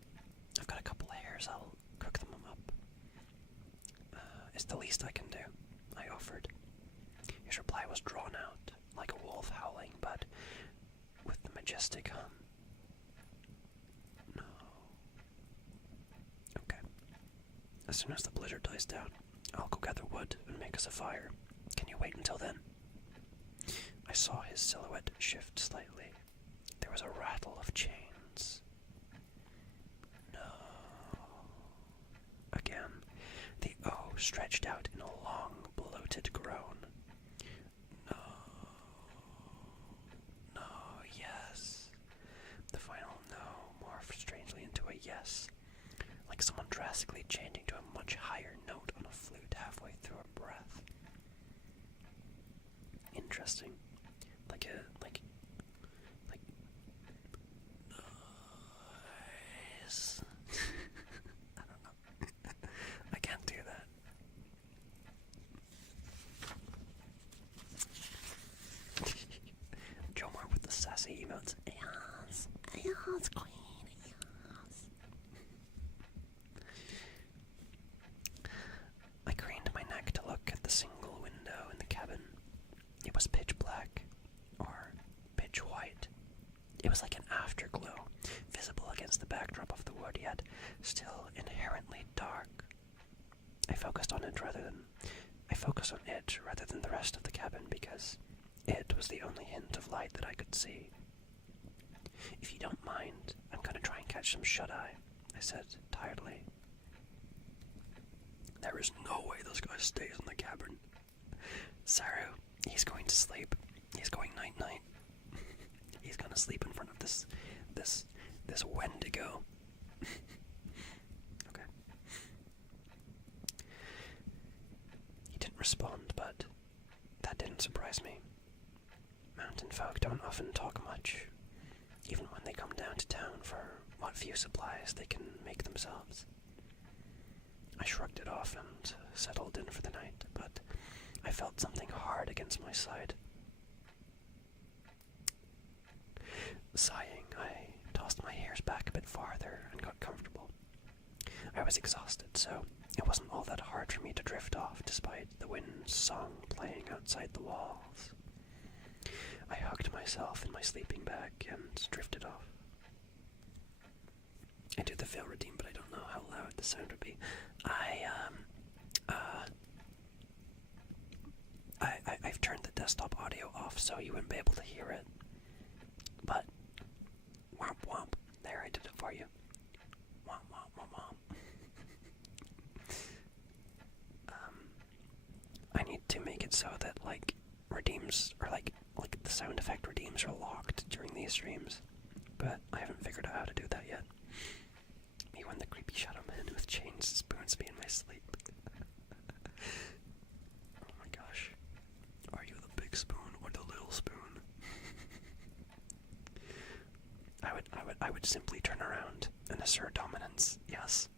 I've got a couple of hairs. I'll cook them up." "It's the least I can do," I offered. His reply was drawn out, like a wolf howling, but with the majestic hum. "No." "Okay. As soon as the blizzard dies down, I'll go gather wood and make us a fire. Can you wait until then?" I saw his silhouette shift slightly. There was a rattle of chains. "No." Again, the O stretched out in a long, bloated groan. "No. No, yes." The final no morphed strangely into a yes, like someone drastically changing to a much higher note on a flute halfway through a breath. Interesting. Like nice. I don't know. I can't do that. Joe Mark with the sassy emotes. Yes. Yes, queen. Yes. was pitch black, or pitch white. It was like an afterglow, visible against the backdrop of the wood, yet still inherently dark. I focused on it rather than the rest of the cabin, because it was the only hint of light that I could see. "If you don't mind, I'm going to try and catch some shut-eye," I said tiredly. "There is no way this guy stays in the cabin. Saru, he's going to sleep. He's going night-night. He's going to sleep in front of this Wendigo." Okay. He didn't respond, but that didn't surprise me. Mountain folk don't often talk much, even when they come down to town for what few supplies they can make themselves. I shrugged it off and settled in for the night, but I felt something hard against my side. Sighing, I tossed my hairs back a bit farther and got comfortable. I was exhausted, so it wasn't all that hard for me to drift off despite the wind's song playing outside the walls. I hugged myself in my sleeping bag and drifted off. I do the fail routine, but I don't know how loud the sound would be. I've turned the desktop audio off so you wouldn't be able to hear it. But, womp womp, there, I did it for you. Womp womp womp womp. I need to make it so that, like, redeems, or like the sound effect redeems are locked during these streams. But I haven't figured out how to do that yet. Me when the creepy shadow man with chains spoons me in my sleep. Oh my gosh. Are you the big spoon or the little spoon? I would simply turn around and assert dominance, yes.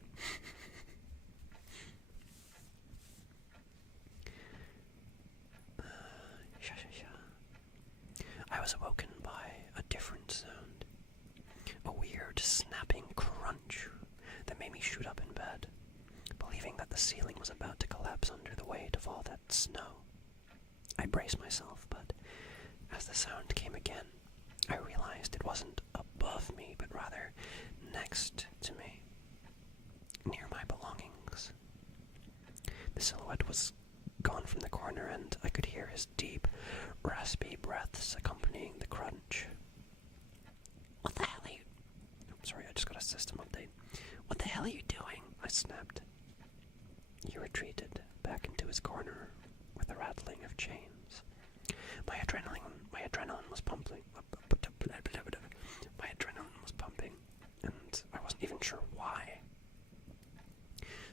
I was awoken by a different sound. A weird snapping crunch that made me shoot up in bed, believing that the ceiling was about to collapse under the weight of all that snow. I braced myself, but as the sound came again, I realized it wasn't above me, but rather next to me, near my belongings. The silhouette was gone from the corner, and I could hear his deep, raspy breaths accompanying the crunch. "What the hell are you..." I'm sorry, I just got a system update. "What the hell are you doing?" I snapped. He retreated back into his corner with a rattling of chains. My adrenaline was pumping. My adrenaline was pumping, and I wasn't even sure why.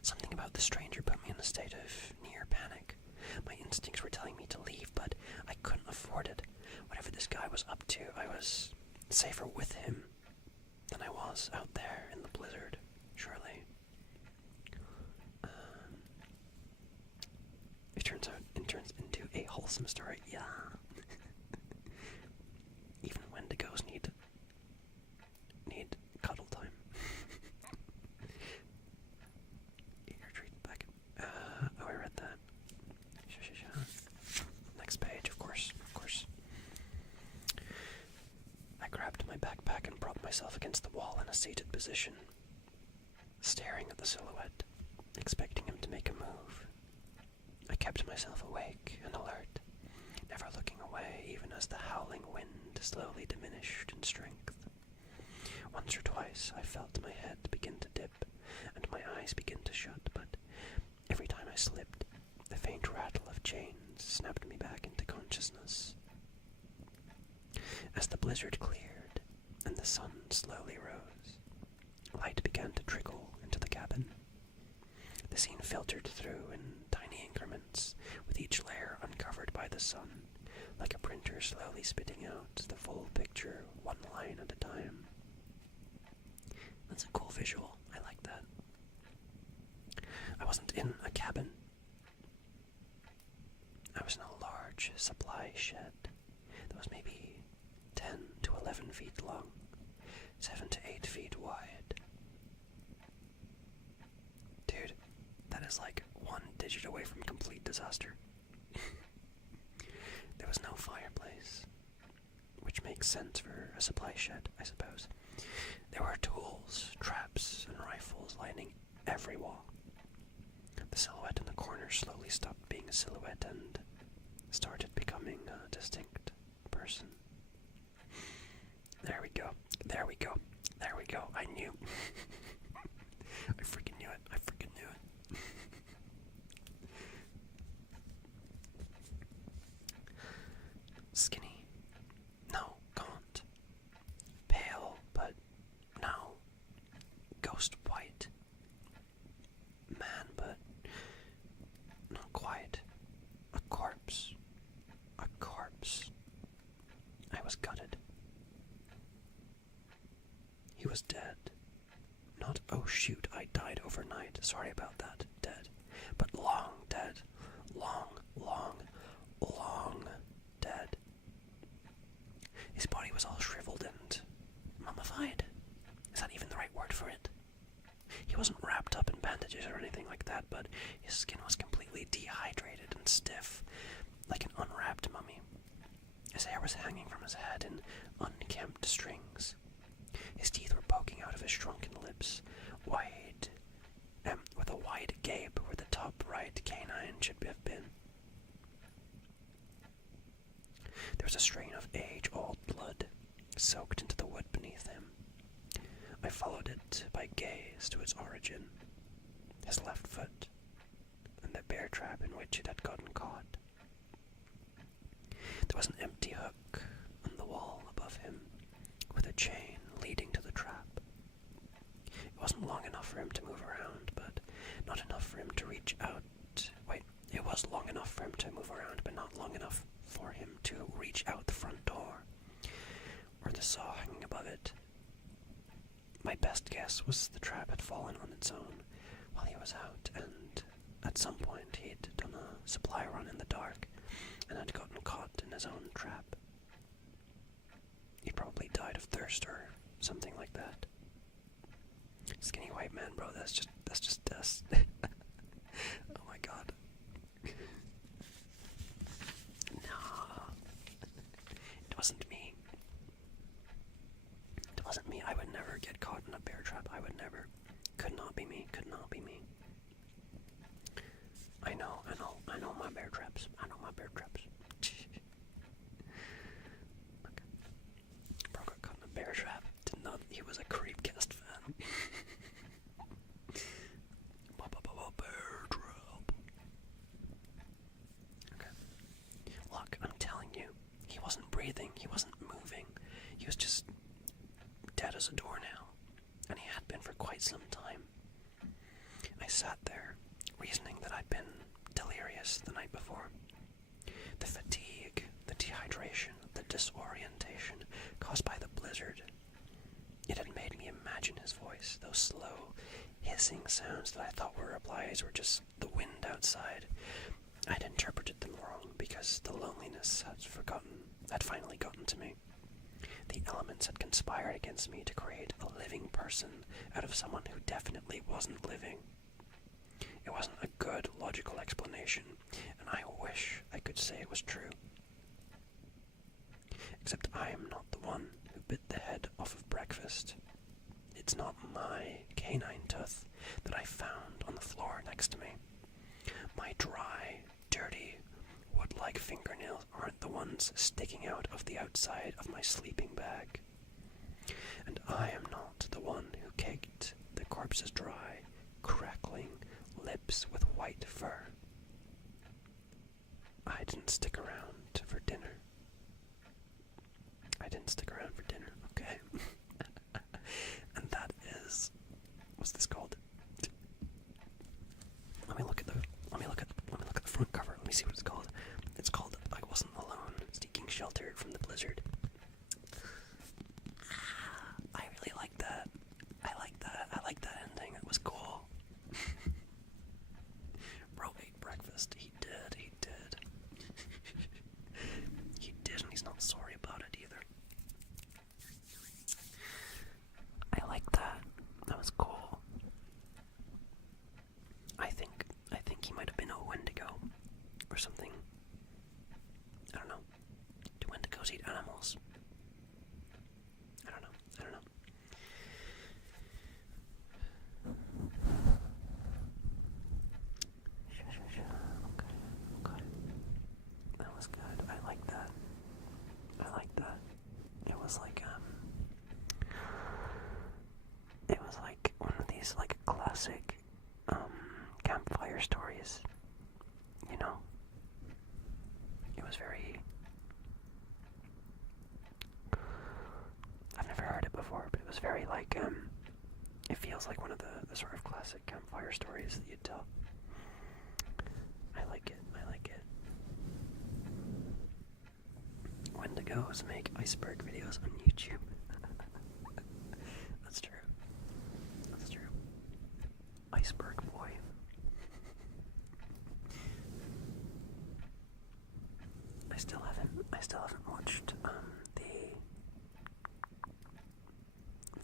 Something about the stranger put me in a state of near panic. My instincts were telling me to leave, but I couldn't afford it. Whatever this guy was up to, I was safer with him than I was out there in the blizzard, surely. It turns into a wholesome story, yeah. Even Wendigos need cuddle time. Your treat back. I read that. Next page, of course. I grabbed my backpack and propped myself against the wall in a seated position, staring at the silhouette, expecting him to make a move. I kept myself awake and alert, never looking away even as the howling wind slowly diminished in strength. Once or twice I felt my head begin to dip and my eyes begin to shut, but every time I slipped, the faint rattle of chains snapped me back into consciousness. As the blizzard cleared and the sun slowly rose, light began to trickle into the cabin. The scene filtered through in tiny increments, with each layer uncovered by the sun, like a printer slowly spitting out the full picture one line at a time. That's a cool visual. I like that. I wasn't in a cabin. I was in a large supply shed that was maybe 10 to 11 feet long, 7 to 8 feet wide. Dude, that is like one digit away from complete disaster. There was no fireplace, which makes sense for a supply shed, I suppose. There were tools, traps, and rifles lining every wall. The silhouette in the corner slowly stopped being a silhouette and started becoming a distinct person. There we go. There we go. There we go. I knew. I freaking knew it. I freaking knew it. Skinny. No, gaunt. Pale, but no. Ghost white. Man, but not quite. A corpse. A corpse. I was gutted. He was dead. Not, oh shoot, I died overnight. Sorry about that. Dead. But long dead. Long, long, long dead. His body was all shriveled and mummified. Is that even the right word for it? He wasn't wrapped up in bandages or anything like that, but his skin was completely dehydrated and stiff, like an unwrapped mummy. His hair was hanging from his head in unkempt strings. His teeth were poking out of his shrunken lips, with a wide gape where the top right canine should have been. There was a strain of age-old blood soaked into the wood beneath him. I followed it by gaze to its origin, his left foot, and the bear trap in which it had gotten caught. There was an empty hook on the wall above him, with a chain leading to the trap. It wasn't long enough for him to move around, but not enough for him to reach out. Wait, it was long enough for him to move around, but not long enough for him to reach out the front door, or the saw hanging above it. My best guess was the trap had fallen on its own while he was out, and at some point he'd done a supply run in the dark and had gotten caught in his own trap. He probably died of thirst or something like that. Skinny white man, bro, that's just dust. Oh my god. Nah. It wasn't me. It wasn't me. I would never get caught in a bear trap. I would never. Could not be me. Could not be me. I know my bear traps. I know my bear traps. Okay. Bro got caught in a bear trap. Did not. He was a Creepcast fan. Bear trap. Okay. Look, I'm telling you, he wasn't breathing. He wasn't moving. He was just dead as a doornail, and he had been for quite some time. I sat there, reasoning that I'd been delirious the night before. The fatigue, the dehydration, the disorientation caused by the blizzard. It had made me imagine his voice, those slow, hissing sounds that I thought were replies were just the wind outside. I'd interpreted them wrong because the loneliness had finally gotten to me. The elements had conspired against me to create a living person out of someone who definitely wasn't living. It wasn't a good, logical explanation, and I wish I could say it was true. Except I am not the one who bit the head off of breakfast. It's not my canine tooth that I found on the floor next to me. My dry, dirty, wood-like fingernails aren't the ones sticking out of the outside of my sleeping bag. And I am not the one who caked the corpse's dry, crackling lips with white fur. I didn't stick around for dinner. Okay? And that is, what's this called? Let me look at the front cover. Let me see what it's called. It's called I Wasn't Alone, Seeking Shelter from the Blizzard. I really like that. I like that ending. It was cool. Bro ate breakfast. He did. He did, and he's not sorry about it either. It was very like, it feels like one of the sort of classic campfire stories that you'd tell. I like it, I like it. Wendigos make iceberg videos on YouTube. That's true. That's true. Iceberg boy. I still haven't watched the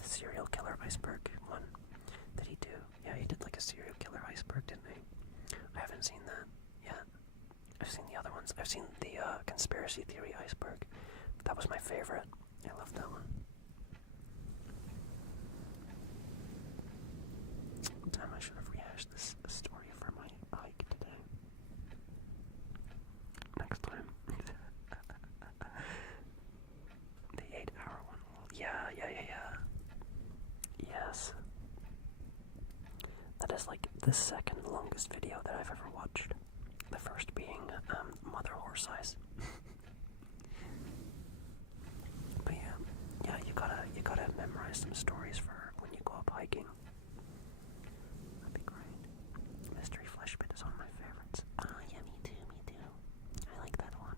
serial killer iceberg one. Did he do? Yeah, he did like a serial killer iceberg, didn't he? I haven't seen that yet. I've seen the other ones. I've seen the conspiracy theory iceberg. But that was my favorite. I love that one. Damn, I should have rehashed this story for my hike today. Next time. The 8-hour one. Yeah. Yes. That is like the second longest video that I've ever watched. The first being Mother Horse Eyes. But yeah, you gotta memorize some stories for when you go up hiking. That'd be great. Mystery Flesh Pit is one of my favorites. Oh yeah, me too. I like that one.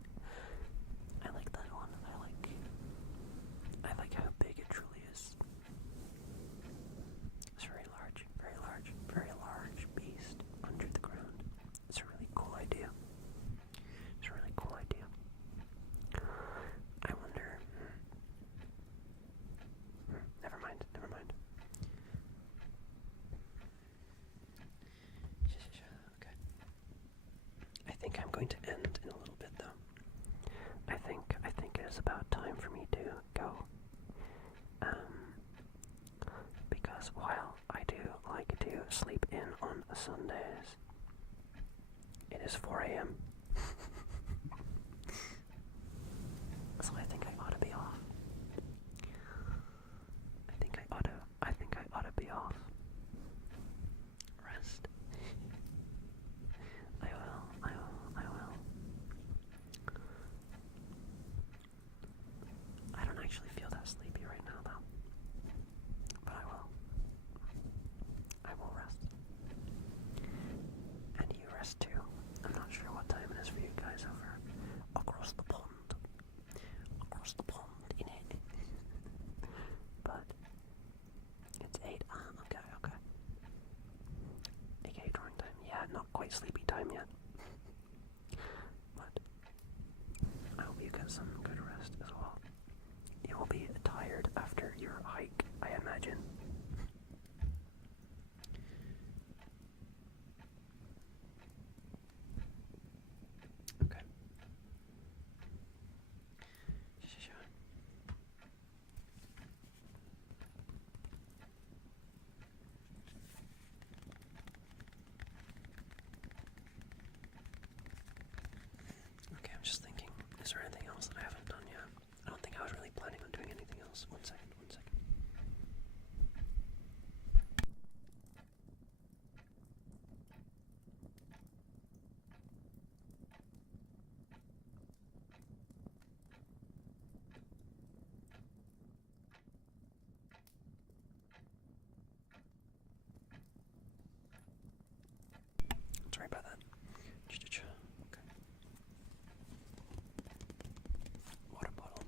I like how big it truly is. It's very large beast under the ground. It's a really cool idea. I wonder. Never mind. Okay. I think I'm going to end in a little bit, though. I think it is about time for me to go. Because while I do like to sleep in on Sundays, it is 4 a.m. So I think I ought to be off. I think I ought to be off. Rest. I will. I don't actually feel that sleepy right now, though. But I will. I will rest. And you rest too. I'm not sure what time it is for you guys over across the pond. In it. But it's 8. Okay. AKA drawing time. Yeah, not quite sleepy time yet. But I hope you get some good rest as well. You will be tired after your hike, I imagine. Okay. Okay, I'm just thinking, is there anything else that I haven't done yet? I don't think I was really planning on doing anything else. One second. Sorry about that. Okay. Water bottle.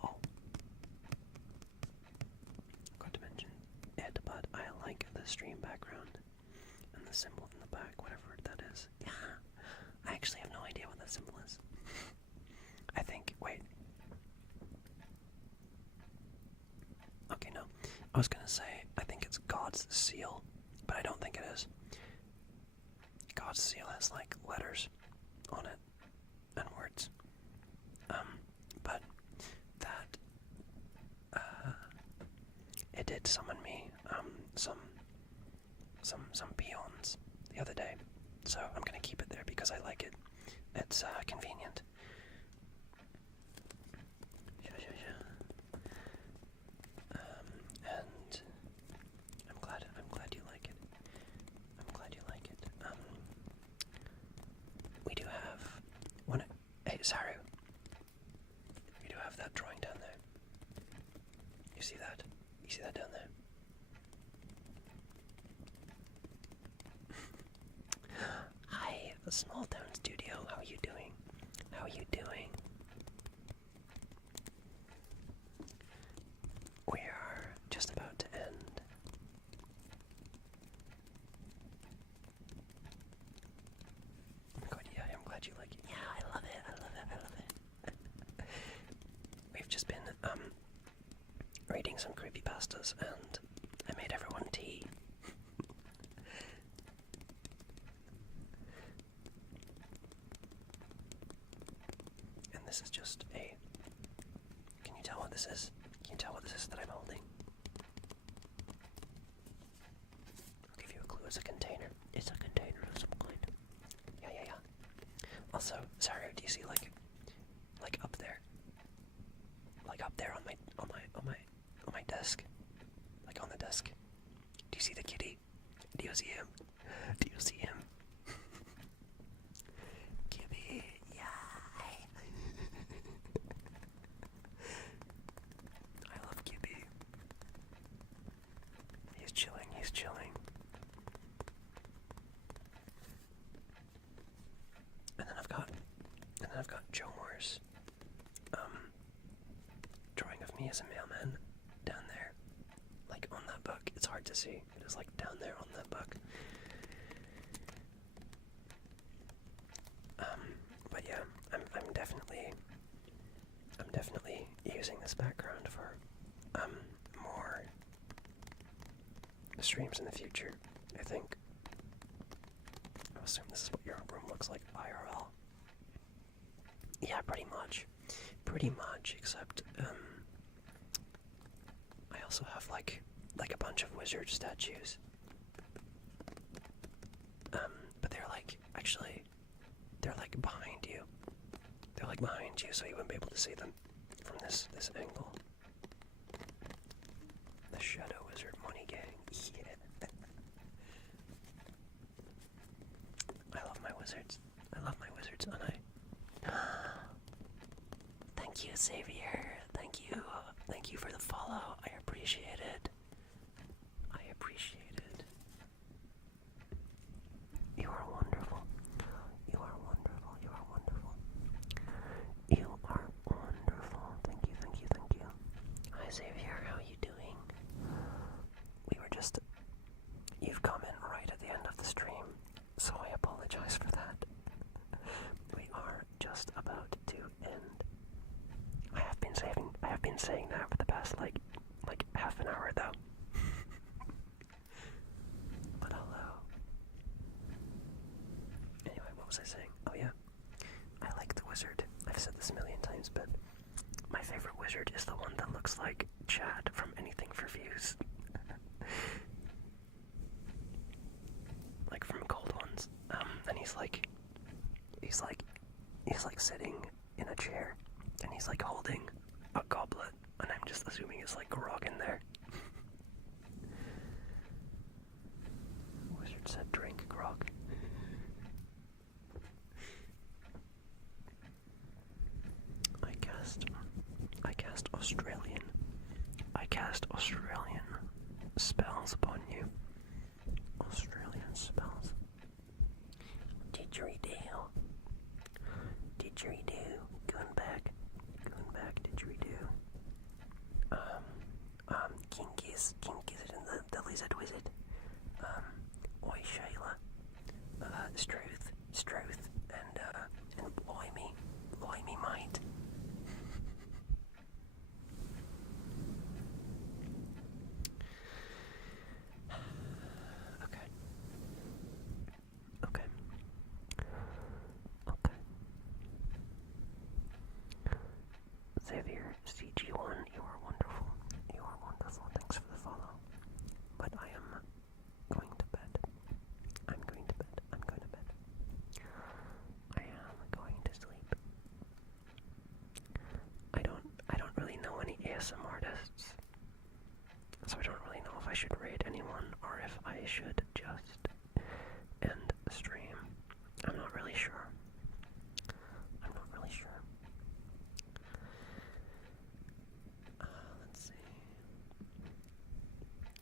Whoa. Got to mention it, but I like the stream background and the symbol in the back, whatever that is. Yeah, I actually have no idea what that symbol is. I think, wait. Okay, no. I was gonna say, I think it's God's seal, but I don't think it is. God's seal has like letters on it and words. But that some peons the other day, so I'm gonna keep it there because I like it. It's convenient. And I'm glad you like it. I'm glad you like it. We do have one. Hey, Saru. We do have that drawing down there. You see that? You see that down there? Hi, the Small Town Studio. How are you doing? How are you doing? We are just about to end. Good, yeah, I'm glad you like it. Yeah, I love it, I love it, I love it. We've just been, reading some creepypastas, and I made everyone tea. And this is just a... Can you tell what this is? Can you tell what this is that I'm holding? I'll give you a clue. It's a container. It's a container of some kind. Yeah, yeah, yeah. Also, sorry, do you see like up there? Like up there on my desk? Like on the desk. Do you see the kitty? Do you see him? Do you see him? Kitty, yeah. I love Gibby. He's chilling, he's chilling. And then I've got Joe Moore's drawing of me as a mailman down there. Like on that book. It's hard to see. It is like down there on that book. But yeah, I'm definitely using this background for more streams in the future, I think. I assume this is what your room looks like IRL. Yeah, pretty much. Pretty much, except I also have like a bunch of wizard statues. But they're like they're like behind you. They're like behind you, so you wouldn't be able to see them from this angle. The Shadow Wizard Money Gang. Yeah. I love my wizards. I love my wizards, and I... Thank you, Xavier. Thank you. Thank you for the follow. I appreciate it. I appreciate it. You are wonderful. You are wonderful. You are wonderful. You are wonderful. Thank you, thank you, thank you. Hi, Xavier. How are you doing? We were just... You've come in right at the end of the stream, so I apologize for that. We are just about to end. I have been saying that for the past like half an hour though. But hello. Anyway, what was I saying? Oh yeah. I like the wizard. I've said this a million times, but my favorite wizard is the one that looks like Chad from Anything for Views. Like from Cold Ones. And he's like sitting in a chair, and he's like holding a goblet, and I'm just assuming it's like grog in there. Wizard said drink grog. I cast Australian. I cast Australian spells upon you. Australian spells. Didgeridoo. Didgeridoo. Going back, didgeridoo. Kinkies and the lizard wizard. Oi Shayla. Struth, and Blimey Might. Okay. Xavier, CG1, you are wonderful. You are wonderful. Thanks for the follow. But I am going to bed. ASM artists. So I don't really know if I should raid anyone or if I should just end the stream. I'm not really sure. I'm not really sure. Let's see.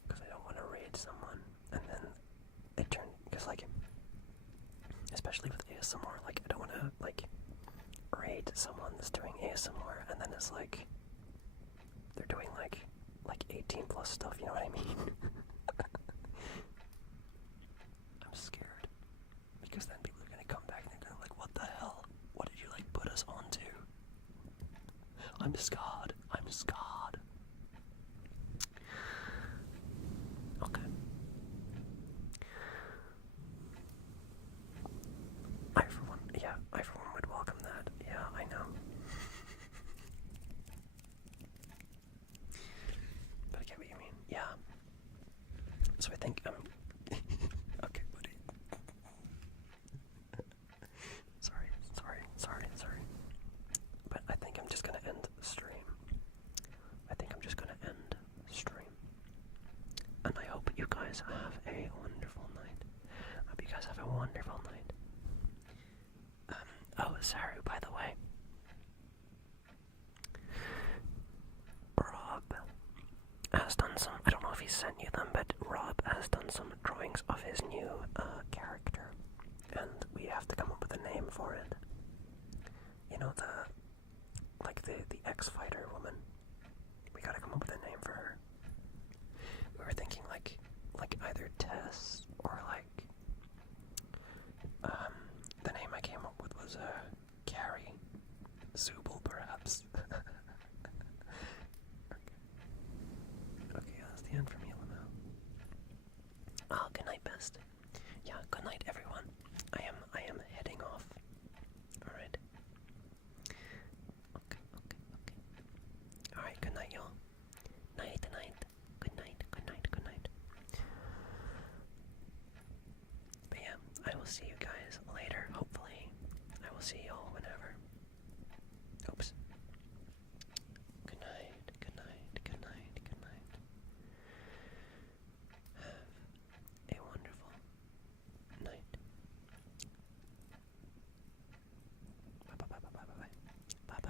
Because I don't want to raid someone and then it turns, because like, especially with ASMR, like I don't want to like raid someone that's doing ASMR and then it's like they're doing like 18 plus stuff, you know what I mean? I'm scared because then people are gonna come back and they're gonna like, what the hell? What did you like put us onto? I'm scarred. I'm scarred. Okay. I for one would welcome that. Yeah, I know. But I get what you mean. Yeah. So I think okay, buddy. Sorry. But I think I'm just gonna end the stream. And I hope you guys have a wonderful night. Oh, Saru, by the way. Rob has done some, I don't know if he sent you them, but Rob has done some drawings of his new character. And we have to come up with a name for it. You know, the ex-fighter woman. We gotta come up with a name for her. We were thinking like either Tess or like the name I came up with was Carrie Zubel, perhaps. Okay, that's the end from you now. Oh, good night, best. Yeah, good night, everyone. I am heading off. All right. Okay. All right. Good night, y'all. Night. Good night. But yeah, I will see you guys later. Hopefully, I will see y'all